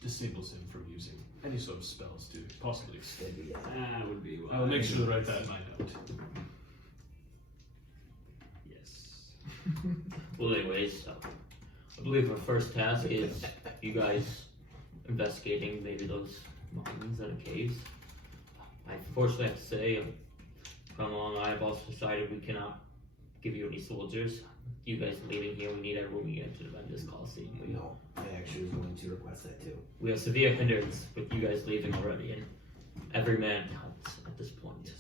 disables him from using any sort of spells to possibly That'd be, That would be I will make sure to write that in my note. Yes. Well, anyways, I believe our first task is you guys investigating maybe those mountains and caves. I unfortunately have to say, Cromwell and I have also decided we cannot give you any soldiers. You guys leaving here, we need everyone we get to defend this colosseum. no, I actually was going to request that too. We have severe hindrance with you guys leaving already, and every man counts at this point.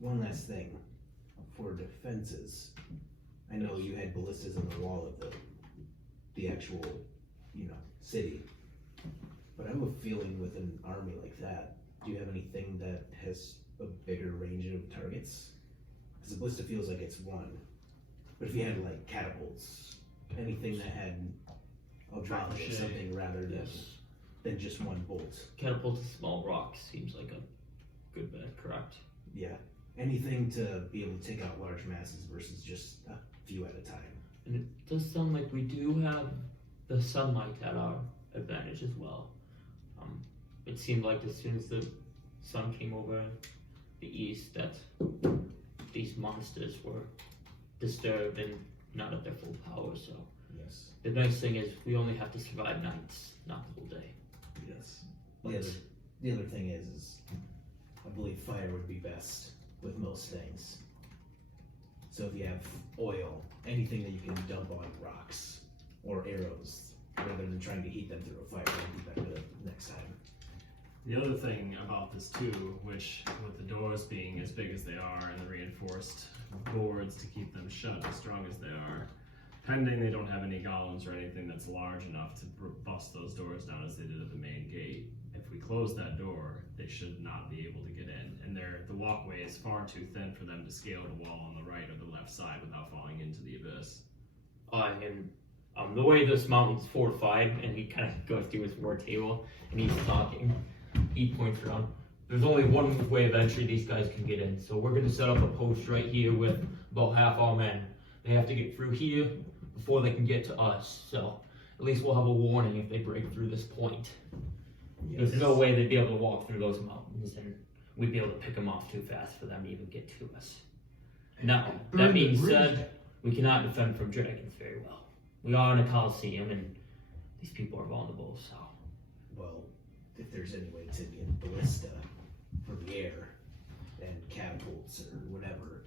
One last thing. For defenses, I know you had ballistas on the wall of the actual, city. But I have a feeling with an army like that, do you have anything that has a bigger range of targets? Because the ballista feels like it's one. But if you had like catapults, anything that had a bullet or Trebuchet. something rather than just one bolt. Catapult to small rocks seems like a good bet, correct? Yeah. Anything to be able to take out large masses versus just a few at a time. And it does sound like we do have the sunlight at our advantage as well. It seemed like as soon as the sun came over the east that these monsters were disturbed and not at their full power, so Yes. the nice thing is we only have to survive nights, not the whole day. Yes. The other thing is I believe fire would be best with most things. So if you have oil, anything that you can dump on rocks or arrows, rather than trying to heat them through a fire, would be better next time. The other thing about this too, which with the doors being as big as they are and the reinforced boards to keep them shut as strong as they are, pending they don't have any golems or anything that's large enough to bust those doors down as they did at the main gate. If we close that door, they should not be able to get in, and the walkway is far too thin for them to scale the wall on the right or the left side without falling into the abyss. And the way this mountain's fortified, and he kind of goes through his war table, and he's talking, he points around. there's only one way of entry these guys can get in. So we're gonna set up a post right here with about half our men. They have to get through here before they can get to us. So at least we'll have a warning if they break through this point. There's no way they'd be able to walk through those mountains, and we'd be able to pick them off too fast for them to even get to us. Now, that being said, we cannot defend from dragons very well. We are in a colosseum, and these people are vulnerable, so. Well, if there's any way to get ballista from the air and catapults or whatever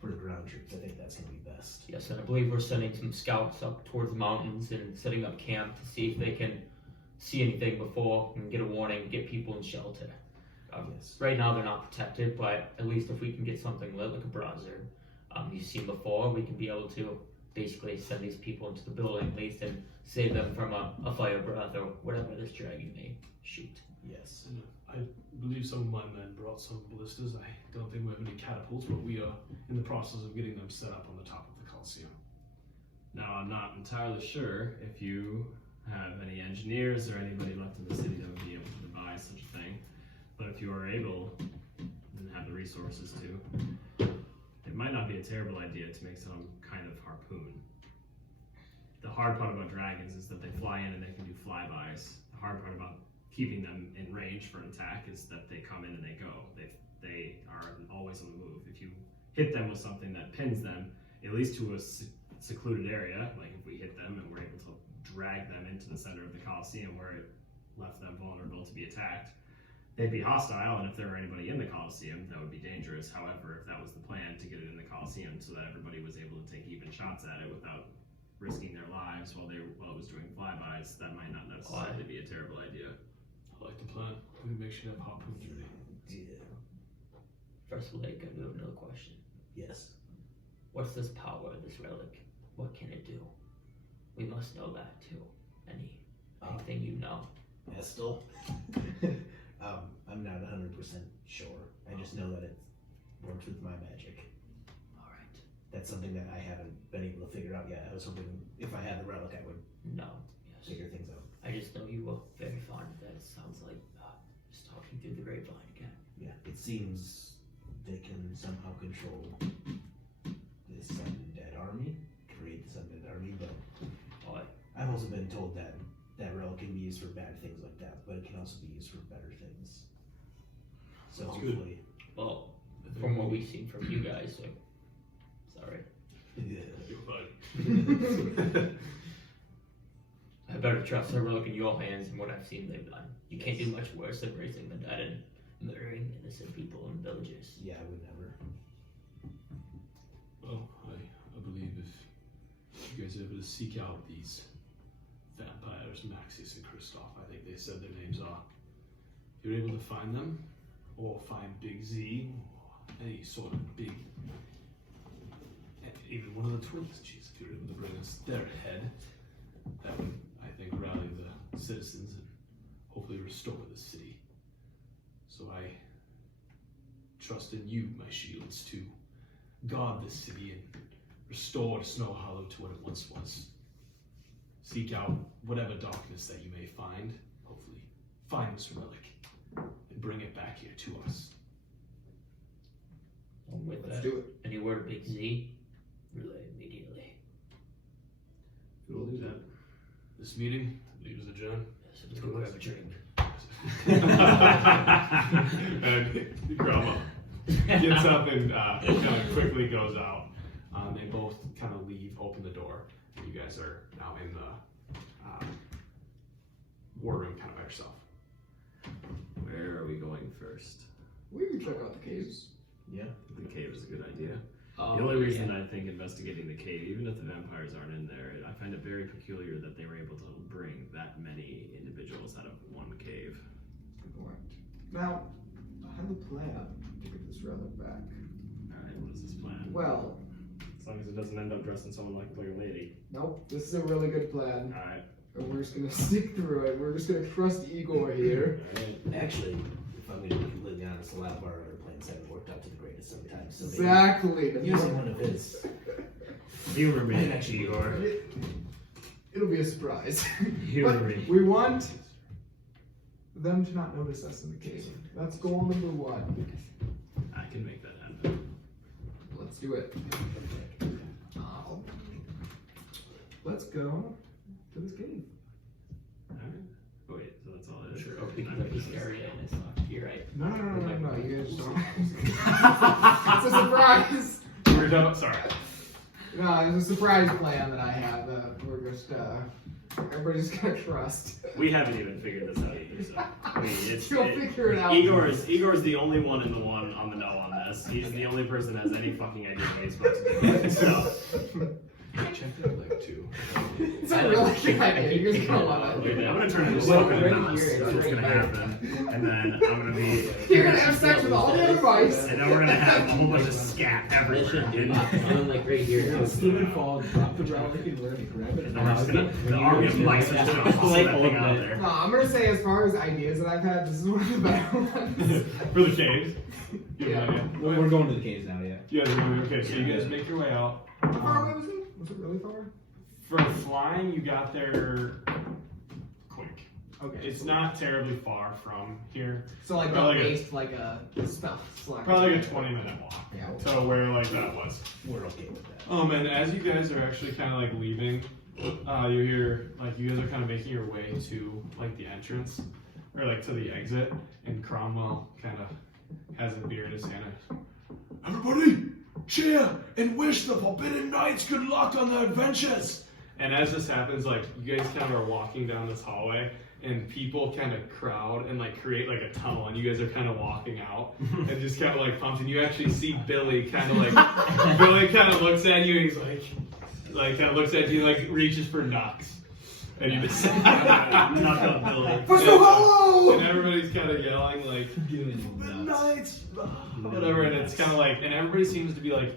for the ground troops, I think that's going to be best. Yes, and I believe we're sending some scouts up towards the mountains and setting up camp to see if they can see anything before and get a warning, get people in shelter. Yes. Right now they're not protected, but at least if we can get something lit like a brazier, you've seen before, we can be able to basically send these people into the building at least and save them from a fire breath or whatever this dragon may shoot. Yes. And I believe some of my men brought some ballistas. I don't think we have any catapults, but we are in the process of getting them set up on the top of the Colosseum. Now, I'm not entirely sure if you have any engineers or anybody left in the city that would be able to devise such a thing, but if you are able and have the resources to, it might not be a terrible idea to make some kind of harpoon. The hard part about dragons is that they fly in and they can do flybys. The hard part about keeping them in range for an attack is that they come in and they go. They are always on the move. If you hit them with something that pins them, at least to a secluded area, like if we hit them and we're able to drag them into the center of the Colosseum where it left them vulnerable to be attacked, they'd be hostile, and if there were anybody in the Colosseum, that would be dangerous. However, if that was the plan, to get it in the Colosseum so that everybody was able to take even shots at it without risking their lives while it was doing flybys, that might not necessarily be a terrible idea. I like the plan. We make sure to have harpoons ready. Yeah. First Layk, I do have another question. Yes. What's this power of this relic? What can it do? We must know that too. Anything you know? Estel? I'm not 100% sure. I just know that it works with my magic. Alright. That's something that I haven't been able to figure out yet. I was hoping if I had the relic, I would No. Yes. figure things out. I just know you were very fond of that. It sounds like just talking through the grapevine again. Yeah, it seems they can somehow control this undead army, create this undead army, but I've also been told that that relic can be used for bad things like that, but it can also be used for better things. So That's hopefully, Well, from what we've seen from you guys, sorry. yeah. You're fine. I better trust the relic in your hands than what I've seen they've done. You can't do much worse than raising the dead and murdering innocent people in villages. Yeah, I would never. Well, I believe if you guys are able to seek out these vampires, Maxius and Kristoph, I think they said their names are. If you're able to find them, or find Big Z, or any sort of big, even one of the twins, jeez, if you're able to bring us their head, that would, I think, rally the citizens and hopefully restore the city. So I trust in you, my shields, to guard this city and restore Snowhollow to what it once was. Seek out whatever darkness that you may find. Hopefully, find this relic and bring it back here to us. And with Let's that, do it. any word Big Z, relay immediately. We'll do that. This meeting, I believe, is adjourned. Yes, let's go grab a drink. And Grandma gets up and kind of quickly goes out. They both kind of leave, open the door. And you guys are now in the war room, kind of by yourself. Where are we going first? We can check out the caves. Yeah. The cave is a good idea. The only reason I think investigating the cave, even if the vampires aren't in there, I find it very peculiar that they were able to bring that many individuals out of one cave. Correct. Now, I have a plan to get this relic back. Alright, what is this plan? Well, As long as it doesn't end up dressing someone like a lady. nope, this is a really good plan. Alright. And we're just gonna stick through it. We're just gonna trust Igor here. Actually, if I'm going to be completely honest, a lot of our other plans haven't worked out to the greatest sometimes. So maybe Exactly. using one of his. Humor me, Actually, Igor. It'll be a surprise. Humor But me. we want them to not notice us in the cave. That's goal number 1. I can make that happen. Let's do it. Let's go to this cave. Alright. Wait, so that's all it is? Sure. Okay, We can go to the area and it's not. You're right. No, you guys don't. It's a surprise. We're done. Sorry. No, it's a surprise plan that I have. We're just, everybody's gonna trust. We haven't even figured this out either, so. I mean, You'll figure it out. Igor's the only one on the know on this. He's the only person that has any fucking idea what he's supposed to do. So. Check that leg too. It's a really good idea. You're just gonna love I'm it. gonna turn into smoking a mouse. That's what's gonna happen. And then I'm gonna be. You're gonna have sex with all the other mice. And then we're gonna have a whole bunch of scat This everywhere. should be And on like right here. Slip and fall, drop the relic, and learn to grab it. then we're just gonna, the army of mice are just gonna toss that thing out there. No, I'm gonna say as far as ideas that I've had, this is one of the better ones. For the caves. You have Yeah. an idea? We're going to the caves now, yeah. You guys are going, okay, so you guys make your way out. How far away was it? Was it really far? For flying, you got there quick. Okay. It's not terribly far from here. So like Probably don't like waste like a spell slot. Probably like a 20-minute walk Yeah. to where like that was. We're okay with that. And as you guys are actually kind of like leaving, you hear like you guys are kind of making your way to like the entrance or like to the exit, and Cromwell kind of has a beer in his hand. Everybody, cheer and wish the Forbidden Knights good luck on their adventures. And as this happens, like you guys kind of are walking down this hallway, and people kind of crowd and like create like a tunnel, and you guys are kind of walking out and just kind of like pumped, and you actually see Billy kind of like Billy kind of looks at you and he's like kind of looks at you and like reaches for Knox, and you just Knock out Billy. For Snowhollow! and everybody's kind of yelling like Doing nuts. whatever, and it's kind of like, and everybody seems to be like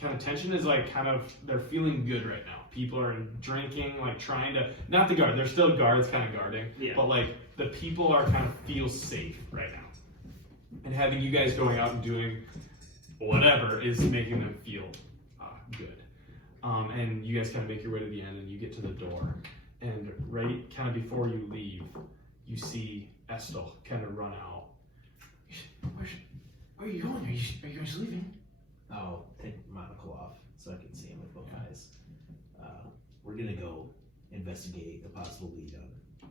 kind of tension is like kind of they're feeling good right now. People are drinking, like trying to not the guard. There's still guards kind of guarding, Yeah. but like the people are kind of feel safe right now, and having you guys going out and doing whatever is making them feel good. And you guys kind of make your way to the end, and you get to the door, and right kind of before you leave, you see Estel kind of run out. Where are you going? Are you guys leaving? I'll take the monocle off so I can see him with both eyes. We're gonna go investigate the possible lead on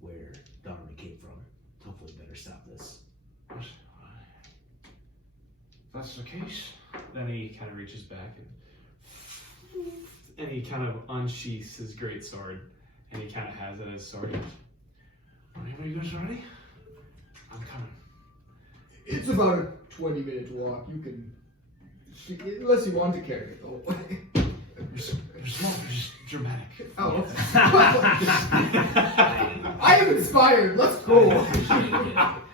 where the army came from. Hopefully better stop this. If that's the case, then he kind of reaches back and he kind of unsheaths his great sword, and he kind of has it as sword. Are you guys ready? I'm coming. It's about a 20-minute walk. You can, unless you want to carry it the whole way. You're small, you're just dramatic. Oh. I am inspired. Let's go. I was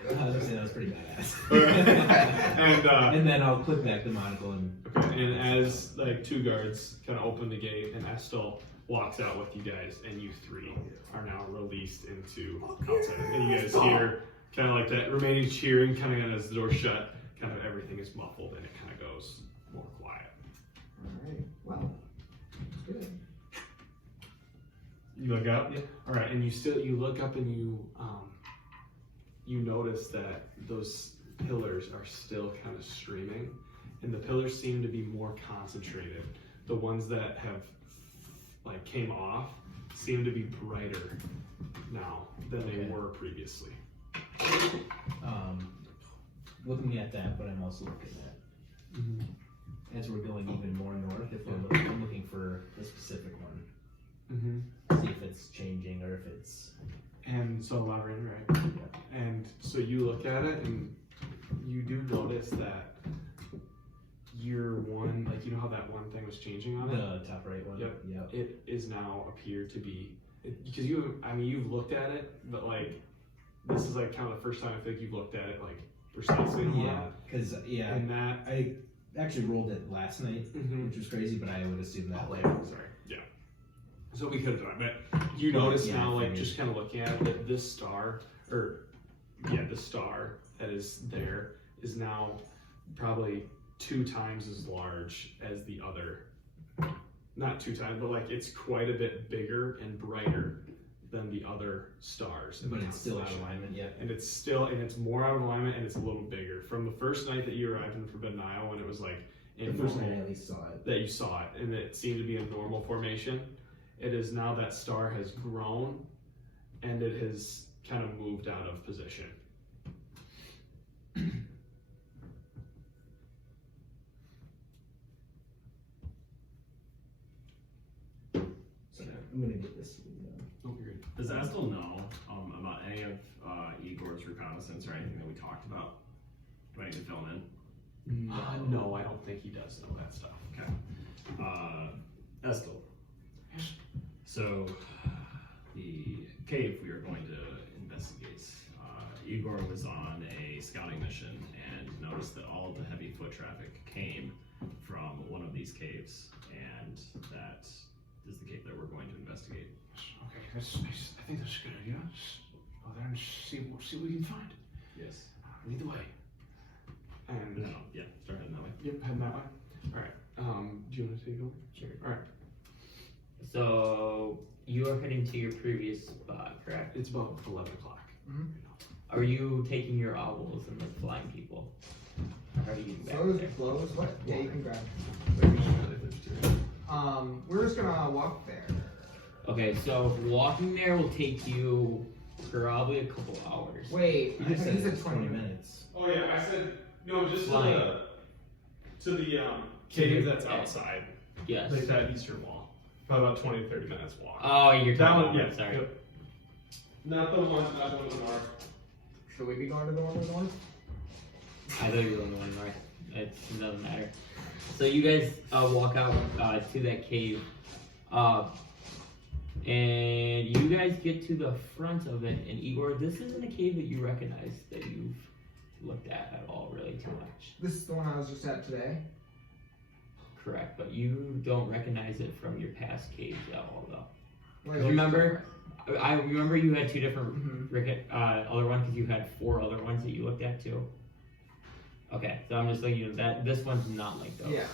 gonna say that was pretty badass. And then I'll click back the monocle and. Okay, and as like two guards kind of open the gate, and Estel walks out with you guys, and you three are now released into outside. And you guys hear kind of like that remaining cheering coming in as the door shut. Kind of everything is muffled, and it kind of goes more quiet. All right. Well, good. You look up. Yeah. All right, and you look up and you notice that those pillars are still kind of streaming, and the pillars seem to be more concentrated. The ones that have like came off seem to be brighter now than they were previously. Looking at that, but I'm also looking at as we're going even more north. If we're looking, I'm looking for the specific one. See if it's changing or if it's. And so Lauren, right? Yeah. And so you look at it, and you do notice that your one, like you know how that one thing was changing on it? The top right one. Yep. Yep. It is now appeared to be, because you've looked at it, but like this is like kind of the first time I think you've looked at it like precisely in a Yeah, while. because And that, I actually rolled it last night, which was crazy, but I would assume that later. sorry, yeah. So we could have done it, but you notice Yeah, now, I like figured. just kind of looking at it, that this star, the star that is there is now probably 2 times as large as the other. Not 2 times, but like it's quite a bit bigger and brighter than the other stars. in But the it's still out of constellation. alignment yet. And it's more out of alignment, and it's a little bigger. From the first night that you arrived in Forbidden Isle, when it was like The in first night I normal, at least saw it. that you saw it, and it seemed to be a normal formation. It is now that star has grown, and it has kind of moved out of position. So I'm gonna get this. Does Astel know about any of Igor's reconnaissance or anything that we talked about? Do I need to fill him in? No, I don't think he does know that stuff. Okay. Estel. So, the cave we are going to investigate. Igor was on a scouting mission and noticed that all of the heavy foot traffic came from one of these caves, and that is the cave that we're going to investigate. Okay, I think that's a good idea. Let's go there and see what we can find. Yes. Lead the way. And No, yeah, start heading that way. yep, heading that way. All right. Do you want to take over? Sure. All right. So you are heading to your previous spot, correct? It's about 11 o'clock. Are you taking your owls and the flying people? Or are you back Close, there? close, what? Yeah, you can grab. We're just gonna walk there. Okay, so walking there will take you probably a couple hours. Wait, You I just think said he it's said 20 minutes. Oh yeah, I said no, just Flying. to the cave that's outside, Yes. like that eastern wall. Probably about 20 to 30 minutes walk. Oh, you're that talking one, about yeah. sorry. Yep. Not the one to the north. Should we be going to the one we're going? I thought you were the one north. It doesn't matter. So you guys walk out to that cave, and you guys get to the front of it. And Igor, this isn't a cave that you recognize that you've looked at all, really too much. This is the one I was just at today. Correct, but you don't recognize it from your past caves at all, though. Like, Remember, I remember you had two different Mhm. other ones because you had 4 other ones that you looked at too. Okay, so I'm just letting you know that this one's not like those. Yeah.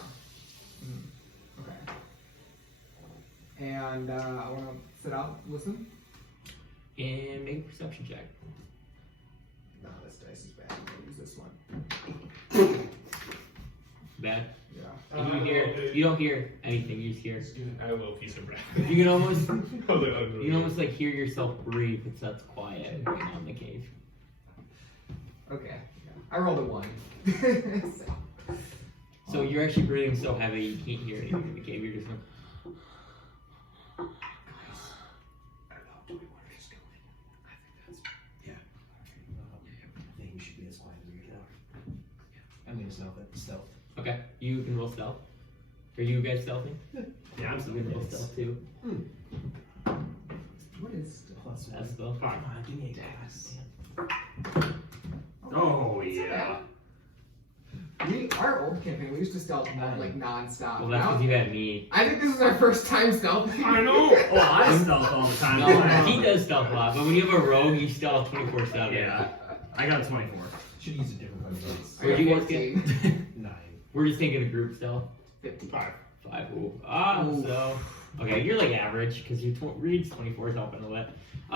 Okay. And I want to sit out, listen. And make a perception check. No, this dice is bad. I'm gonna use this one. Bad. Yeah. And you don't hear anything. You just hear. I had a little piece of bread. You can almost I was like, you can almost like hear yourself breathe. It's that's quiet right now in the cave. Okay. Yeah. I rolled a 1. So you're actually breathing so heavy you can't hear anything in the cave. You're just like, I think we should be as quiet as we can. I'm gonna stealth. okay, you can roll stealth. Are you guys stealthing? Yeah, I'm You still can roll stealth too. What is? Plus one. That's stealth. Come on, give me a gas. Oh, yeah. Our old campaign, we used to stealth like non-stop. Well, that's Now, because you had me. I think this is our first time stealthing. I know. Oh, I stealth all the time. No, he does stealth a lot, but when you have a rogue, you stealth 24/7. Yeah. I got a 24. Should use a different kind of dice. I Where'd got you guys get? 14. 9. We're just taking a group stealth. 55. 5. Ooh. Ooh. So okay, you're like average because your Reed's 24 is helping a lot.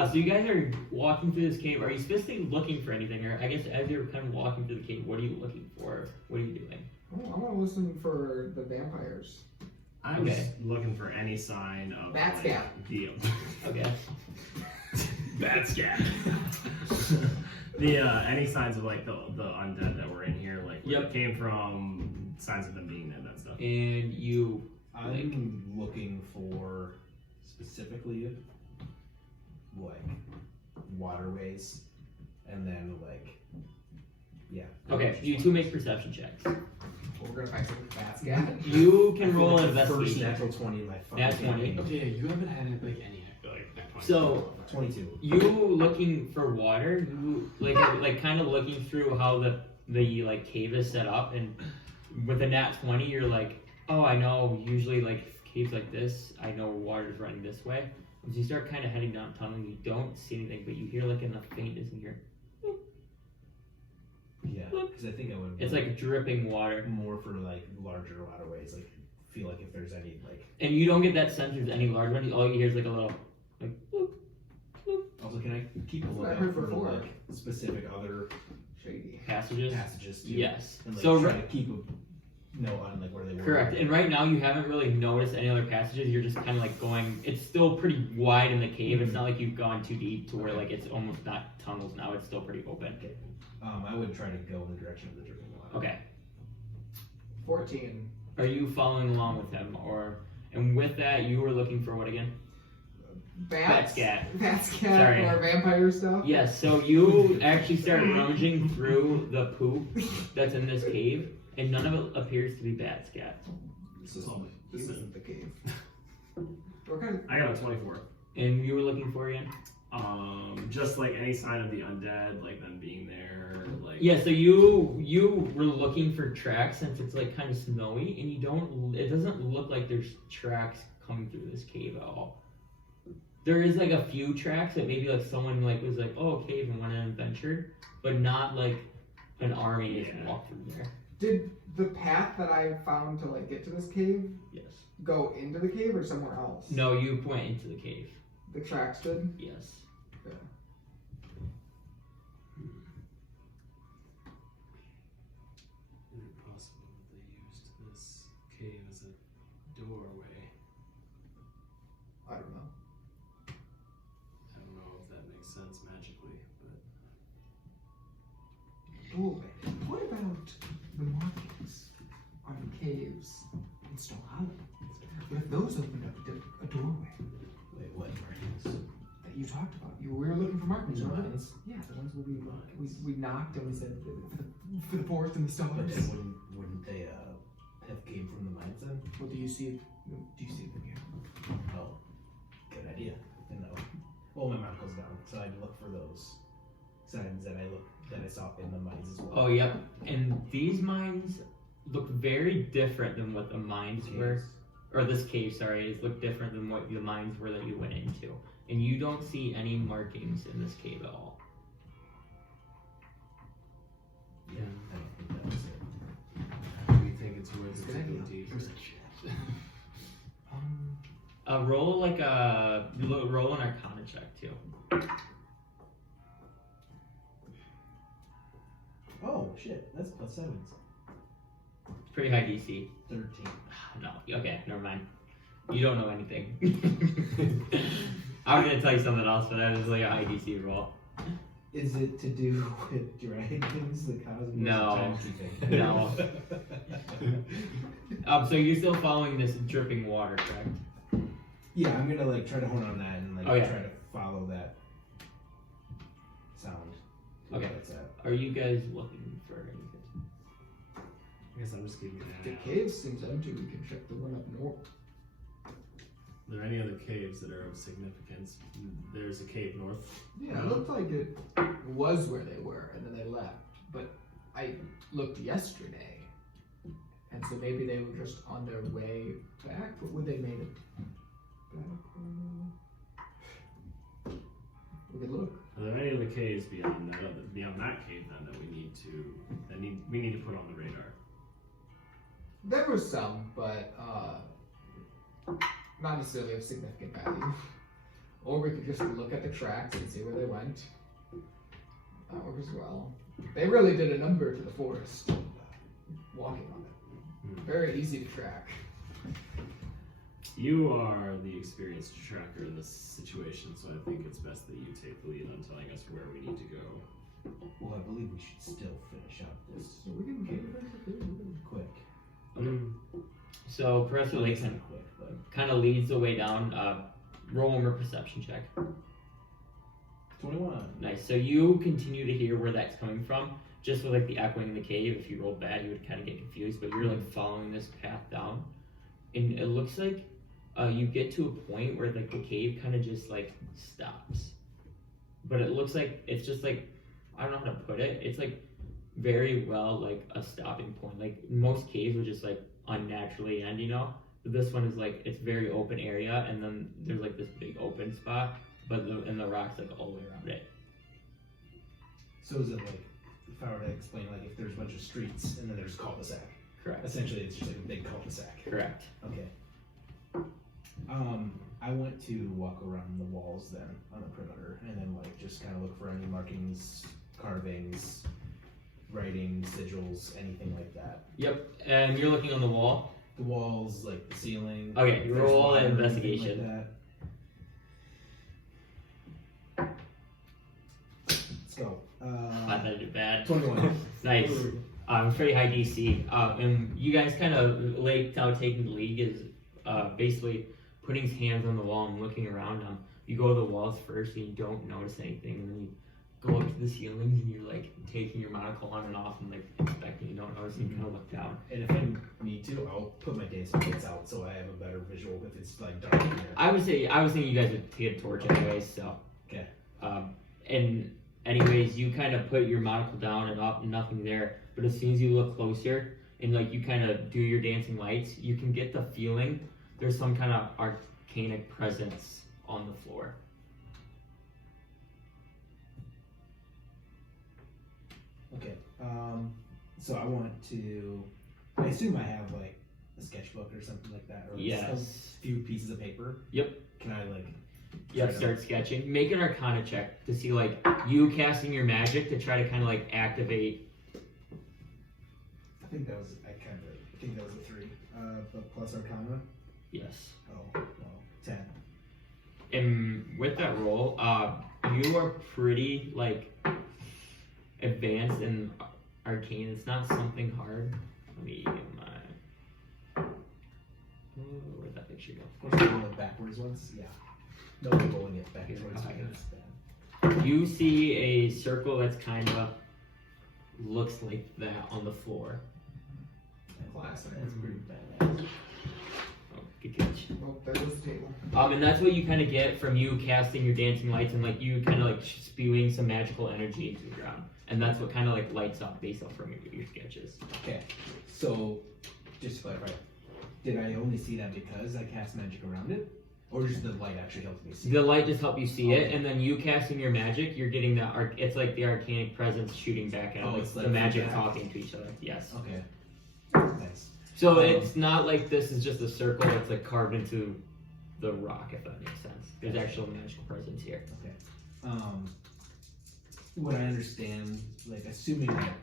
So you guys are walking through this cave. Are you specifically looking for anything, or I guess as you're kind of walking through the cave, what are you looking for? What are you doing? Oh, I want to listen for the vampires. I'm Okay. just looking for any sign of Bat like, scat. the Okay. Bat scat. The any signs of like the undead that were in here, like where Yep. they came from, signs of them being dead, that stuff. And you. I'm looking for specifically like waterways, and then like Okay, you two make perception checks. We're gonna find some bats. Yeah. You can roll an First investigation. natural 20 in my fucking Nat 20. campaign. Okay, you haven't had it like any like that 20. So 22. you looking for water, you like kind of looking through how the like cave is set up, and with a nat 20 you're like, oh, I know usually like caves like this, I know water's running this way. As you start kind of heading down tunnel, you don't see anything, but you hear like in the faintness in here, Yeah, because I think I would. it's like dripping water, more for like larger waterways. Like feel like if there's any like and you don't get that sense there's any large one. All you hear is like a little like boop. Also, can I keep a That's what I lookout heard for before. like specific other Shady. Passages? passages too? Yes. And like So try to keep a note on like where they were. correct. And right now you haven't really noticed any other passages. You're just kind of like going. It's still pretty wide in the cave. It's not like you've gone too deep to where like it's almost not tunnels now. It's still pretty open. Okay. I would try to go in the direction of the dripping water. Okay. 14. Are you following along with him, or and with that you were looking for what again? Bats? Scat. Bat scat Sorry. or vampire stuff? Yes. So you actually start rummaging through the poop that's in this cave, and none of it appears to be bat scat. This isn't the cave. What kind of... I got a 24. And you were looking for again? Just like any sign of the undead, like them being there, like. Yeah, so you were looking for tracks since it's like kind of snowy, and you don't. It doesn't look like there's tracks coming through this cave at all. There is like a few tracks that maybe like someone like was like, oh, a cave and went in and ventured, but not like an army just walked through there. Did the path that I found to like get to this cave Yes. go into the cave or somewhere else? No, you went into the cave. The tracks did? Yes. Is it possible that they used this cave as a doorway? I don't know. I don't know if that makes sense magically, but Doorway. What about the markings on the caves in Snowhollow? What if those opened up a doorway Wait, what markings? that you talked about? We were looking for markings, The remember? mines? Yeah, the ones where we knocked and we said for the forest and the stars. But then wouldn't they have came from the mines then? What do you see? Do you see them here? Oh, good idea. And well, my map goes down, so I'd look for those signs that I saw in the mines as well. Oh, yep. And these mines look very different than what the mines were. Or this cave, sorry, is look different than what the mines were that you went into. And you don't see any markings in this cave at all. Yeah, I don't think that was it. do you think it's worth Good it to idea. go deeper? Roll roll an Arcana check too. Oh shit, that's plus 7s. It's pretty high DC. 13. No, okay, never mind. You don't know anything. I was gonna tell you something else, but that was like a high DC roll. Is it to do with dragons, the cosmos, No. timekeeping? No. So you're still following this dripping water, correct? Yeah, I'm gonna like try to hone on that and like Oh, yeah. try to follow that sound. to Okay. where it's at. Are you guys looking for anything? I guess I'm just keeping an The eye out. cave seems empty. We can check the one up north. Are there any other caves that are of significance? There's a cave north. Yeah, it looked like it was where they were, and then they left. But I looked yesterday, and so maybe they were just on their way back. But would they made it back? We could look. Are there any other caves beyond that cave then that we need to put on the radar? There were some, but not necessarily of significant value. Or we could just look at the tracks and see where they went. That works as well. They really did a number to the forest, walking on it. Very easy to track. You are the experienced tracker in this situation, so I think it's best that you take the lead on telling us where we need to go. Well, I believe we should still finish up this So we can get it. quick. So Professor Well, Layk it's not quick, but kind of leads the way down. Roll one more perception check. 21. Nice. So you continue to hear where that's coming from. Just with like the echoing in the cave, if you rolled bad, you would kind of get confused. But you're like following this path down, and it looks like you get to a point where like the cave kind of just like stops. But it looks like it's just like, I don't know how to put it. It's like very well like a stopping point. Like most caves would just like unnaturally end, you know. But this one is like it's very open area, and then there's like this big open spot, but the rocks like all the way around it. So is it like, if I were to explain, like if there's a bunch of streets and then there's a cul-de-sac? Correct. Essentially, it's just like a big cul-de-sac. Correct. Okay. I want to walk around the walls then on the perimeter, and then like just kind of look for any markings, carvings, writing, sigils, anything like that. Yep. And you're looking on the wall. The walls, like the ceiling. Okay, if there's roll water or anything investigation. Like that. Let's go. I thought I did bad. 21. Nice. Pretty high DC. And you guys kind of, Layk now taking the lead is basically putting his hands on the wall and looking around them. You go to the walls first and you don't notice anything, and then you go up to the ceilings and you're like taking your monocle on and off and like inspecting. You don't notice, and you kind of look down. And if I need to, I'll put my dancing lights out so I have a better visual if it's like dark in there. I was thinking you guys would take a torch anyways, so. Okay. And anyways, you kind of put your monocle down and up, nothing there. But as soon as you look closer and like you kind of do your dancing lights, you can get the feeling there's some kind of arcanic presence on the floor. Okay. So I want to. I assume I have like a sketchbook or something like that, or like Yes. a few pieces of paper. Yep. Can I like? Yep, try to- start sketching. Make an Arcana check to see like you casting your magic to try to kind of like activate. I think that was. I think that was a 3. But plus Arcana. Yes. Oh, well, 10. And with that roll, you are pretty like advanced in arcane. It's not something hard. Let me get my. Where'd that picture go? Of course, the one backwards ones. Yeah. No, I'm rolling it back Here, towards I me. got it. It's bad. You see a circle that's kind of looks like that on the floor. Classic. That's pretty bad. Oh, good catch. Oh, there goes the table. And that's what you kind of get from you casting your dancing lights and like you kind of like spewing some magical energy into the ground, and that's what kind of like lights up based off from your sketches. Okay. So, just to clarify, did I only see that because I cast magic around it, or just the light actually helped me see? The light just helps you see it, and then you casting your magic, you're getting the it's like the arcanic presence shooting back at Oh, like it's the like magic feedback. talking to each other. Yes. Okay. Thanks. So it's not like this is just a circle that's like carved into the rock, if that makes sense. There's actual magical presence here. Okay. Would I understand, like, assuming that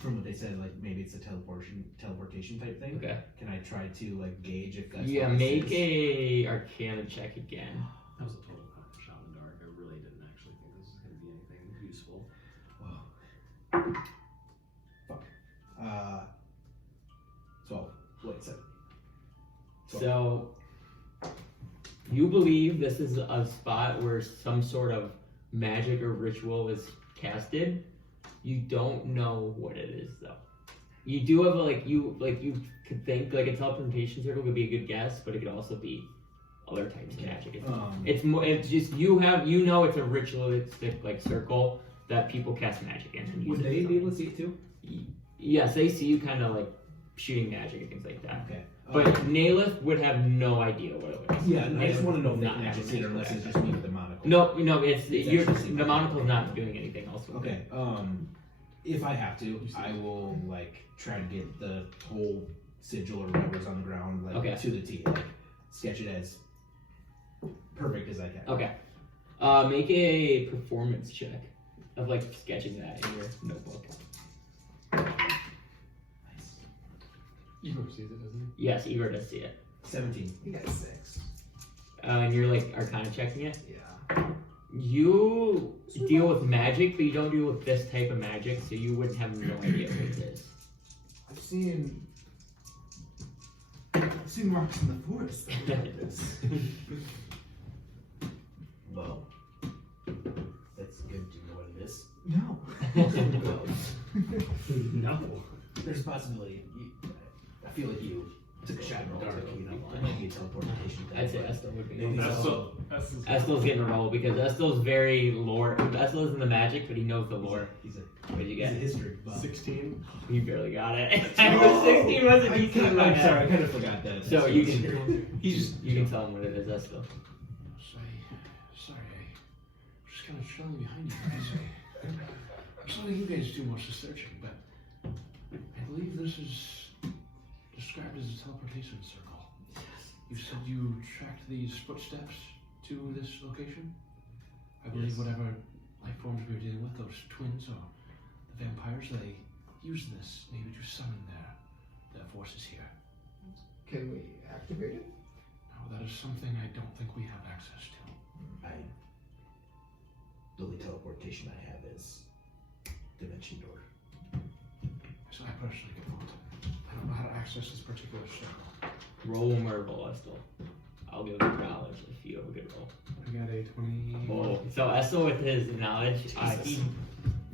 from what they said, like maybe it's a teleportation type thing? Okay. Can I try to like gauge if that's Yeah, what this make is? a Arcana check again. That was a total shot in the dark. I really didn't actually think this was going to be anything useful. Fuck. 12. Wait, 7. So you believe this is a spot where some sort of magic or ritual is casted. You don't know what it is though. You do have you could think like a teleportation circle could be a good guess, but it could also be other types of magic. It's just you know it's a ritualistic like circle that people cast magic in. And use Would it they for be able to something. see it too? Yes, they see you kind of like shooting magic and things like that. Okay. But Naileth would have no idea what it was. Yeah, I just Naileth want to know would if they not can have actually see it a unless it's magic just me with the monocle. No, it's It's you're, actually the monocle's not doing anything else with Okay. it. If I have to, I will like try to get the whole sigil or whatever's on the ground like Okay. to the T. Like sketch it as perfect as I can. Okay. Make a performance check of like sketching that in your notebook. Nice. Igor sees it, doesn't Yes, Igor does see it. 17. You got 6. And you're like Arcana checking it. Yeah. You deal with magic, but you don't deal with this type of magic, so you wouldn't have no idea what it is. I've seen marks in the forest that look like this. Well, that's good. Do you know what it is? No. No. There's a possibility. I feel like you took a shot in the dark. You know, it might be a teleportation thing. I'd say but Estel would be. maybe That's also- Estel's getting a roll because Estel's very lore. Estel isn't the magic, but he knows the lore. He's a What did you he's a get? history buff. 16. You barely got it. 16 was a decent I'm amount. sorry, I kind of forgot that. So you can He's you can tell him what it is, Estel. Sorry, I'm just kind of trailing behind you guys. I'm just letting you guys do most of the searching, but I believe this is described as a teleportation circle. You said you tracked these footsteps to this location? I believe whatever life forms we were dealing with, those twins or the vampires, they use this maybe to summon their forces here. Can we activate it? Now, that is something I don't think we have access to. The only teleportation I have is Dimension Door. So I personally can't. I don't know how to access this particular circle. Roll one more roll, Estel. I'll give him knowledge if you have a good roll. I got a 20. Oh, so Estel with his knowledge,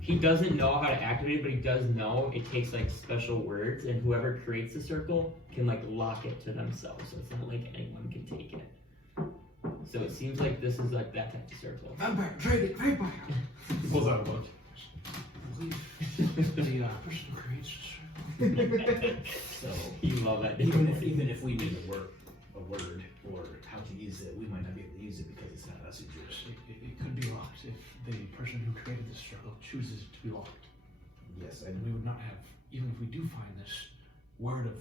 he doesn't know how to activate it, but he does know it takes like special words, and whoever creates the circle can like lock it to themselves. So it's not like anyone can take it. So it seems like this is like that type of circle. Vampire, trade it, vampire! He pulls out a book. I believe the person who creates this circle. So You love that. even if we need a word or how to use it, we might not be able to use it because it's not us who drew it. It could be locked if the person who created this circle chooses it to be locked. Yes, And we would not have, even if we do find this word of,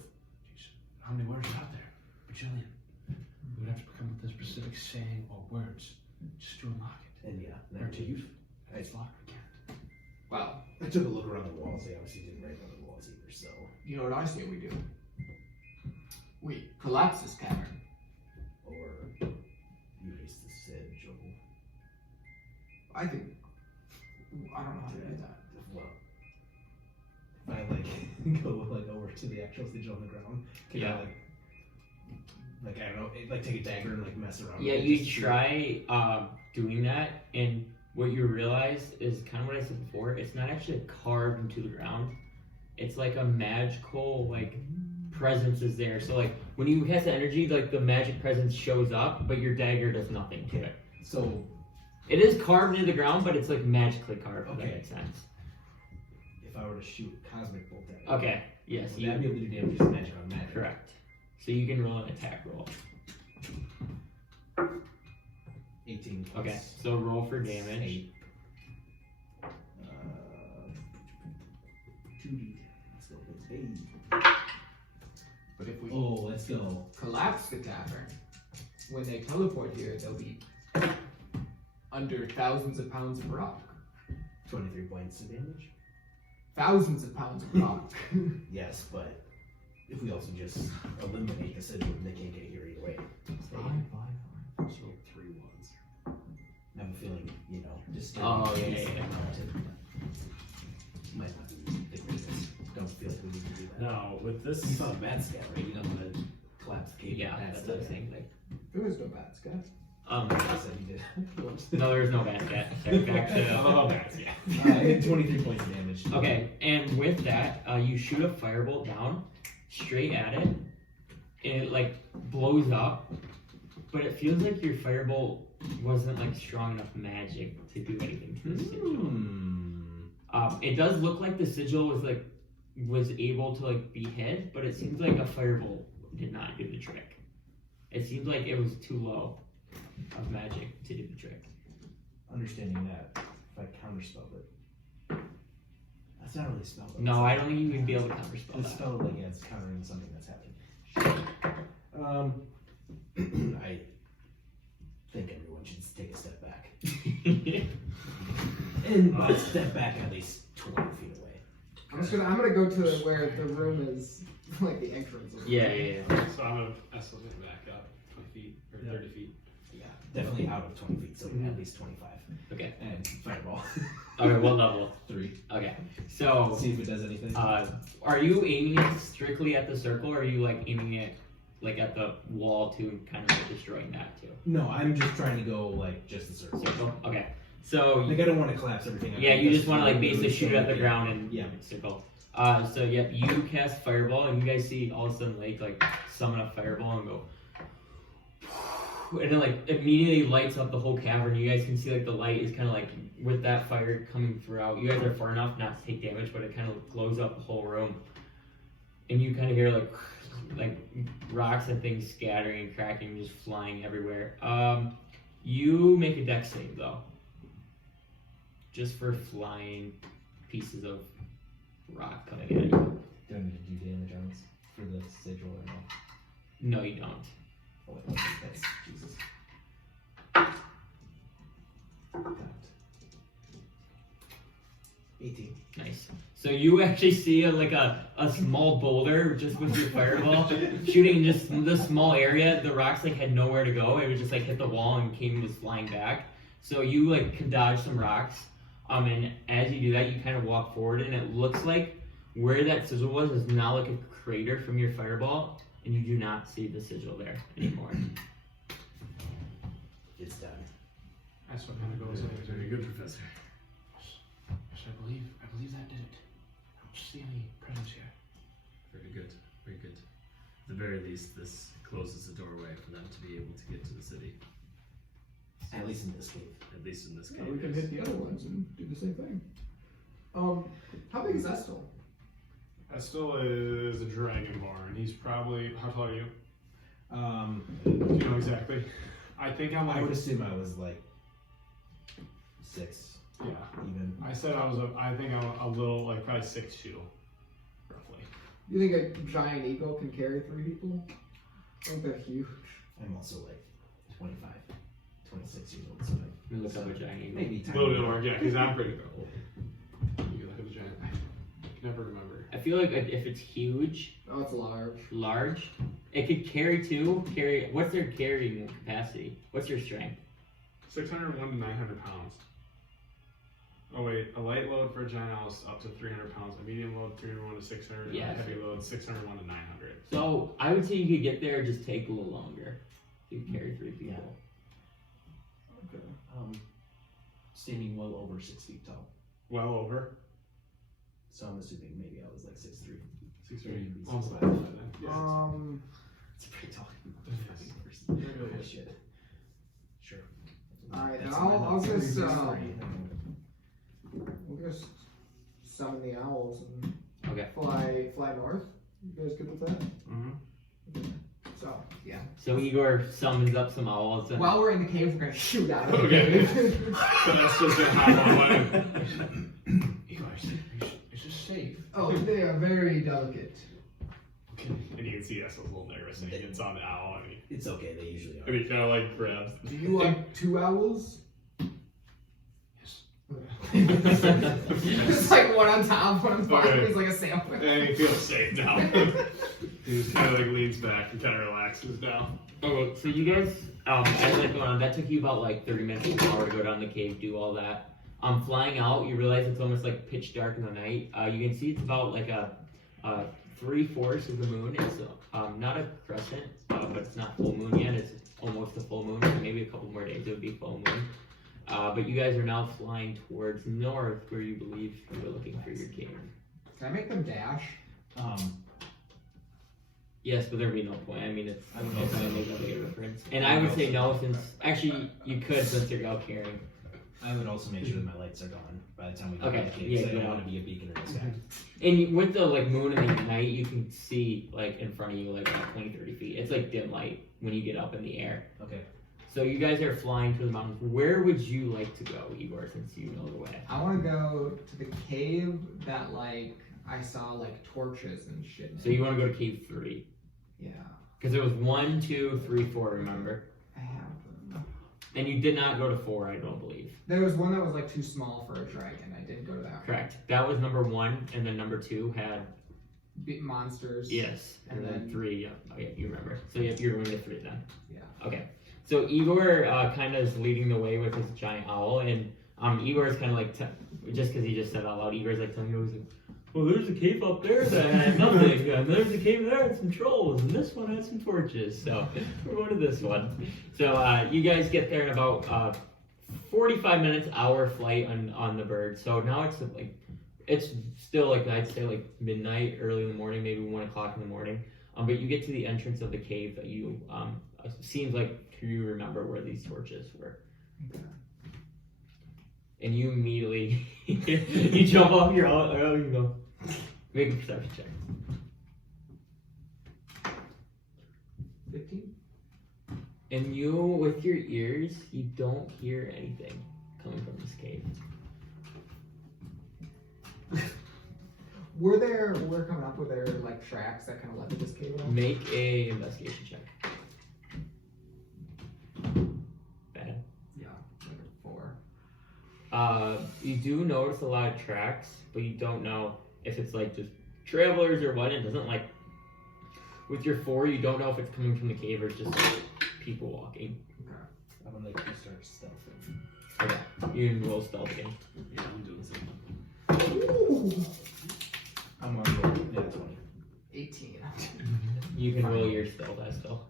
geez, how many words are out there? Bajillion. We would have to come with a specific saying or words just to unlock it. and Or to use it. If I- it's locked, we can't. Well, I took a look around the walls. They obviously didn't write on the walls either. So you know what I say we do? We collapse this cavern. or erase the sigil. I think. I don't know how to do that. Well, if I go over to the actual sigil on the ground, can Yeah. I I don't know, like take a dagger and mess around? Yeah, with it you just to- try doing that, and what you realize is kind of what I said before. It's not actually carved into the ground. It's like a magical presence is there. So like when you cast the energy, like the magic presence shows up, but your dagger does nothing to it. So It is carved into the ground, but it's like magically carved. If that Okay. makes sense. if I were to shoot a cosmic bolt at it, Okay. Yes. would that be able to do damage as magic on magic? Correct. So you can roll an attack roll. 18 plus Okay. So roll for damage. 8. 2d10. Let's go with 8. But if we Oh, let's go. collapse the cavern, when they teleport here, they'll be under thousands of pounds of rock. 23 points of damage. Thousands of pounds of rock. Yes, but if we also just eliminate the sigil, they can't get here either way. So 3 ones. I have a feeling, just Oh, yeah, these yeah. might not be the greatest. Don't feel like we need to do that. Now, with this, You saw bad scat, right? You don't want to collapse the cave. Yeah, Bad that's the scat. same thing. There was no bad sky. I said you did. No, there's no bad stat. Sorry, back to oh, that's, yeah. 23 points of damage. Okay, and with that, you shoot a firebolt down straight at it, and it like blows up, but it feels like your firebolt wasn't like strong enough magic to do anything to the sigil. It does look like the sigil was able to like be hit, but it seems like a firebolt did not do the trick. It seems like it was too low of magic to do the trick. Understanding that, if I counterspell it, that's not really a spell. though. No, I don't think you would be able to counterspell The that. spell, it's countering something that's happening. I think everyone should take a step back. And by step back at least 20 feet away. I'm gonna go to where the room is, like the entrance. Of the Yeah, room. yeah, yeah. So I'm going to escalate it back up 20 feet or 30 feet. Yeah, definitely out of 20 feet, so at least 25. Okay. And fireball. Okay, what level? 3. Okay. So, See if it does anything. are you aiming it strictly at the circle, or are you like aiming it like at the wall too, kind of like destroying that too? No, I'm just trying to go just the circle. Circle. Okay. So I don't want to collapse everything. yeah, you just want to like basically shoot it at the ground and Yeah. circle. So yep, you cast fireball, and you guys see all of a sudden Layk like summon a fireball and go, and it like immediately lights up the whole cavern. You guys can see like the light is kind of like with that fire coming throughout. You guys are far enough not to take damage, but it kind of glows up the whole room, and you kind of hear like rocks and things scattering and cracking, just flying everywhere. You make a dex save though, just for flying pieces of rock coming at you. Do I need to do damage on this for the sigil or no? No, you don't. Oh, wait, that's Jesus. 18. Nice. So you actually see a small boulder just with your fireball shooting just this small area. The rocks like had nowhere to go. It would just like hit the wall and was flying back. So you like can dodge some rocks. And as you do that, you kind of walk forward, and it looks like where that sigil was is now like a crater from your fireball, and you do not see the sigil there anymore. It's done. That's what kind of goes in. Very good, Professor. Yes, I believe that did it. I don't see any presence here. Very good. Very good. At the very least, this closes the doorway for them to be able to get to the city. At least in this cave. At least in this Yeah, case. we can hit the other ones and do the same thing. How big is Estel? Estel is a dragonborn. He's probably, how tall are you? Do Do you know exactly? I think I'm I like, would assume I was like 6 yeah. even. I said I think I'm a little, like probably 6'2", roughly. You think a giant eagle can carry 3 people? I think they're huge. I'm also like 25, 26 years old. So Let me look up a giant eagle. Maybe A tiny. little bit more, yeah, because I'm pretty old. You look at the giant. I can never remember. I feel like if it's huge, Oh, it's large. it could carry. What's their carrying capacity? What's their strength? 601 to 900 pounds. Oh wait, a light load for a giant owl is up to 300 pounds. A medium load 301 to 600. Yeah. And a heavy load 601 to 900. So I would say you could get there, just take a little longer. You could carry 3 people. Okay. standing well over 6 feet tall. Well over. So I'm assuming maybe I was like 6'3". 6'3". Yeah. Almost that then. Yeah. It's pretty tall. Really is. Shit. Sure. Alright, and That's I'll fine. just, Sorry. we'll just summon the owls and Okay. fly north. You guys good with that? Mm-hmm. So, yeah. So Igor summons up some owls. And While we're in the cave, we're gonna shoot out of the Okay. cave. So that's just gonna happen one Igor, is this safe? Oh, they are very delicate. And you can see Essel's a little nervous and he gets on the owl and It's okay, they usually he are. kind of like grabs. Do you want 2 owls? Yes. It's like one on top, one on bottom. Okay. It's like a sandwich. And he feels safe now. He just kind of like leans back and kind of relaxes down. Okay, so you guys, as like going on, that took you about like 30 minutes, an hour to go down the cave, do all that. Flying out, you realize it's almost like pitch dark in the night. You can see it's about like a 3/4 of the moon. It's not a crescent, but it's not full moon yet. It's almost a full moon. So maybe a couple more days it would be full moon. But you guys are now flying towards north, where you believe you were looking for your cave. Can I make them dash? Yes, but there'd be no point. I mean, it's I would no also- point to make a big difference. And I would say no, since actually you could, since you're out carrying. I would also make sure that my lights are gone by the time we get Okay, to the cave. yeah, I don't yeah. want to be a beacon in the sky. And with the like moon and the night, you can see like in front of you like about 20-30 feet. It's like dim light when you get up in the air. Okay. So you guys are flying to the mountains. Where would you like to go, Igor, since you know the way? I want to go to the cave that like I saw like torches and shit. So you want to go to cave 3. Yeah, Because it was 1, 2, 3, 4, remember? I have them. And you did not go to 4, I don't believe. There was one that was like too small for a dragon. I didn't go to that one. Correct. That was number 1, and then number 2 had, Big monsters. yes, and And then then- 3, yeah. Oh yeah, you remember. So yeah, you're going to 3 then. Yeah. Okay. So Igor kind of is leading the way with his giant owl, and Igor is kind of like, just because he just said out loud, Igor's like telling you, he's like, well, there's a cave up there that had nothing, and there's a cave there that had some trolls, and this one had some torches, so we're going to this one. So you guys get there in about 45 minutes, hour flight on the bird. So now it's like, it's still like, I'd say like midnight, early in the morning, maybe 1 o'clock in the morning. But you get to the entrance of the cave that you, seems like you remember where these torches were. Okay. And you immediately, you jump off your own, you go, make a perception check. 15. And you, with your ears, you don't hear anything coming from this cave. We're coming up with there like tracks that kind of led to this cave at all? Make a investigation check. You do notice a lot of tracks, but you don't know if it's like just travelers or what. It doesn't like with your 4, you don't know if it's coming from the cave or it's just like people walking. I'm gonna like start stealthing. Okay, you can roll stealth again. Yeah, I'm doing something. I'm on roll. Yeah, 20. 18. You can roll your stealth as still.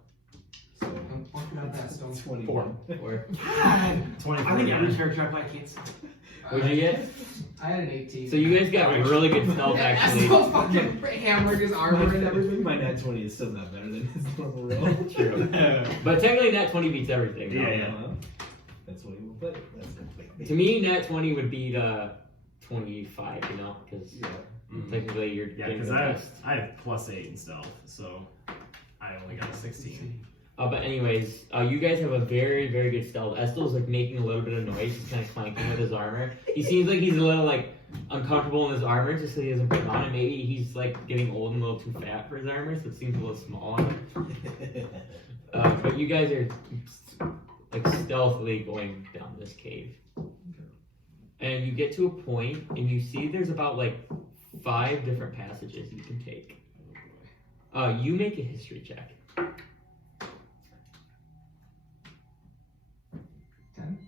So I'm fucking out that stone. 21. Or God! 24. I think every yeah. character I play can't see. what'd you get? I had an 18. So you guys got really good stealth actually. Still fucking hammering his armor and everything. My nat 20 is still not better than his normal roll. True. But technically nat 20 beats everything. Yeah, no? yeah. That's what he will play. That's complete. To me, nat 20 would be the 25, you know, because Mhm. technically you're Yeah, getting because the I best. have +8 in stealth, so I only got a 16. But anyways, you guys have a very, very good stealth. Estel's like making a little bit of noise. He's kind of clanking with his armor. He seems like he's a little like uncomfortable in his armor just because he hasn't put it on it. Maybe he's like getting old and a little too fat for his armor, so it seems a little small on him. But you guys are like stealthily going down this cave. And you get to a point and you see there's about like 5 different passages you can take. You make a history check. 10?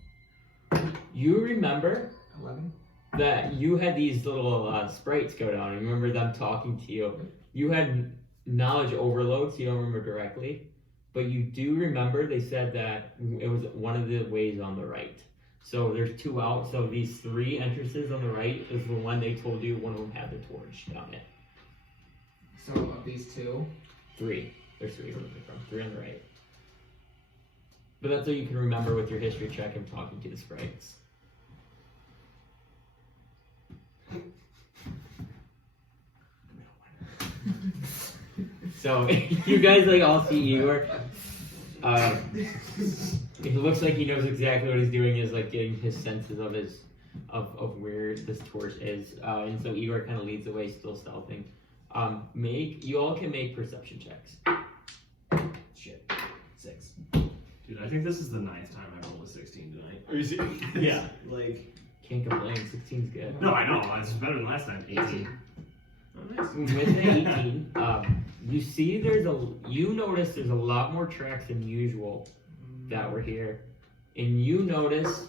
You remember 11? that you had these little sprites go down. You remember them talking to you. You had knowledge overload, so you don't remember directly. But you do remember they said that it was one of the ways on the right. So there's 2 out. So these 3 entrances on the right is the one they told you one of them had the torch down it. So of these 2, 3. There's 3 from 3 on the right. But that's what you can remember with your history check and talking to the sprites. So you guys like all see Igor. It looks like he knows exactly what he's doing. Is like getting his senses of his of where this torch is, and so Igor kind of leads the way, still stealthing. You all can make perception checks. Shit. 6. Dude, I think this is the 9th time I've rolled a 16 tonight. Are you serious? Yeah, like... Can't complain. 16's good. No, I know. It's better than last time. 18. Oh, nice. With the 18, you see you notice there's a lot more tracks than usual that were here. And you notice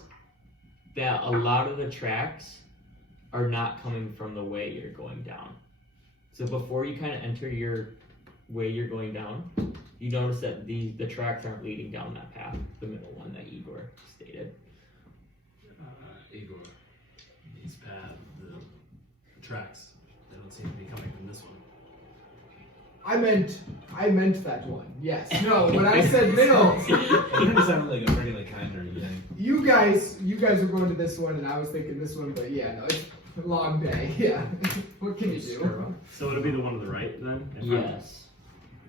that a lot of the tracks are not coming from the way you're going down. So before you kind of enter your way you're going down, you notice that the tracks aren't leading down that path, the middle one that Igor stated. Igor. These the tracks. They don't seem to be coming from this one. I meant that one. Yes. No, when I said middle, You don't sound like a regular kind or anything. you guys are going to this one and I was thinking this one, but yeah, no, it's a long day. Yeah. What can you do? So it'll be the one to the right then? Yes.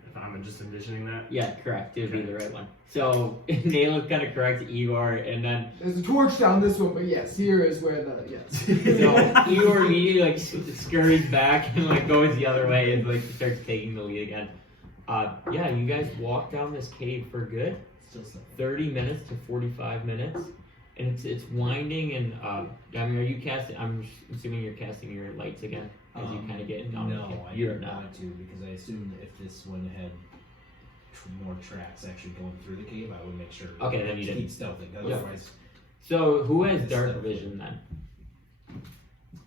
If I'm just envisioning that? Yeah, correct. It would be the right one. So Naileth kind of corrects Igor, and then There's a torch down this one, but yes, here is where the yes. so Igor immediately like scurries back and like goes the other way and like starts taking the lead again. Yeah, you guys walk down this cave for good. Still stuff. 30 minutes to 45 minutes, and it's winding. And I mean, are you casting? I'm assuming you're casting your lights again as you kind of get down. No, I you're didn't not. want to because I assumed if this one had more tracks actually going through the cave, I would make sure. Okay, then you to didn't. keep stealthing. Otherwise, So who has It's dark stuff. vision then?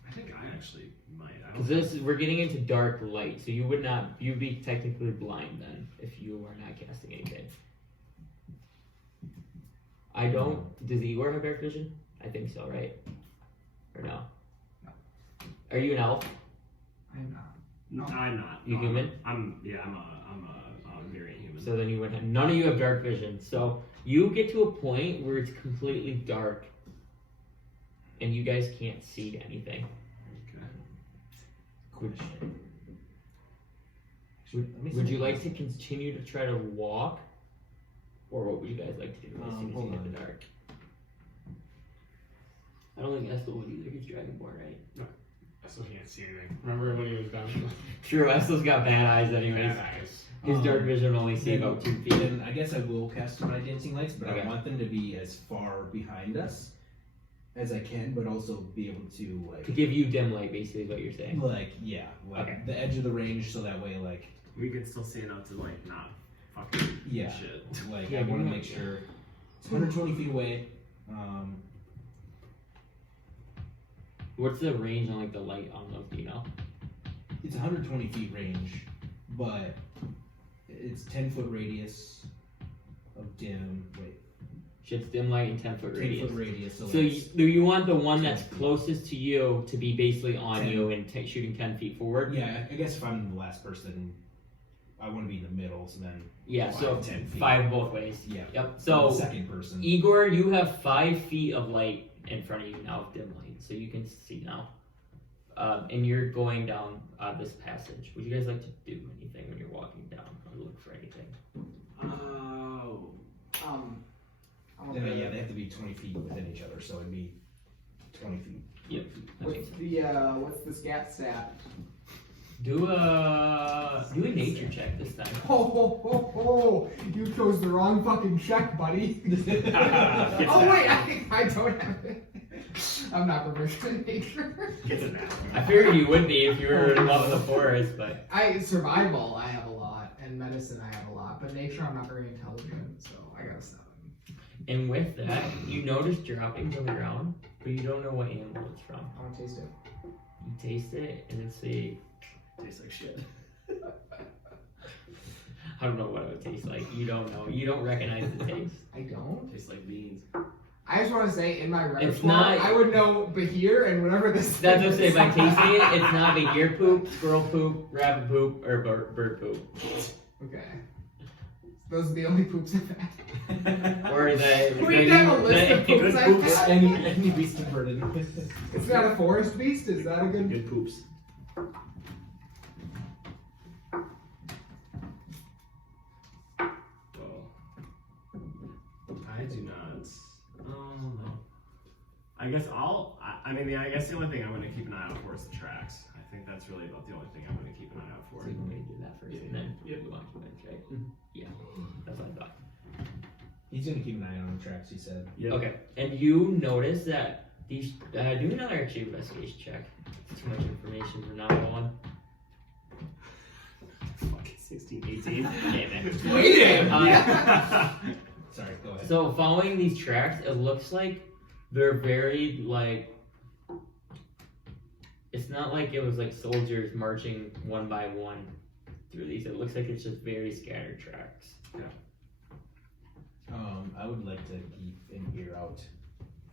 I think I actually might. I Because don't we're getting into dark light, so you'd be technically blind then if you are not casting anything. I don't. Does Igor have dark vision? I think so, right? Or no? No. Are you an elf? I'm not. No, I'm not. You No, human? I'm a variant human. So then you would have, none of you have dark vision. So you get to a point where it's completely dark, and you guys can't see anything. Would you like to continue to try to walk, or what would you guys like to do as soon as you hold get on. the dark? I don't think Estel would either. He's Dragonborn, right? I still can't see anything. Remember when he was down? True, Estel's got bad eyes anyways. Bad eyes. His dark vision only see about 2 feet. Then I guess I will cast my dancing lights, but Okay. I want them to be as far behind us as I can, but also be able to like. To give you dim light, basically, is what you're saying. Like, yeah, like Okay. the edge of the range, so that way, like, We could still see enough to like not fucking yeah, shit. like Yeah, I want to we make want- sure it's 120 feet away. What's the range on like the light on those? Do you know? It's 120 feet range, but it's 10-foot radius of dim. Wait, Shit's dim light and 10-foot 10 radius. foot radius. So, So you want the one that's closest to you to be basically on 10. you and shooting 10 feet forward? yeah, I guess if I'm the last person, I want to be in the middle. So then Yeah, so 10 feet. 5 both ways. Yeah. Yep. I'm the So second person. Igor, you have 5 feet of light in front of you now of dim light, so you can see now. And you're going down this passage. Would you guys like to do anything when you're walking down or look for anything? Oh. Yeah, they have to be 20 feet within each other, so it'd be 20 feet. Yep. That What's makes sense. the what's the stat? Do a nature check this time. Oh, you chose the wrong fucking check, buddy. Oh wait, I don't have it. I'm not proficient in nature. Gets it now. I figured you would be if you were in love with the forest, but Survival I have a lot, and medicine I have a lot, but nature I'm not very intelligent, so I got a 7. and with that, you notice droppings on the ground, but you don't know what animal it's from. I want to taste it. You taste it, and it's a Tastes like shit. I don't know what it would taste like. You don't know. You don't recognize the taste. I don't. Tastes like beans. I just want to say in my It's repertoire, not- I would know Bahir and whatever this. That's what I say. By is. tasting it, it's not a deer poop, squirrel poop, rabbit poop, or bird poop, Okay. Those are the only poops I've had. or the. We have a list of poops I've Oops, had. any beast converted. It's not a forest beast. Is that a good? Good poops. Well, I do not. Oh no. I guess I mean, I guess the only thing I'm going to keep an eye out for is the tracks. I think that's really about the only thing I'm going to keep an eye out for. So you want me to do that first, and then you want to finish, right? Yeah, that's what I thought. He's gonna keep an eye on the tracks. He said. Yep. Okay, and you notice that these. Do another actually investigation check. It's too much information for not one. Fucking 16, 18. Damn it. Waiting. Sorry, go ahead. So following these tracks, it looks like they're very like. It's not like it was like soldiers marching one by one through these. It looks like it's just very scattered tracks. I would like to keep an ear out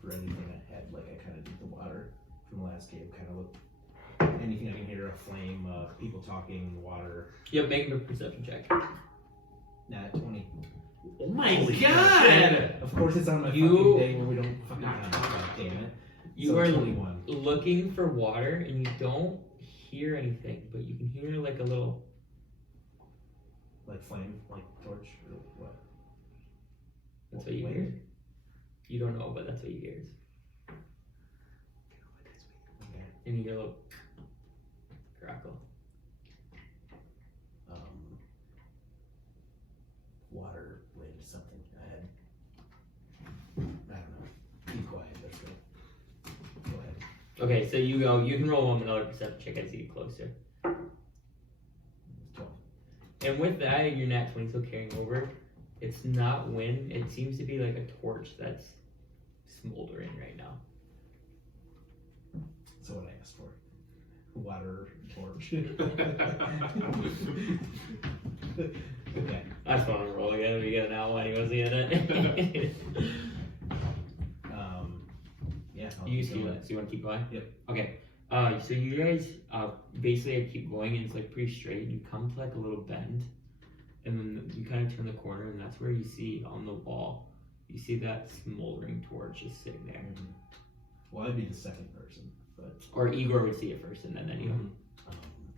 for anything ahead, like I kind of did the water from the last cave. Kind of look anything I can hear, a flame, people talking, water. Yep, make a perception check. Nah, 20. Oh my Holy god! Of course, it's on my You- fucking day where we don't fucking have. God damn it. You So are 21. looking for water and you don't hear anything, but you can hear like a little. Like flame, like torch, or what? That's what you Flame? hear. You don't know, but that's what you hear. Okay. And you hear a little crackle. Water, wind, something ahead. I don't know. Keep quiet. Let's go. Go ahead. Okay, so you go. You can roll another perception check as you get closer. 12. And with that, you're not 20 still carrying over. It's not wind. It seems to be like a torch that's smoldering right now. So what I asked for. Water, torch. Okay. I just want to roll again. We get an owl when he was in it. Yeah. I'll You keep see going. that? So you want to keep going? Yep. Okay. So you guys basically keep going and it's like pretty straight. You come to like a little bend, and then you kind of turn the corner, and that's where you see on the wall. You see that smoldering torch just sitting there. Well, I'd be the second person, but Or Igor would see it first, and then anyone.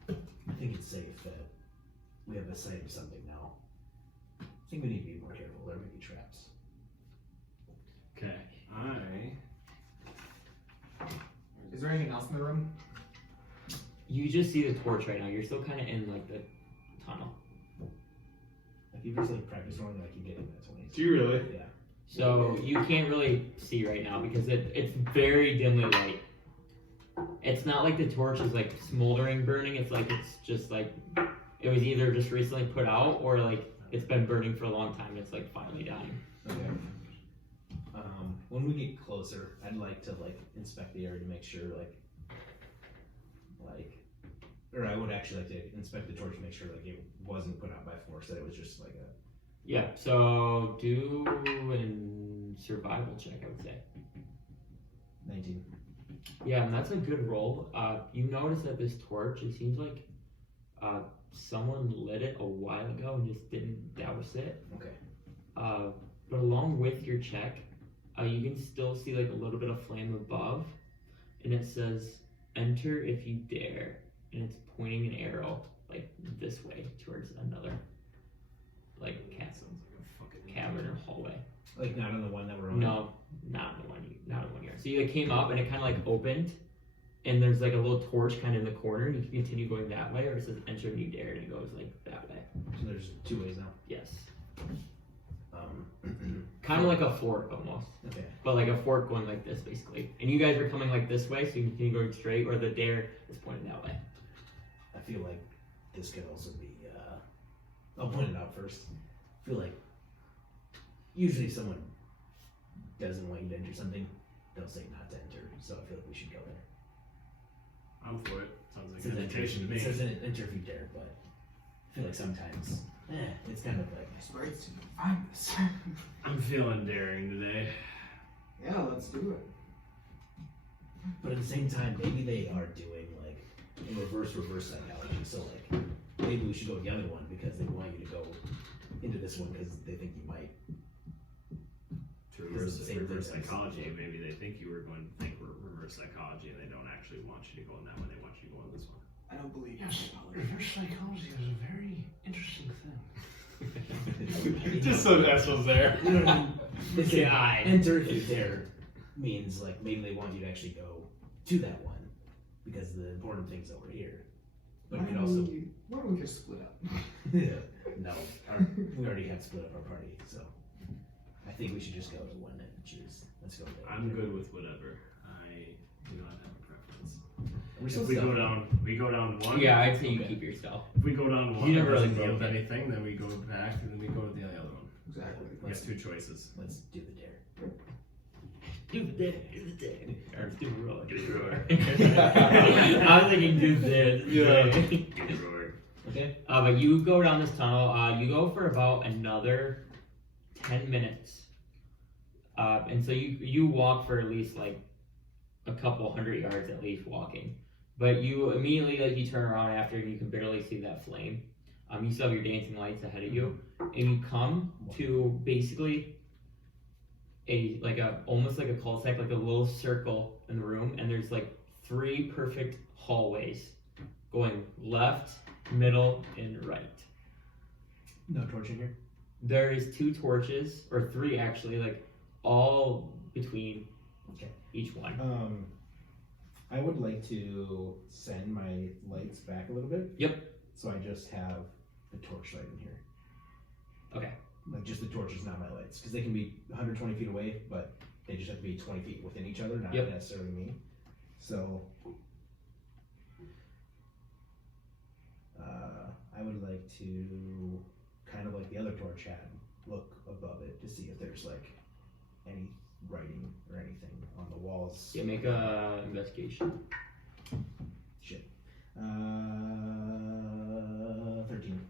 I think it's safe that we have a sight of something now. I think we need to be more careful. There may be traps. Okay, Is there anything else in the room? You just see the torch right now. You're still kind of in like the tunnel. if you just like practice rolling, like you get in that 20. Do you really? Yeah. So you can't really see right now because it's very dimly light. It's not like the torch is like smoldering burning. It's just like it was either just recently put out or like it's been burning for a long time. And it's like finally dying. Okay. When we get closer, I'd like to like inspect the area to make sure or I would actually like to inspect the torch to make sure like it wasn't put out by force, that it was just like a. Yeah. So do a survival check, I would say. 19. Yeah, and that's a good roll. You notice that this torch, it seems like someone lit it a while ago and just didn't douse it. Okay. But along with your check, you can still see like a little bit of flame above, and it says "Enter if you dare," and it's pointing an arrow like this way towards another like cavern or hallway. Like not on the one that we're on. No, not in the one you're on. So you like, came up and it kind of like opened, and there's like a little torch kind of in the corner, and you can continue going that way, or it says "Enter if you dare," and it goes like that way. So there's 2 ways now. Yes. Kind of like a fork almost. Okay. But like a fork going like this basically. And you guys are coming like this way, so you can continue going straight, or the dare is pointing that way. I feel like this could also be. I'll point it out first. I feel like usually if someone doesn't want you to enter something, they'll say not to enter. So I feel like we should go there. I'm for it. Sounds like It says an invitation to It me. says enter if you dare, but I feel like sometimes it's kind of like. Spirits didn't find this. I'm feeling daring today. Yeah, let's do it. But at the same time, maybe they are doing like in reverse psychology. So like maybe we should go with the other one because they want you to go into this one because they think you might. To It's the same reverse thing. psychology, maybe they think you were going to think reverse psychology, and they don't actually want you to go in that one. They want you to go in this one. I don't believe Yes, you. reverse psychology is a very interesting thing. Just so Essel's there. You know what I mean? They say, God. enter if you dare means like maybe they want you to actually go to that one because the important thing's over here. But it could also Why don't we just split up? no, we already have split up our party, so I think we should just go to one and choose. Let's go there. I'm good with whatever. I do not have a preference. We If we go down one. Yeah, I'd say you Okay. keep yourself. If we go down one, You never that doesn't really yield broke it. anything, then we go back, and then we go to the other one. Exactly. We have 2 choices. Let's do the dare. Do the dare, or do the roar. Do the roar. I was thinking do this. Okay. But you go down this tunnel. You go for about another 10 minutes. And so you walk for at least like a couple hundred yards at least walking. But you immediately like you turn around after and you can barely see that flame. You still have your dancing lights ahead of you, and you come to basically almost like a cul-de-sac, like a little circle in the room, and there's like 3 perfect hallways going left, middle, and right. No torch in here. There is 2 torches, or 3 actually, like all between each one. I would like to send my lights back a little bit. Yep. So I just have the torch light in here. Okay. Like just the torches, not my lights, because they can be 120 feet away, but they just have to be 20 feet within each other, not Yep. necessarily me. So I would like to, kind of like the other torch had, look above it to see if there's like any writing or anything on the walls. Yeah, make a investigation. Shit. 13.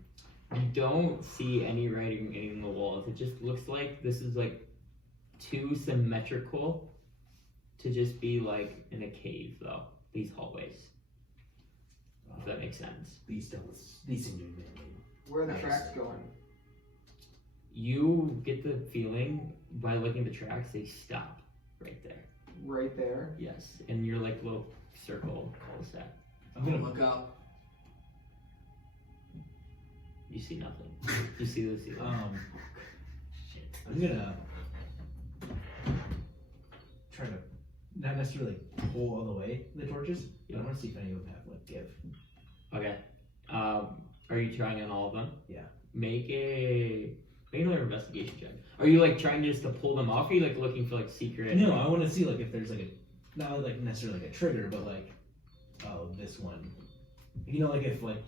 You don't see any writing in the walls. It just looks like this is like too symmetrical to just be like in a cave though, these hallways. If that makes sense. These seem to be man-made. Where are the Nice. tracks going? You get the feeling by looking at the tracks, they stop right there. Right there. Yes, and you're like little circle cul-de-sac. I'm gonna look up. You see nothing. You see the ceiling. Shit. I'm gonna try to not necessarily pull all the way the torches, but I want to see if any of them have like give. Okay. Are you trying on all of them? Yeah. Make a Make another investigation check. Are you like trying just to pull them off? Or are you like looking for like secret? No, I want to see like if there's like a not like necessarily like a trigger, but like this one. You know, like if like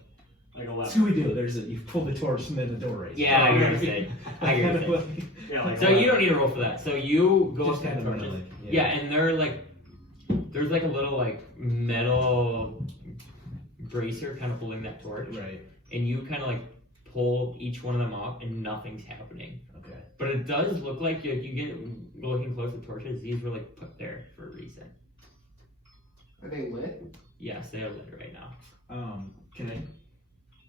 Like a left. Scooby-Doo, there's a you pull the torch and then the door raises. Yeah, I hear what you're saying. I hear what you're saying. Yeah, like So you don't need to roll for that. So you go Just up to kind the of torches. like Yeah, and they're like, there's like a little like metal bracer kind of holding that torch, right. and you kind of like pull each one of them off, and nothing's happening. Okay. But it does look like you get looking close at torches. These were like put there for a reason. Are they lit? Yes, they are lit right now. Can I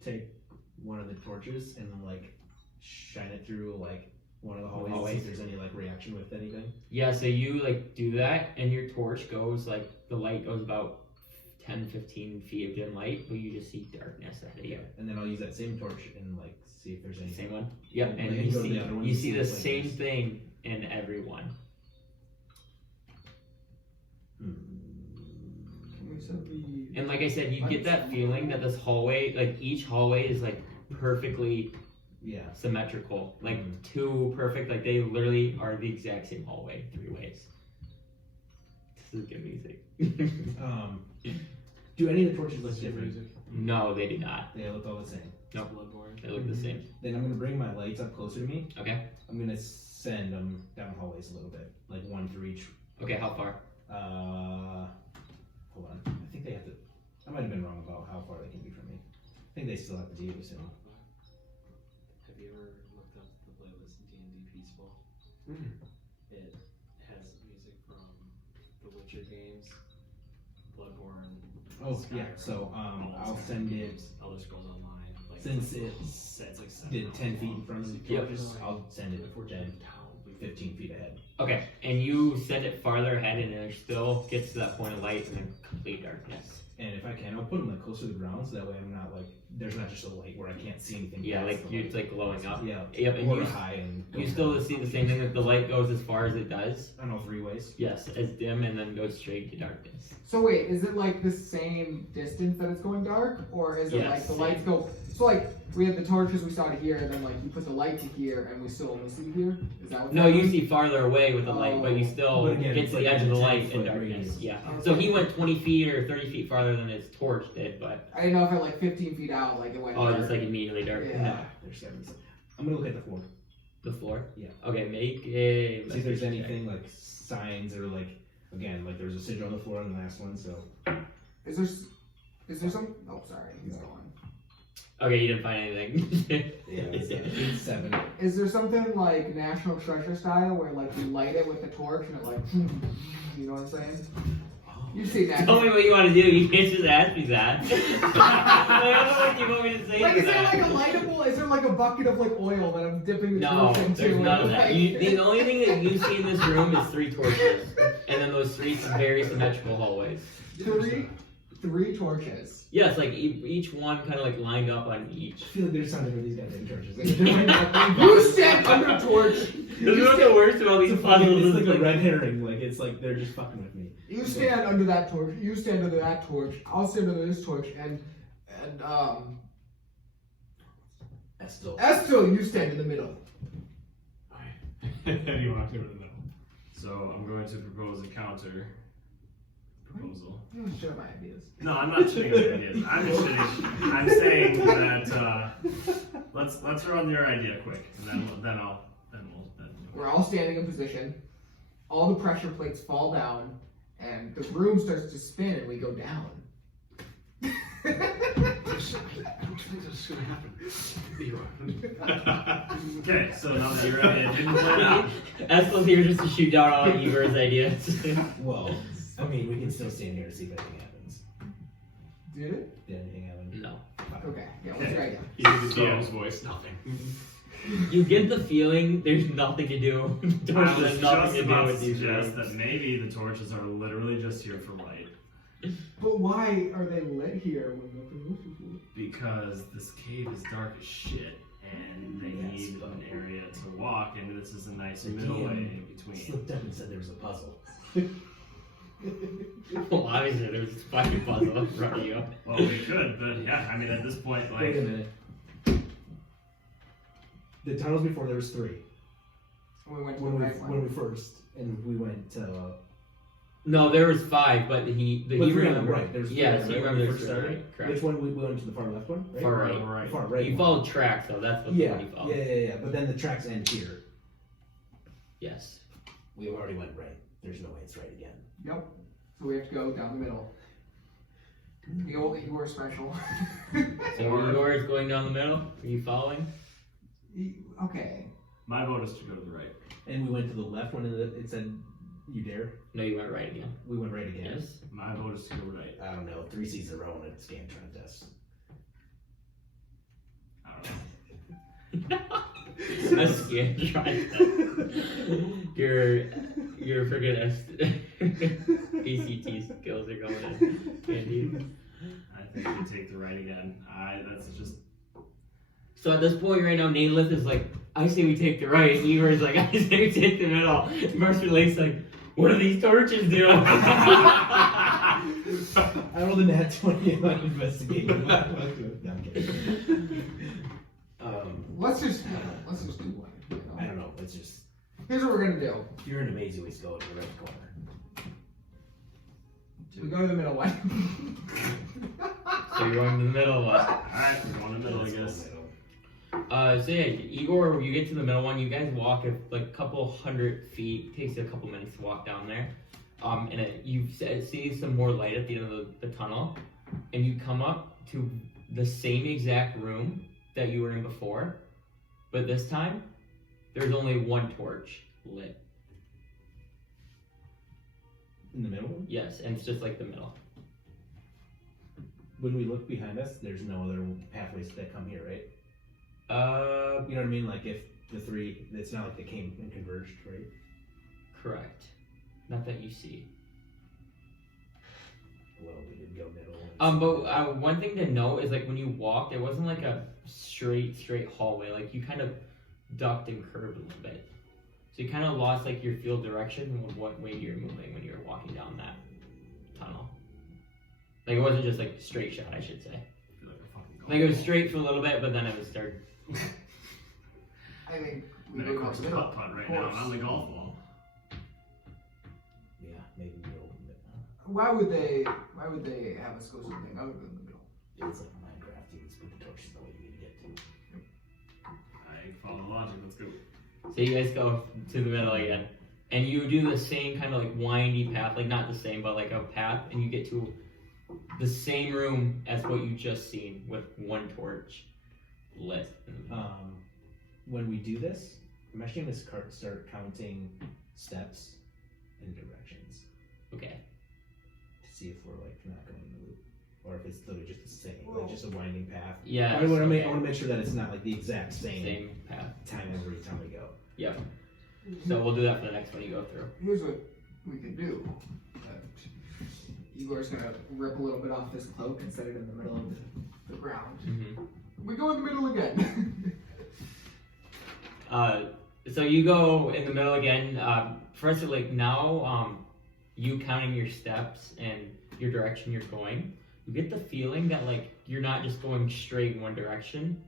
take one of the torches and like shine it through like one of the hallways, see if there's any like reaction with anything? Yeah, so you like do that, and your torch goes like the light goes about 10-15 feet of dim light, but you just see darkness ahead of you. And then I'll use that same torch and like see if there's anything. Same one. Yep, and Like, you go to see the other one you and see see the if, like, same there's- thing in everyone. And like I said, you get that feeling that this hallway, like each hallway is like perfectly Yeah. symmetrical, like two perfect, like they literally are the exact same hallway, 3 ways. This is good music. Do any of the torches look different? No, they do not. They look all the same. Nope. Bloodborne. They look the same. Then I'm gonna bring my lights up closer to me. Okay. I'm gonna send them down hallways a little bit, like one through each. Okay, how far? Hold on. I think they have to. I might have been wrong about how far they can be from me. I think they still have to do soon. Have you ever looked up the playlist D&D Peaceful? It has music from the Witcher games, Bloodborne. Oh yeah. Skyrim, So all I'll those send kinda it. games, Elder Scrolls Online. Like, Since it's like 7 Did 10 feet in front of the Yep. torches. I'll send it If we're then in town, we 15 feet ahead. Okay, and you send it farther ahead, and it still gets to that point of light, and then complete darkness. And if I can, I'll put them like closer to the ground, so that way I'm not like there's not just a light where I can't see anything. Yeah, past like the you're light. like glowing up. Yeah. Yep, and Or you high and you still see the same thing, that the light goes as far as it does. I don't know 3 ways. Yes, as dim, and then goes straight to darkness. So wait, is it like the same distance that it's going dark, or is it Yes, like the same. lights go? So like we have the torches we saw to here, and then like you put the light to here, and we still only see here. Is that what? No, you see farther away with the light, but you still But again, get it's to the like edge of the a light 10-foot in darkness. radius. Yeah. Okay. So he went 20 feet or 30 feet farther than his torch did, but I didn't know if it like 15 feet out, like it went. oh, dark. just like immediately dark. Yeah. No. There's gotta be some. I'm gonna look at the floor. The floor. Yeah. Okay, make a. See if there's investigation anything like signs or like again like there's a sigil on the floor in the last one. So Is there some? Oh, sorry. He's going. check. Okay, you didn't find anything. yeah, it's 7. Is there something like National Treasure style where like you light it with the torch and it like, you know what I'm saying? You've seen that. Tell me what you want to do. You can't just ask me that. I don't know what you want me to say. Like, to is there that. like a lightable? Is there like a bucket of like oil that I'm dipping the No, torch into? there's none of and, that. like- The only thing that you see in this room is 3 torches, and then those 3 very symmetrical hallways. Three torches. Yes, like each one kind of like lined up on each. I feel like there's something with these goddamn churches. You stand under a torch. This is what the worst about these puzzles It's is like a red herring. Like it's like they're just fucking with me. You stand under that torch. You stand under that torch. I'll stand under this torch, and Estel, you stand in the middle. And you walked over the middle. So I'm going to propose a counter proposal. You don't share my ideas. No, I'm not shitting on your ideas. I'm just shitting. I'm saying that let's run your idea quick, and then we'll. We're all standing in position. All the pressure plates fall down, and the room starts to spin, and we go down. I don't think that's gonna happen. Okay, so now that your idea didn't play out. Estel's here just to shoot down all Igor's ideas. Well, I mean, we can still stand here to see if anything happens. Did it? Did anything happen? No. Okay. Yeah, what's your idea? You hear the DM's voice. Nothing. You get the feeling there's nothing to do. I Torches was have nothing just to do about to with these suggest rooms. that maybe the torches are literally just here for light. But why are they lit here when nothing else is lit? Because this cave is dark as shit, and they need an area to walk, and this is a nice middle way in between. Slipped up and said there was a puzzle. Well, obviously there's this fucking puzzle in front of you. Well, we could, but yeah, I mean, at this point, Wait a like, minute. The tunnels before there was 3. We went to When the we right one. when we first and we went to. No, there was 5, but But he 3 on the remembered. right. There's 3 Yeah, on the so you right when remember we there's first 3 on the started. right, correct. Which one we went to the far left one? Right? Far right. The far right. You one. followed track, so that's what the Yeah, one you followed. yeah. But then the tracks end here. Yes. We already went right. There's no way it's right again. Yep. So we have to go down the middle. The old Igor special. So Igor is going down the middle. Are you following? Okay. My vote is to go to the right. And we went to the left one, and it said, "You dare." No, you went right again. We went right again. Yes. My vote is to go right. I don't know. 3 seasons in a row on a Scantron test. I don't know. A scan try. Your friggin' ACT skills are going in. Andy. I think we take the right again. That's just. So at this point right now, Naileth is like, I say we take the right, and Igor is like, I say we take the middle. Mercer Lake's like, what do these torches do? I rolled a nat 20 on investigating. No, I'm kidding. Let's just do one. You know? I don't know. It's just Here's what we're gonna do. you're in amazing ways go in the right corner. We go to the middle one. So you're going to the middle. Alright, we're going to the middle, I Let's go guess. middle. So yeah, Igor, you get to the middle one. You guys walk like a couple hundred feet. Takes you a couple minutes to walk down there. And you see some more light at the end of the tunnel, and you come up to the same exact room that you were in before, but this time there's only one torch lit. In the middle one? Yes, and it's just like the middle. When we look behind us, there's no other pathways that come here, right? You know what I mean? Like if the 3, it's not like they came and converged, right? Correct. Not that you see. Well, we did go middle. But one thing to note is like when you walked, it wasn't like a straight hallway. Like you kind of ducked and curved a little bit, so you kind of lost like your field direction of what way you're moving when you were walking down that tunnel. Like it wasn't just like straight shot, I should say. I feel like a fucking golf Like it was ball. straight for a little bit, but then it was started. I think we And go of down course, the middle. putt right Of now course. on the golf ball. Yeah, maybe middle. Why would they have us go something other than the middle? It's like Minecraft. You just put the torches the way you need to get to. I follow the logic. Let's go. So you guys go to the middle again, and you do the same kind of like windy path, like not the same, but like a path, and you get to the same room as what you just seen with one torch lit. When we do this, I'm actually going to start counting steps and directions Okay. to see if we're like not going in the loop, or if it's literally just the same, like just a winding path. Yeah. I want to okay. make sure that it's not like the exact same path. time every time we go. Yep. So we'll do that for the next one you go through. Here's what we could do. Igor's gonna rip a little bit off this cloak and set it in the middle of the ground. Mm-hmm. We go in the middle again. So you go in the middle again. First, like now, you counting your steps and your direction you're going, you get the feeling that like you're not just going straight in one direction.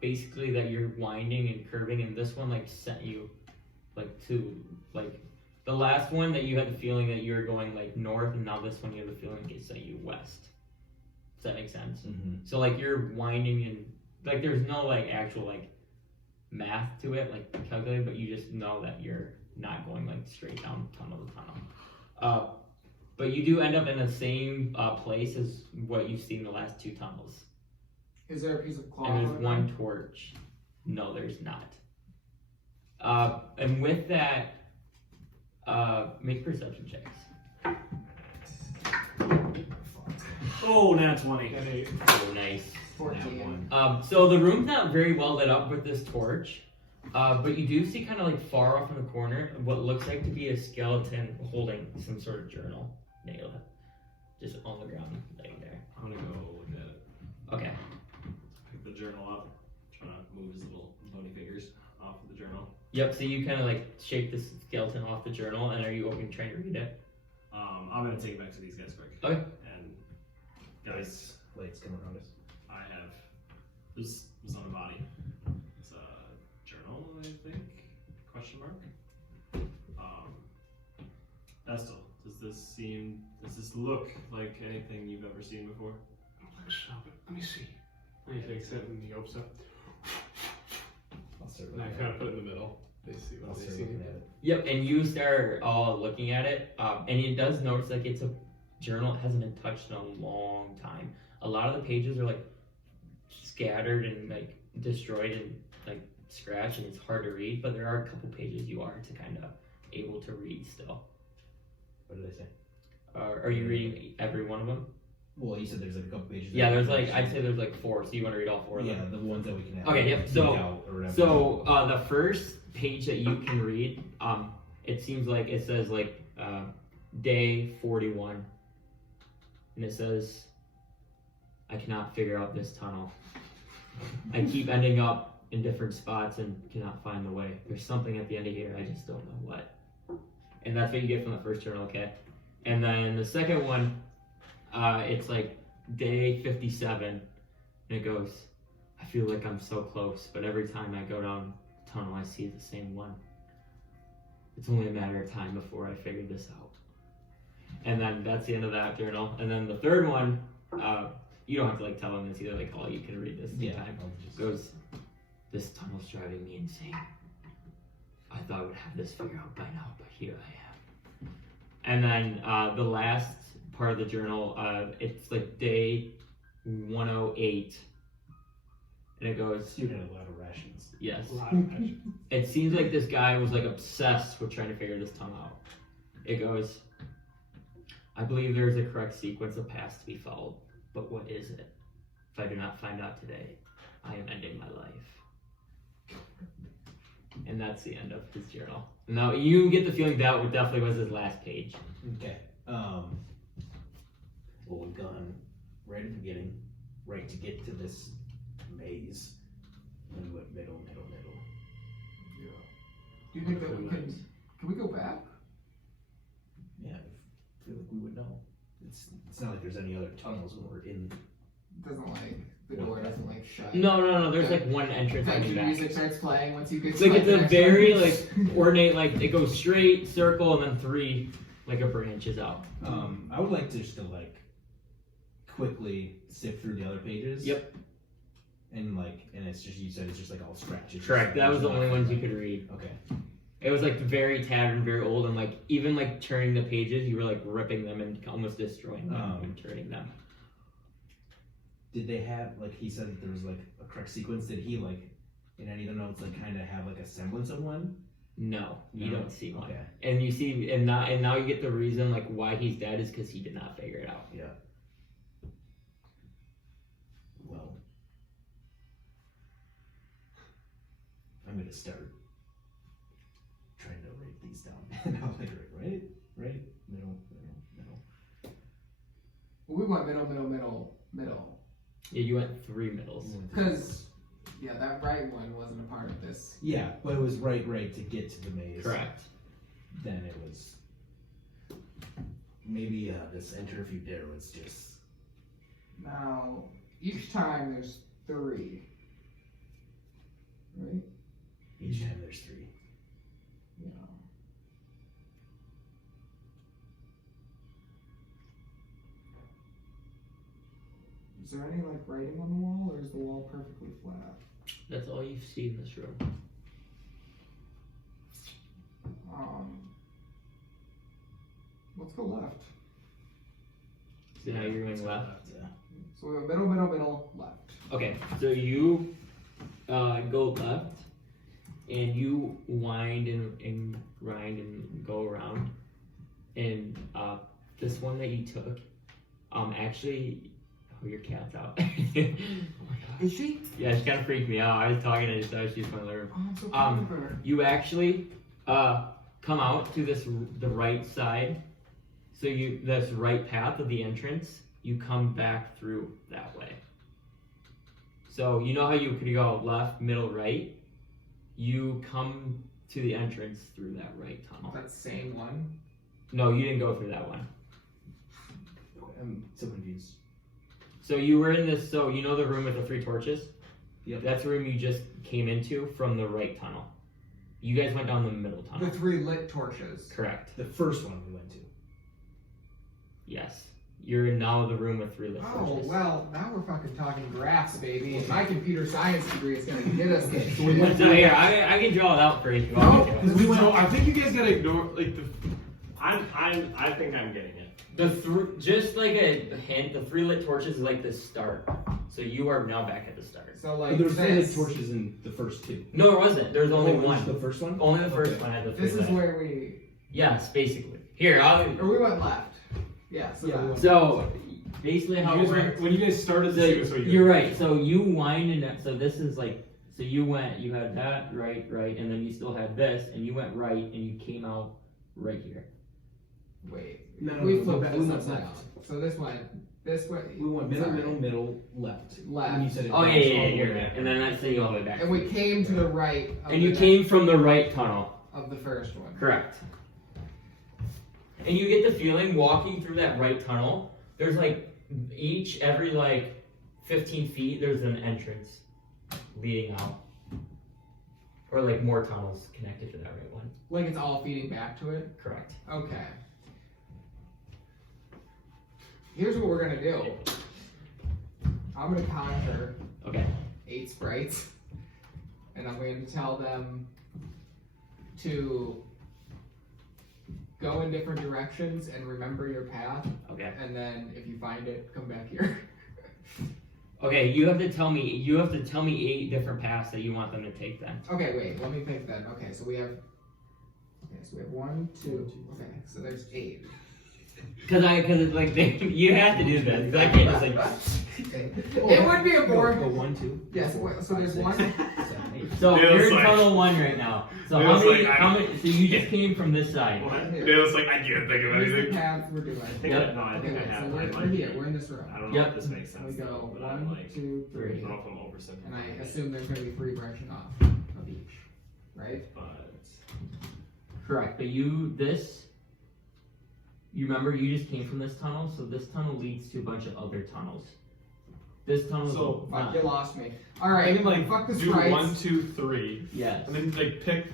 Basically that you're winding and curving, and this one like sent you like to like the last one that you had the feeling that you were going like north, and now this one you have the feeling it sent you west. Does that make sense? Mm-hmm. So like you're winding and like there's no like actual like math to it, like calculated, but you just know that you're not going like straight down tunnel to tunnel. But you do end up in the same place as what you've seen the last 2 tunnels. Is there a piece of cloth? And on there's it? one torch. No, there's not. And with that, make perception checks. Oh, nat 20. Oh, nice. 14. So the room's not very well lit up with this torch, but you do see kind of like far off in the corner what looks like to be a skeleton holding some sort of journal. Naileth, just on the ground laying there. I'm gonna go look at it. Okay. Pick the journal up. Try not to move his little bony fingers off of the journal. Yep. So you kind of like shake this skeleton off the journal, and are you open trying to read it? I'm gonna take it back to these guys quick. Okay. And guys, Lights come around us. I have this was on a body. So journal, I think? Question mark. Estel, does this look like anything you've ever seen before? Stop it. Let me see. And he takes it and he opens up. I'll start And I looking kind at of put it in the middle. They see it. I'll what they start see. looking at it. Yep, and you start all looking at it, and it does notice like it's a journal. It hasn't been touched in a long time. A lot of the pages are like scattered and like destroyed and like scratched, and it's hard to read. But there are a couple pages you are to kind of able to read still. What did I say? Are you reading every one of them? Well, you said there's like a couple pages. Yeah, there's like I'd say there's like 4. So you want to read all 4 of them? Yeah, the ones that we can. Okay, yep, pick so- out or whatever. So the first page that you can read, it seems like it says like day 41, and it says, "I cannot figure out this tunnel. I keep ending up in different spots and cannot find the way. There's something at the end of here. I just don't know what." And that's what you get from the first journal, okay? And then the second one, it's like day 57, and it goes, "I feel like I'm so close, but every time I go down the tunnel, I see the same one. It's only a matter of time before I figure this out." And then that's the end of that journal. And then the third one, you don't have to like tell them this either, like all you can read this Yeah, time. I'll just- Goes, "This tunnel's driving me insane. I thought I would have this figured out by now, but here I am." And then the last part of the journal, it's like day 108, and it goes, You had a lot of rations. yes. A lot of passion. It seems like this guy was like obsessed with trying to figure this tunnel out. It goes, "I believe there is a correct sequence of paths to be followed, but what is it? If I do not find out today, I am ending my life." And that's the end of his journal. Now you get the feeling that definitely was his last page. Okay. Well, we've gone right at the beginning, right to get to this maze, and we went middle. Yeah. Do you think that we can we go back? Yeah, I feel like we would know. It's not like there's any other tunnels when we're in. Doesn't like the door doesn't like shut. No. There's like one entrance on the Country back. music starts playing once you get. It's to like it's the a next very one. like ornate, like it goes straight, circle, and then 3 like a branches out. I would like to just to like quickly sift through the other pages. Yep. And it's just you said it's just like all scratches. Correct. That was the only ones you could read. Okay. It was like very tattered and very old, and like even like turning the pages, you were like ripping them and almost destroying them and turning them. Did they have like he said that there was like a correct sequence? Did he like in any of the notes like kind of have like a semblance of one? No, you No? don't see one. Okay. And you see, and now you get the reason like why he's dead is because he did not figure it out. Yeah. Well, I'm gonna start trying to write these down. And I'll like right, middle. Well, we went middle. Yeah, you went 3 middles. Because yeah, that right one wasn't a part of this. Yeah, but it was right to get to the maze. Correct. Then it was Maybe this enter if you dare was just. Now each time there's 3. Right? Each time there's 3. Yeah. Is there any like writing on the wall, or is the wall perfectly flat? That's all you see in this room. Let's go left. So now you're going left. yeah. So we go middle, left. Okay, so you go left, and you wind and grind and go around, and this one that you took, actually, oh, your cat's out. Oh my God. Is she? Yeah, she kind of freaked me out. I was talking, I just thought she was one of the room. Oh, I'm so proud of her. You actually come out to the right side. So this right path of the entrance, you come back through that way. So you know how you could go left, middle, right? You come to the entrance through that right tunnel. That same one. No, you didn't go through that one. I'm so confused. So you were in this, so you know the room with the 3 torches? Yep. That's the room you just came into from the right tunnel. You guys went down the middle tunnel. The 3 lit torches. Correct. The first one we went to. Yes. You're in now the room with 3 lit Oh, torches. well, now we're fucking talking graphs, baby. And my computer science degree is going to get us there. So we went So here, I can draw it out for you if you want me to. because we went. So I think you guys gotta ignore like the. I think I'm getting it. Just like a hint, the 3 lit torches is like the start. So you are now back at the start. So, But like, there was this, torches in the first 2. No, there wasn't. There was only Oh, it was one. the first one. Only the first Okay. one had the 3 this is lit. where we. Yes, basically. Here, Or we went left. Yeah, so. Yeah, we went- So basically how You it guys were, works. when you guys started So this, that's what you you're right. So you wind and so this is like so you had that right, and then you still had this, and you went right, and you came out right here. Wait. No, we no, flipped no, this we went upside left. down. So this went this way. We went middle, Sorry. middle, left. Left. And you said it Oh yeah, bounced yeah, all the way you're back. right. And then that's you all the way back. And we came to the right. Of And you the came from the right tunnel. of the first one. Correct. And you get the feeling walking through that right tunnel. There's like every like 15 feet, there's an entrance leading out, or like more tunnels connected to that right one. Like it's all feeding back to it. Correct. Okay. Here's what we're gonna do. I'm gonna conjure Okay. 8 sprites, and I'm going to tell them to go in different directions and remember your path, Okay. and then if you find it, come back here. Okay. You have to tell me. You have to tell me 8 different paths that you want them to take. Then. Okay, wait, let me think then. Okay, so we have 1, 2. Okay, so there's 8. Cause it's like you have to do this. 'Cause I can't just like. It would be a Go board. 1, 2. Yes, so there's 1. 7, 8. So It was you're in like- tunnel 1 right now. So It how was many? like, How many? So you just came from this side. It was like I can't think of Here's the anything. path we're doing. I think Yep. I think I Okay, have. so I we're might here. be- We're in this room. I don't know Yep. if this makes sense. We go though, but I'm 1, like, 2, I 3. don't know if I'm oversimplifying. And I assume there's going to be 3 branching off of each, right? But Correct. But you remember you just came from this tunnel, so this tunnel leads to a bunch of other tunnels. This tunnel. So, Fuck, you lost me. Alright, I can like fuck the do sprites. 1, 2, 3, Yes. and then like pick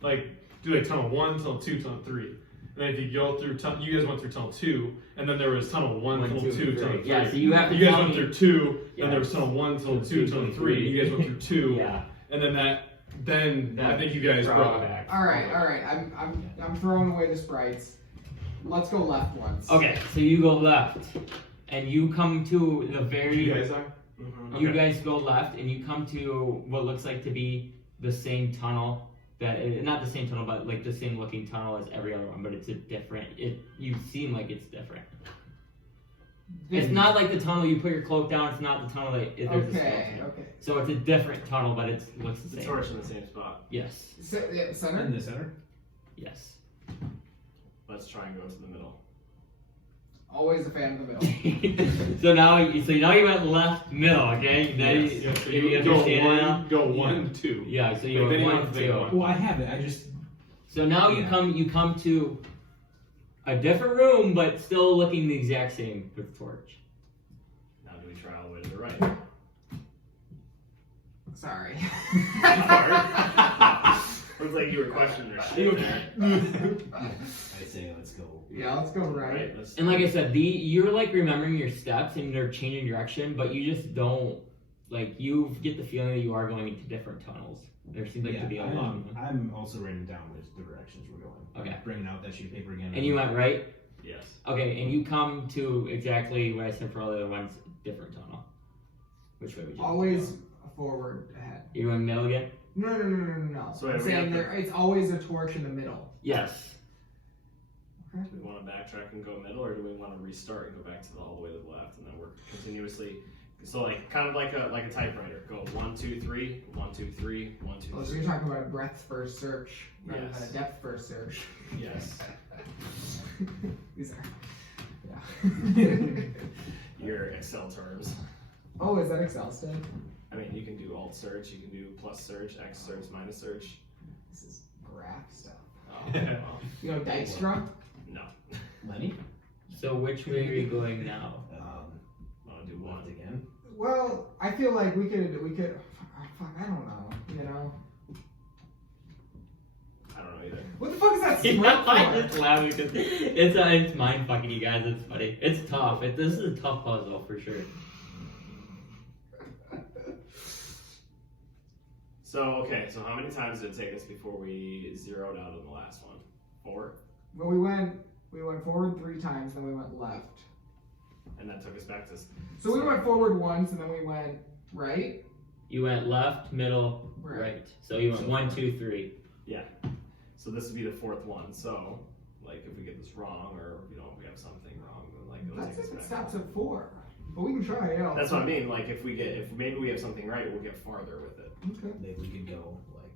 like do like tunnel 1, tunnel 2, tunnel 3. And then if you go through you guys went through tunnel 2, and then there was tunnel 1, tunnel 2, tunnel 3. Yeah. So you have to You guys tell went me. through 2, Yeah. then there was tunnel 1, tunnel 2, 2, tunnel 3. 3. You guys went through 2, Yeah. and then I think you guys Draw brought back. Alright. I'm throwing away the sprites. Let's go left once. Okay. So you go left, and you come to the very. You guys are. You Okay. guys go left, and you come to what looks like to be the same tunnel. Not the same tunnel, but like the same looking tunnel as every other one, but it's a different. You seem like it's different. It's not like the tunnel you put your cloak down. It's not the tunnel that there's a Okay, skeleton. okay. So it's a different tunnel, but it looks the the same. torch in the same spot. Yes. Center? In the center. Yes. Let's try and go to the middle. Always a fan of the middle. so now you went left middle, okay? Now Yes, you, yes, so you you go understand it now? 1, go 1, 2. Yeah. So you Like, then went you 1, have to take 2. one. Well, I have it. I just. So now you come to a different room, but still looking the exact same with the torch. Now do we try all the way to the right? Sorry. Looks like you were questioning your shit there. I say let's go. Yeah, let's go right. Let's, And like I said, you're like remembering your steps and they're changing direction, but you just don't you get the feeling that you are going into different tunnels. There seems like to be a lot. I'm also writing down which directions we're going. Okay. Bringing out that sheet of paper again. And you went right? yes. Okay, and you come to exactly what I said for all the other ones, different tunnel. Which way would you Always forward ahead. You going middle again? No. So I'm we saying have to- it's always a torch in the middle. Yes. Do we want to backtrack and go middle, or do we want to restart and go back to all the way to the left, and then work continuously? So like kind of like a typewriter. Go 1, 2, 3, 1, 2, 3, 1, 2, 3. Oh, so you're talking about a breadth first search rather Yes. than a depth first search. Yes. These are. Yeah. Your Excel terms. Oh, is that Excel still? I mean, you can do alt search, you can do plus search, X search, minus search. This is graph stuff. Oh, You know, Dijkstra? no. Lenny. So which way are you going now? Want to do Left one? again. Well, I feel like we could. Fuck, I don't know. You know. What the fuck is that smoke Yeah, I'm for? just laughing because it's mind fucking you guys. It's funny. It's tough. This is a tough puzzle for sure. So okay, so how many times did it take us before we zeroed out on the last one? 4, Well, we went forward 3 times, then we went left. and that took us back to. So we went forward once, and then we went right. You went left, middle, Right. right. So you went 1, 2, 3. So this would be the 4th one. So like if we get this wrong, or if we have something wrong, then like it'll That's take if us it back. stops at 4. But we can try, yeah. That's what I mean. Like if maybe we have something right, we'll get farther with it. Okay. Maybe we could go like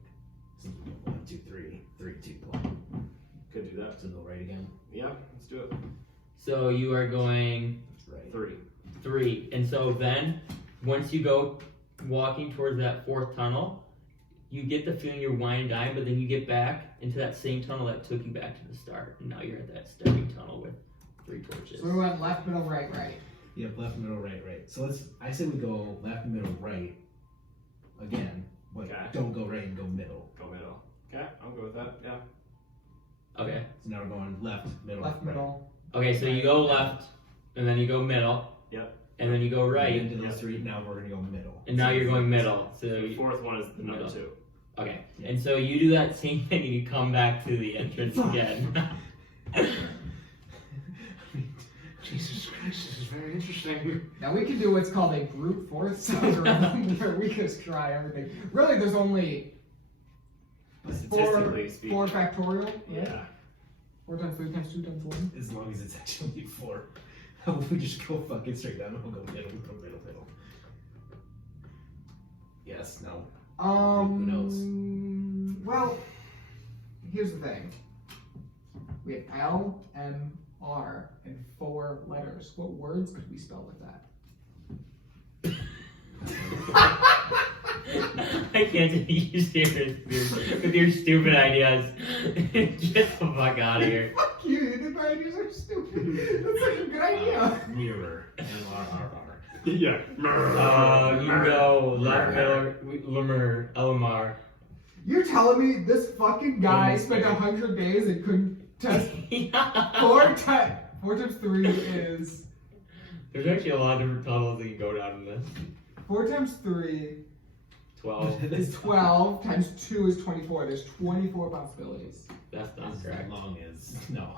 something 1, 2, 3, 3, 2, 1. Could do that. So go right again. Yeah, let's do it. So you are going Right. 3. 3, and so then once you go walking towards that 4th tunnel, you get the feeling you're wine and dine, but then you get back into that same tunnel that took you back to the start, and now you're at that starting tunnel with 3 torches. So we went left, middle, right, right. Yep, left, middle, right, right. So I say we go left, middle, right again, but Okay. don't go right and go middle. Go middle. Okay, I'm good with that. Yeah. Okay. So now we're going left, middle, Left, right. middle. Okay, so you go left, and then you go middle. Yep. And then you go right, Into those 3. Now we're gonna go middle. and now you're going middle. So The you, 4th one is the number Middle. 2. okay, and so you do that same thing, and you come back to the entrance again. Jesus Christ, this is very interesting. Now we can do what's called a brute force algorithm, where we just try everything. Really, there's only Statistically speaking. 4 factorial. Right? Yeah. 4 times 3 times 2 times 1. As long as it's actually 4. How about we just go fucking straight down and we'll go middle, middle, middle. Yes, no. Who knows? Well, here's the thing. We have L, M, R, and 4 letters. What words could we spell with that? I can't take you serious with your stupid ideas. Get the fuck out of here. Fuck you, the ideas are stupid. That's such a good idea. Mirror. M-R-R-R. Yeah. You can go left, middle, LMR. You're telling me this fucking guy spent 100 days and couldn't test 4 times 3 is... There's actually a lot of different tunnels that you go down in this. 4 times 3 12. is 12, times 2 is 24. There's 24 possibilities. That's not As correct. long as no.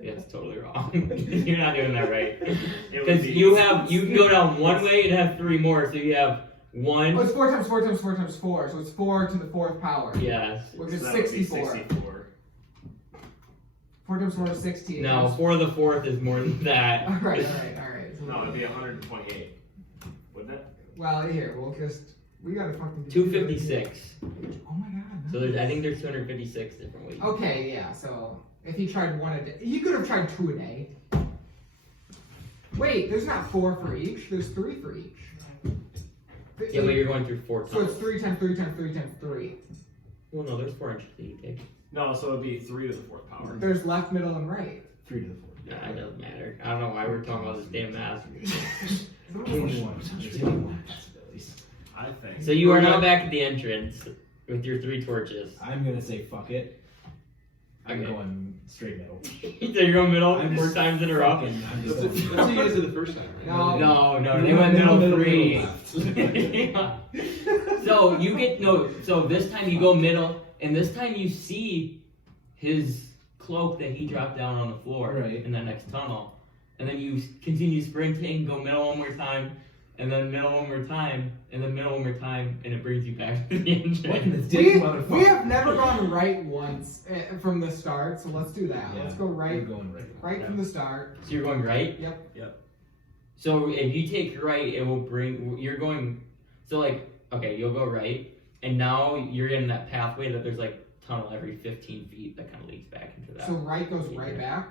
That's totally wrong. You're not doing that right. It would Because be- you can go down one way and have 3 more, so you have 1. Oh, it's 4 times 4 times 4 times 4, so it's 4 to the 4th power. Yes. Which So is that would be 64. 64. 4 times 4 is 16. No, 4 to the 4th is more than that. Alright. No, it'd be 128. Wouldn't it? Well, here, we gotta fucking do 256. Oh my god. So I think there's 256 different ways. Okay, yeah, so if he tried 1 a day, you could have tried 2 a day. Wait, there's not 4 for each, there's 3 for each. Yeah, but you're going through 4 So it's tunnels. 3 times 3 times 3 times 3. Well, no, there's 4 entries that you take. No, so it'd be 3 to the 4th power. There's left, middle, and right. 3 to the 4th. Nah, it doesn't matter. I don't know why we're talking about this damn math. There's only one possibilities. I think. So you are now back at the entrance with your 3 torches. I'm gonna say fuck it. I'm Okay. going straight middle. So you're going middle I'm 4 just times in a row? fucking- I'm just That's going what you guys did the first time, right? No. No, they went middle 3. left. So you get so this time you go middle, and this time you see his cloak that he dropped down on the floor Right. in that next tunnel, and then you continue sprinting, go middle one more time, and then middle one more time, and then middle one more time, and it brings you back to the What in the entrance. dick, motherfucker? We have never gone right once from the start, so let's do that. Yeah, Let's go We're right going right. right from the start. So you're going right. Yep. So if you take right, it will bring. You're going. So like, okay, you'll go right, and now you're in that pathway that there's like tunnel every 15 feet that kind of leads back into that. So right goes right back.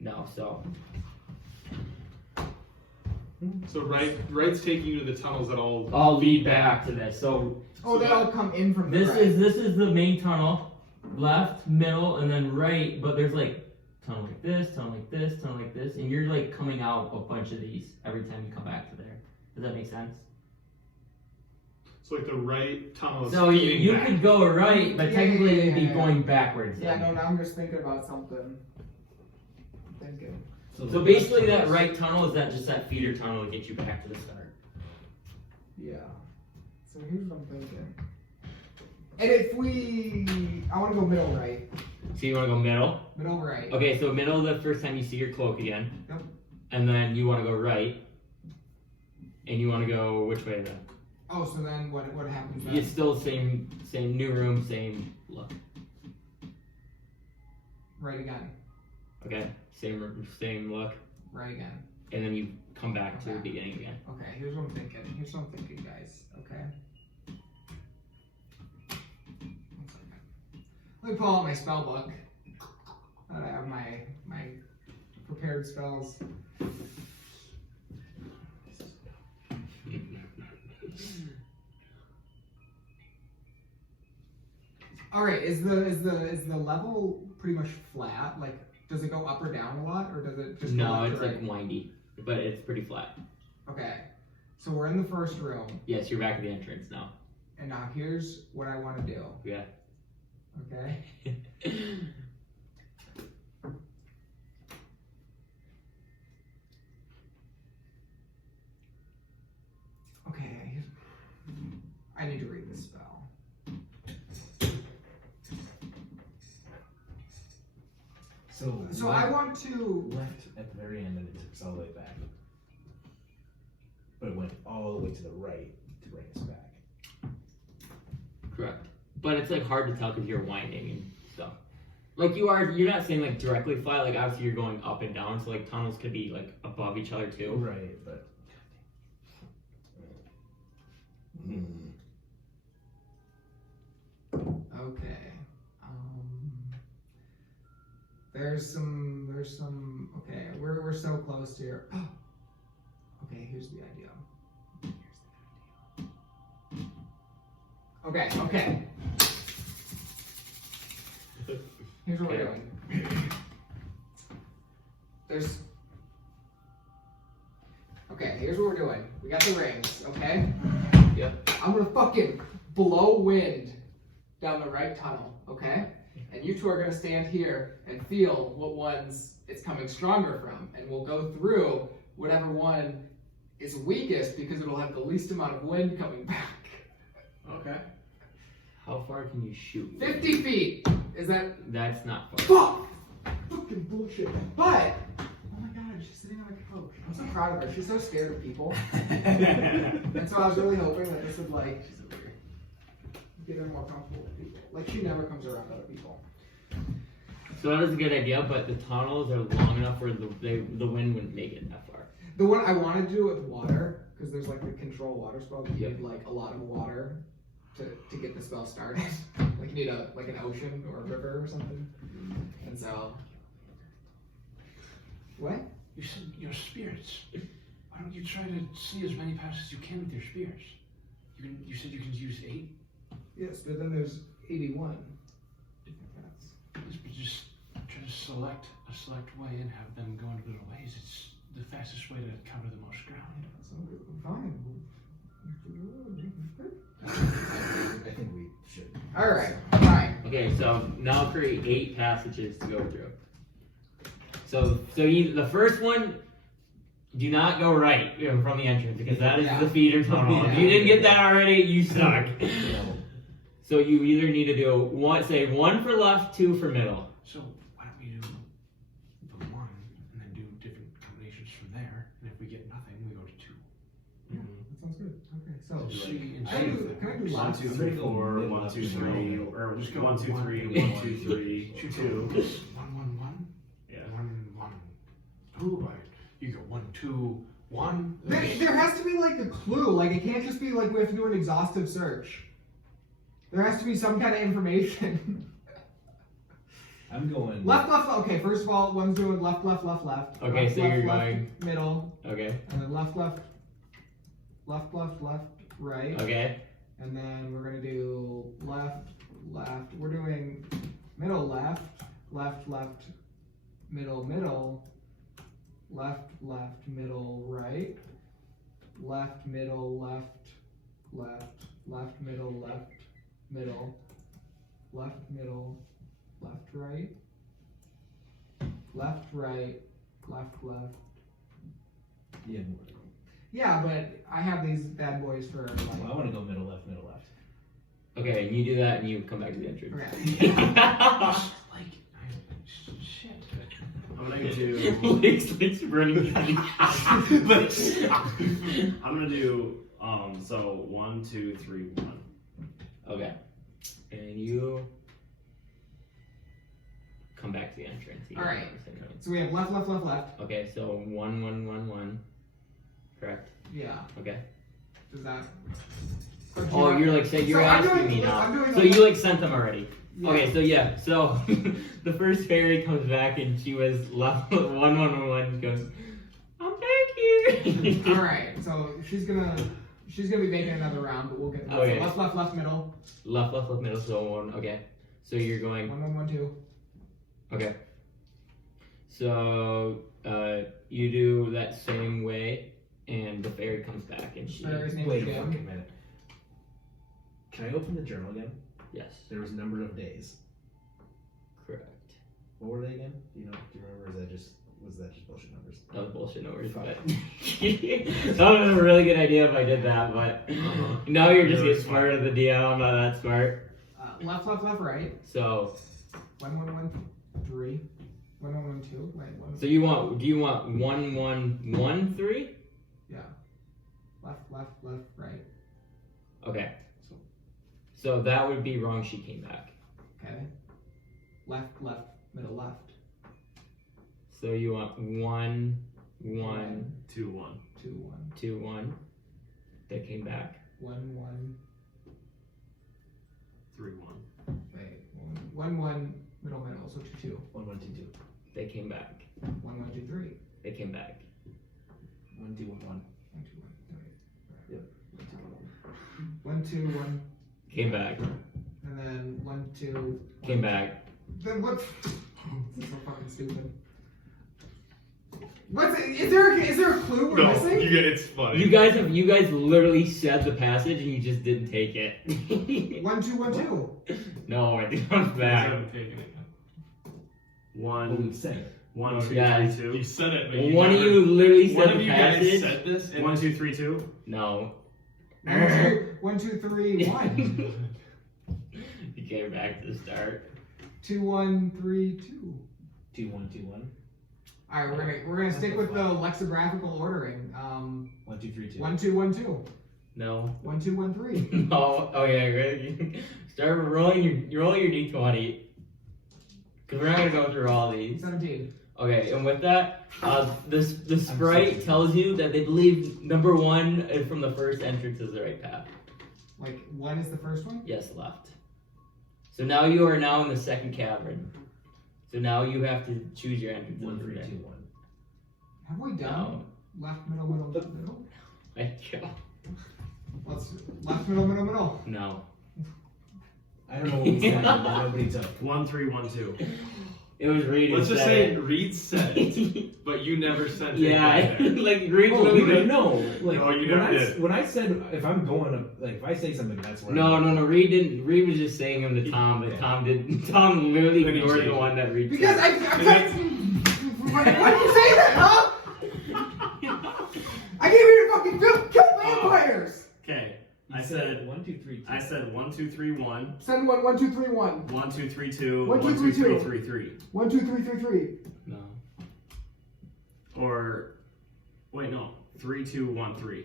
No, so So right's taking you to the tunnels that all I'll lead back to this. So Oh, they all come in from the this right. is the main tunnel, left, middle, and then right. But there's like tunnel like this, tunnel like this, tunnel like this, and you're like coming out a bunch of these every time you come back to there. Does that make sense? So So like the right tunnel is So you feeding back. could go right, but Yeah, technically yeah, you'd be yeah. going backwards. Yeah, then. no, now I'm just thinking about something. Thinking. So basically, that right tunnel is just that feeder tunnel to get you back to the start. Yeah. So here's what I'm thinking. And if I want to go middle right. So you want to go middle. Middle right. Okay, so middle the first time you see your cloak again. Yep. And then you want to go right. And you want to go which way then? Oh, so then what happens then? It's still same new room, same look. Right again. Okay, same room, same look, Right again. and then you come back to the Okay. beginning again. Okay, here's what I'm thinking, guys. Okay. One second. Let me pull out my spell book. I have my prepared spells. All right, is the level pretty much flat? Like, does it go up or down a lot, or does it just go No, left it's or like right? windy, but it's pretty flat. Okay, so we're in the first room, Yes, you're back at the entrance now. and now here's what I want to do. Yeah. Okay. Okay. I need to read this spell. So I want to. left at the very end and it took us all the way back. But it went all the way to the right to bring us back. Correct. But it's like hard to tell because you're winding and stuff. Like you're not saying like directly flat. Like obviously you're going up and down, so like tunnels could be like above each other too. Right, but. Okay. There's some. Okay, we're so close here. Okay, here's the idea. Okay. Here's what we're doing. Here's what we're doing. We got the rings, okay? Yep. I'm gonna fucking blow wind down the right tunnel, okay? And you two are gonna stand here and feel what ones it's coming stronger from, and we'll go through whatever one is weakest because it'll have the least amount of wind coming back. Okay. How far can you shoot? 50 feet! Is that... That's not far. Fuck! Fucking bullshit. But... Oh my god, she's sitting on a couch. I'm so proud of her. She's so scared of people. And so I was really hoping that this would, like, get her more comfortable with people. Like, she never comes around other people. So that is a good idea, but the tunnels are long enough where the wind wouldn't make it that far. The one I want to do with water, because there's, like, the control water spell, you Yep. need, like, a lot of water to get the spell started. Like, you need an ocean or a river or something. And so... What? You said your spirits. Why don't you try to see as many paths as you can with your spears? You said you can use 8? Yes, but then there's 81 different paths. Yes, but just try to select a select way and have them go in little ways. It's the fastest way to cover the most ground. So, fine. I think we should. Alright, fine. Okay, so now create 8 passages to go through. So the first one, do not go right from the entrance because that is the feeder tunnel. If you didn't get that already, you suck. So you either need to do one for left, 2 for middle. So why don't we do the 1 and then do different combinations from there? And if we get nothing, we go to 2. Yeah, that sounds good. Okay, so See and can I see. do, can I do 1, lots? 2, I'm 3, gonna go 4, middle 1, up 2, to 3, middle. or Just go 1, 2, 1, 3, 1, 1, 2, 3, 2. 1, 1. Yeah. 1, 1. Ooh, right. You go 1, 2, 1. There has to be like a clue. Like it can't just be like we have to do an exhaustive search. There has to be some kind of information. I'm going. Left. Okay, first of all, one's doing left. Okay, Left, so left, you're left, going. middle, Okay. and then left, right. Okay. And then we're gonna do left. We're doing middle, left, middle, left, middle, right, left, middle, left, left, middle, left, middle, left, middle, left, right, left, right, left, left. Yeah. Yeah, but I have these bad boys for Well, I like. want to go middle, left, middle, left. Okay, and you do that and you come back to the entrance. Okay. Shit. I'm gonna do. Lake's running. I'm gonna do. So 1, 2, 3, 1. Okay. And you come back to the entrance. You All right. go to the same So we have left, left, left, left. Okay, so 1, 1, 1, 1. Correct. Yeah. Okay. Does that? Oh, you're like saying you're So I'm asking doing- me now. I'm doing So the- you like sent them already. Yeah. Okay, so yeah, so the first fairy comes back and she was left 1, 1, 1, 1. She goes, I'm back here. All right. So she's gonna be making another round, but we'll get to that. Okay. So left, left, left, middle. Left, left, left, middle, so 1. Okay. So you're going. 1, 1, 1, 2. Okay. So you do that same way, and the fairy comes back and she. Fairy's name Wait is a Jim. fucking minute. Can I open the journal again? Yes. There was a number of days. Correct. What were they again? Do you remember? Or was that just bullshit numbers? That was bullshit numbers, but that was a really good idea if I did that, but now you're just getting smarter than the DM. I'm not that smart. Left, left, left, right. So 1, 1, 1, 3. 1, 1, 1, 2. Wait, 1. do you want 1, 1, 1, 3? Yeah. Left, left, left, right. Okay. So that would be wrong. She came back. Okay. Left, left, middle, left. So you want 1, 1, 2, 1. 2, 1. 2, 1. That came back. 1, 1. 3, 1. Wait. 1, 1, middle, middle. So 2, 2. 1, 1, 2, 2. They came back. 1, 1, 2, 3. They came back. 1, 2, 1, 1. 1, 2, 1. Yep. 1, 2, 1. Came back. And then 1, 2. Came back. Then what? This is so fucking stupid. What's it? Is there a clue we're missing? It's funny. You guys literally said the passage and you just didn't take it. 1, 2, 1, 2. No, it comes I back. haven't taken it. 1, we said it. 1, 2, Yeah. 3, 2. You said it, but One of you literally One said of the you guys passage. said this. And 1, 2, 3, 2. No. 1, 2, 3, 1. You came back to the start. 2, 1, 3, 2. 2, 1, 2, 1. All right, we're gonna stick with the lexicographical ordering. 1, 2, 3, 2. 1, 2, 1, 2. No. 1, 2, 1, 3. No. Okay, good. Start rolling your d20. Cause we're not gonna go through all these. 17. Okay, and with that, the sprite tells you that they believe number 1 from the first entrance is the right path. Like 1 is the first one. Yes, left. So now you are now in the second cavern. So now you have to choose your entrance. 1, 3, 2, 1. Have we done No. left, middle, middle, middle? Thank you. Let's left, middle, middle, middle. No. I don't know what we said, but nobody took. 1, 3, 1, 2. It was Reed. who Let's just said say it. Reed said it, but you never sent it. Yeah, right there. like Reed Oh, really good. no. Like, No, you when never I, did. when I said, if I'm going to, like, if I say something, that's where No, I'm no, no. Reed didn't. Reed was just saying him to Tom, but Yeah. Tom didn't. Tom literally Then he ignored the changed one that Reed Because said. why did you say that, huh? I came here to fucking kill vampires. Okay. You I said 1, 2, 3, 2. I said 1, 2, 3, 1. Send 1, 1, 2, 3, 1. 1, 2, 3, 2. 1, 2, 1, 2, 3, 3, 3, 3. 1, 2, 3, 3, 3. No. Or wait, no. 3, 2, 1, 3.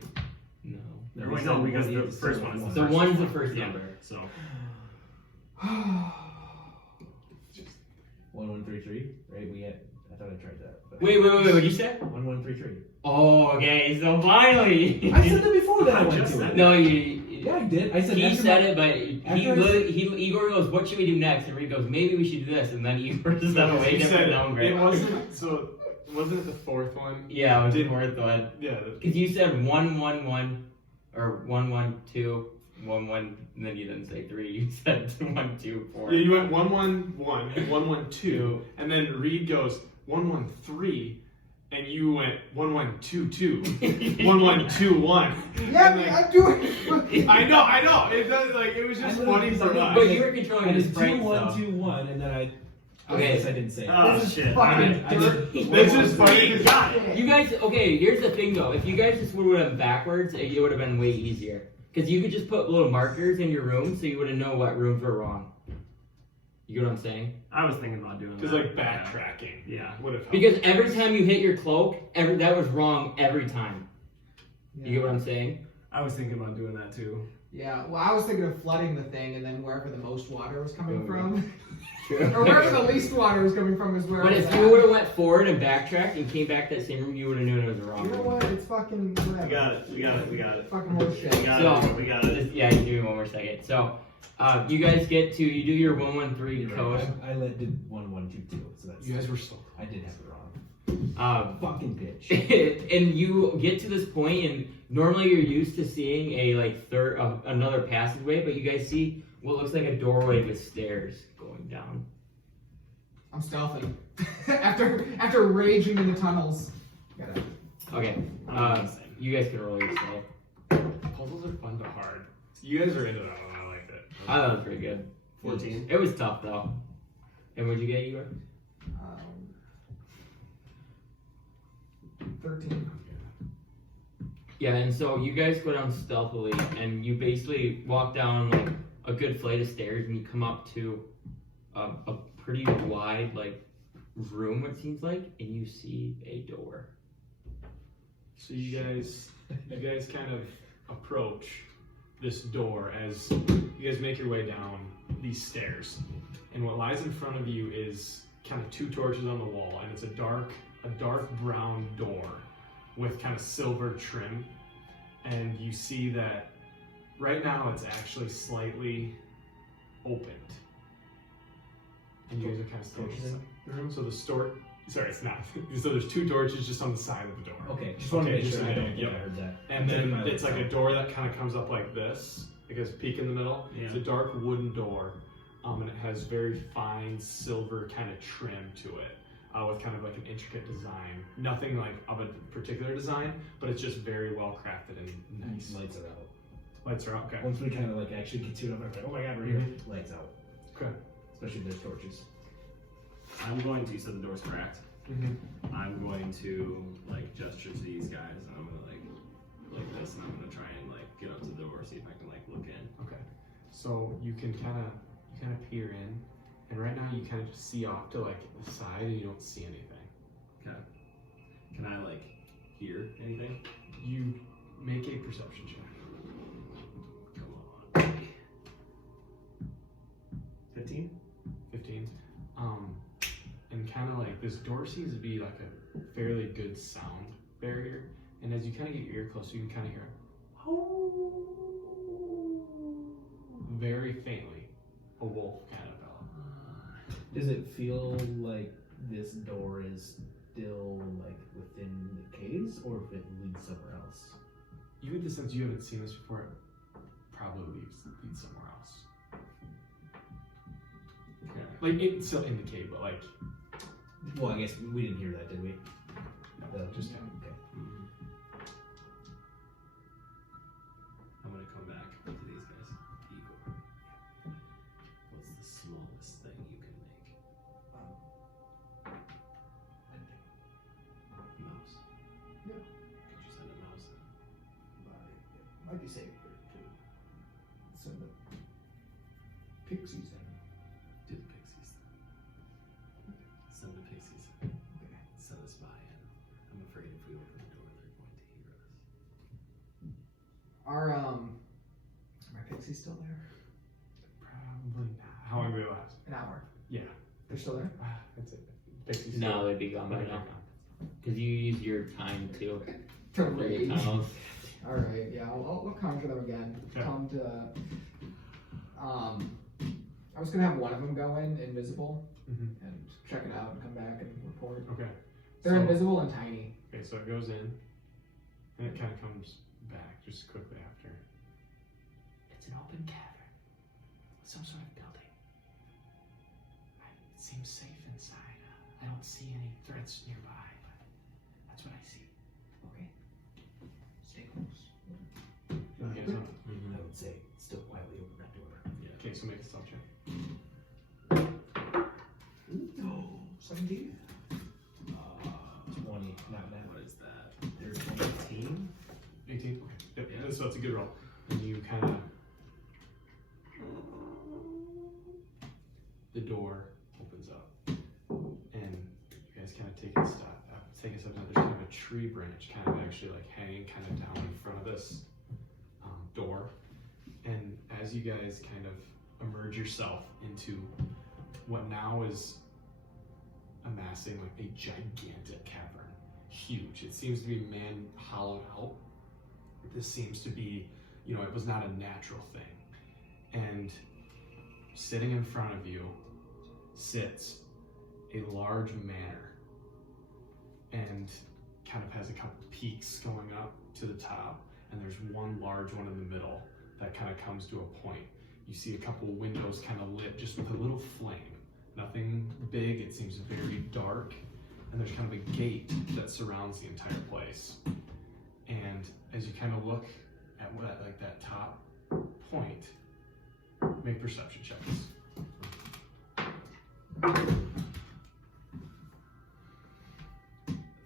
No. Or wait, no, because the first one is the So first. one's the first Yeah. number. So 1, 1, 3, 3. Right? I thought I tried that. But Wait. What'd you say? 1, 1, 3, 3. Oh, okay. So finally. I said that before that I went just to said it. No, you. Yeah, I did. I said He after said my- it, but after Igor goes, "What should we do next?" And Reed goes, "Maybe we should do this." And then Igor just said a way You different said number. it wasn't. So wasn't it the fourth one? Yeah, it was the Did- fourth one. Yeah. Because you said 1, 1, 1, or 1, 1, 2, 1, 1, and then you didn't say 3. You said 1, 2, 4. Yeah, you went 1, 1, 1, 1, 1, 2, and then Reed goes 1, 1, 3, and you went 1122, 1121. Yeah, And, like, I'm doing. I know. It does it was just funny for us. But you were I controlling did the sprites, 2-1-2-1, and then I Okay. guess I didn't say it. Oh This is shit! fucking I did. This is funny. You got it. You guys, okay, here's the thing though. If you guys just would have backwards, it would have been way easier. Because you could just put little markers in your room so you would have known what rooms were wrong. You get what I'm saying? I was thinking about doing that. Because like backtracking, Yeah. would have helped. Because every time you hit your cloak, that was wrong every time. You get what I'm saying? I was thinking about doing that too. Yeah, well, I was thinking of flooding the thing, and then wherever the most water was coming Oh, from, True. or wherever the least water was coming from, is where. But I was if at. you would have went forward and backtracked and came back to that same room, you would have known it was the wrong You know room. what? It's fucking whatever. We got it. We got it. Fucking horseshit. We got it. We got it. Just, yeah, give me one more second. So, you guys you do your 113 You're code. right. I did 1-1-2-2, so that's. You guys were still. I did have it wrong. Fucking bitch. And you get to this point, and normally you're used to seeing another passageway, but you guys see what looks like a doorway with stairs going down. I'm stealthing. after raging in the tunnels. Gotta. Okay, you guys can roll your stealth. Puzzles are fun but hard. You guys are into that one. I liked it. I thought it was pretty good. 14. It was tough though. And what'd you get, Igor? 13. Yeah, and so you guys go down stealthily, and you basically walk down like a good flight of stairs, and you come up to a pretty wide room, it seems like, and you see a door. So you guys kind of approach this door as you guys make your way down these stairs, and what lies in front of you is kind of two torches on the wall, and it's a dark brown door with kind of silver trim, and you see that right now it's actually slightly opened, and you guys are kind of standing Torches in inside the room. So sorry, it's not. So there's two torches just on the side of the door. Okay, just want to make just sure I don't saying, think yep. I heard that. And then My it's like a laptop. door that kind of comes up like this. It has a peak in the middle. Yeah. It's a dark wooden door, and it has very fine silver kind of trim to it, with kind of like an intricate design. Nothing like of a particular design, but it's just very well crafted and nice. Lights are out. Lights are out. Okay. Once we kind of actually get to it, I'm like, oh my god, we're here. Lights out. Okay. Especially if there's torches. I'm going to. You said the door's cracked. Mm-hmm. I'm going to gesture to these guys, and I'm gonna like this, and I'm gonna try and get up to the door, see if I can look in. Okay. So you can kind of peer in, and right now you kind of just see off to the side, and you don't see anything. Okay. Can I hear anything? You make a perception check. Come on. 15. 15. And kind of this door seems to be a fairly good sound barrier, and as you kind of get your ear close, you can kind of hear very faintly a wolf kind of bell. Does it feel like this door is still within the caves, or if it leads somewhere else? You get the sense you haven't seen this before. It probably leads somewhere else. Okay. It's still in the cave, but Well, I guess we didn't hear that, did we? no, just okay. I'm gonna come back to these guys. Igor, what's the smallest thing you can make? Mouse. Yeah. Could you send a mouse? Might be safe to send the pixies in. Do the pixies. Send the pixies. Send a spy in. I'm afraid if we open the door, they're going to hear us. Are my pixies still there? probably not. How long do they last? An hour. Yeah. They're still there. That's it. Pixies. No, they'd be gone by now. Because you use your time to To clear the rage. tunnels. All right. Yeah. I'll conjure them again. Okay. Come to. I was gonna have one of them go in invisible Mm-hmm. and check it out and come back and report. Okay. They're So- invisible and tiny. Okay, so it goes in, and it kind of comes back just quickly after. It's an open cavern, some sort of building. It seems safe inside. I don't see any threats nearby, but That's what I see. Okay. Stay close. You guys know? I would say still quietly open that door. Okay, so make a stealth check. No, 17. 20, not that. What is that? There's 18. 18? Okay. Yep. Yeah. So that's a good roll. And you kind of. The door opens up. And you guys kind of take a step. Take a step. Now there's kind of a tree branch kind of actually like hanging kind of down in front of this door. And as you guys kind of immerse yourself into what now is amassing like a gigantic cavern. Huge. It seems to be man hollowed out. This seems to be, it was not a natural thing. And sitting in front of you sits a large manor and kind of has a couple peaks going up to the top, and there's one large one in the middle that kind of comes to a point. You see a couple windows kind of lit just with a little flame. Nothing big, it seems very dark, and there's kind of a gate that surrounds the entire place. And as you kind of look at what like that top point, make perception checks.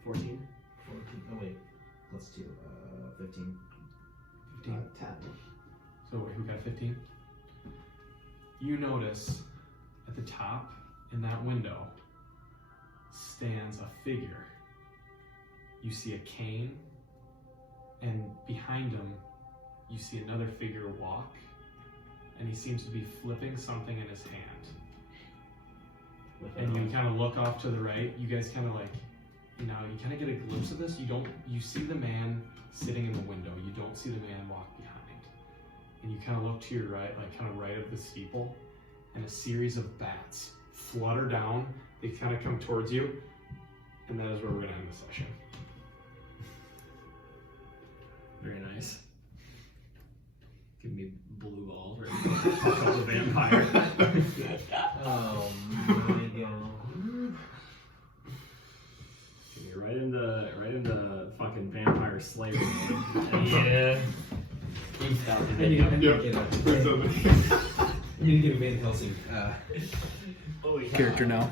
14. Oh wait, plus 2. 15. 15. 10. So who got 15? You notice at the top in that window stands a figure. You see a cane, and behind him you see another figure walk, and he seems to be flipping something in his hand. And you kind of look off to the right. You guys kind of like, you kind of get a glimpse of this. You see the man sitting in the window. You don't see the man walk behind. And you kind of look to your right, like kind of right of the steeple, and a series of bats flutter down. They kind of come towards you, and that is where we're gonna end the session. Very nice. Give me blue balls right now. Fuck up the vampire. Oh my god. Give me right into fucking vampire slayer mode. Yeah. He's down I to need to Yep. get up. Brings up the- I need to get a Van Helsing Character now.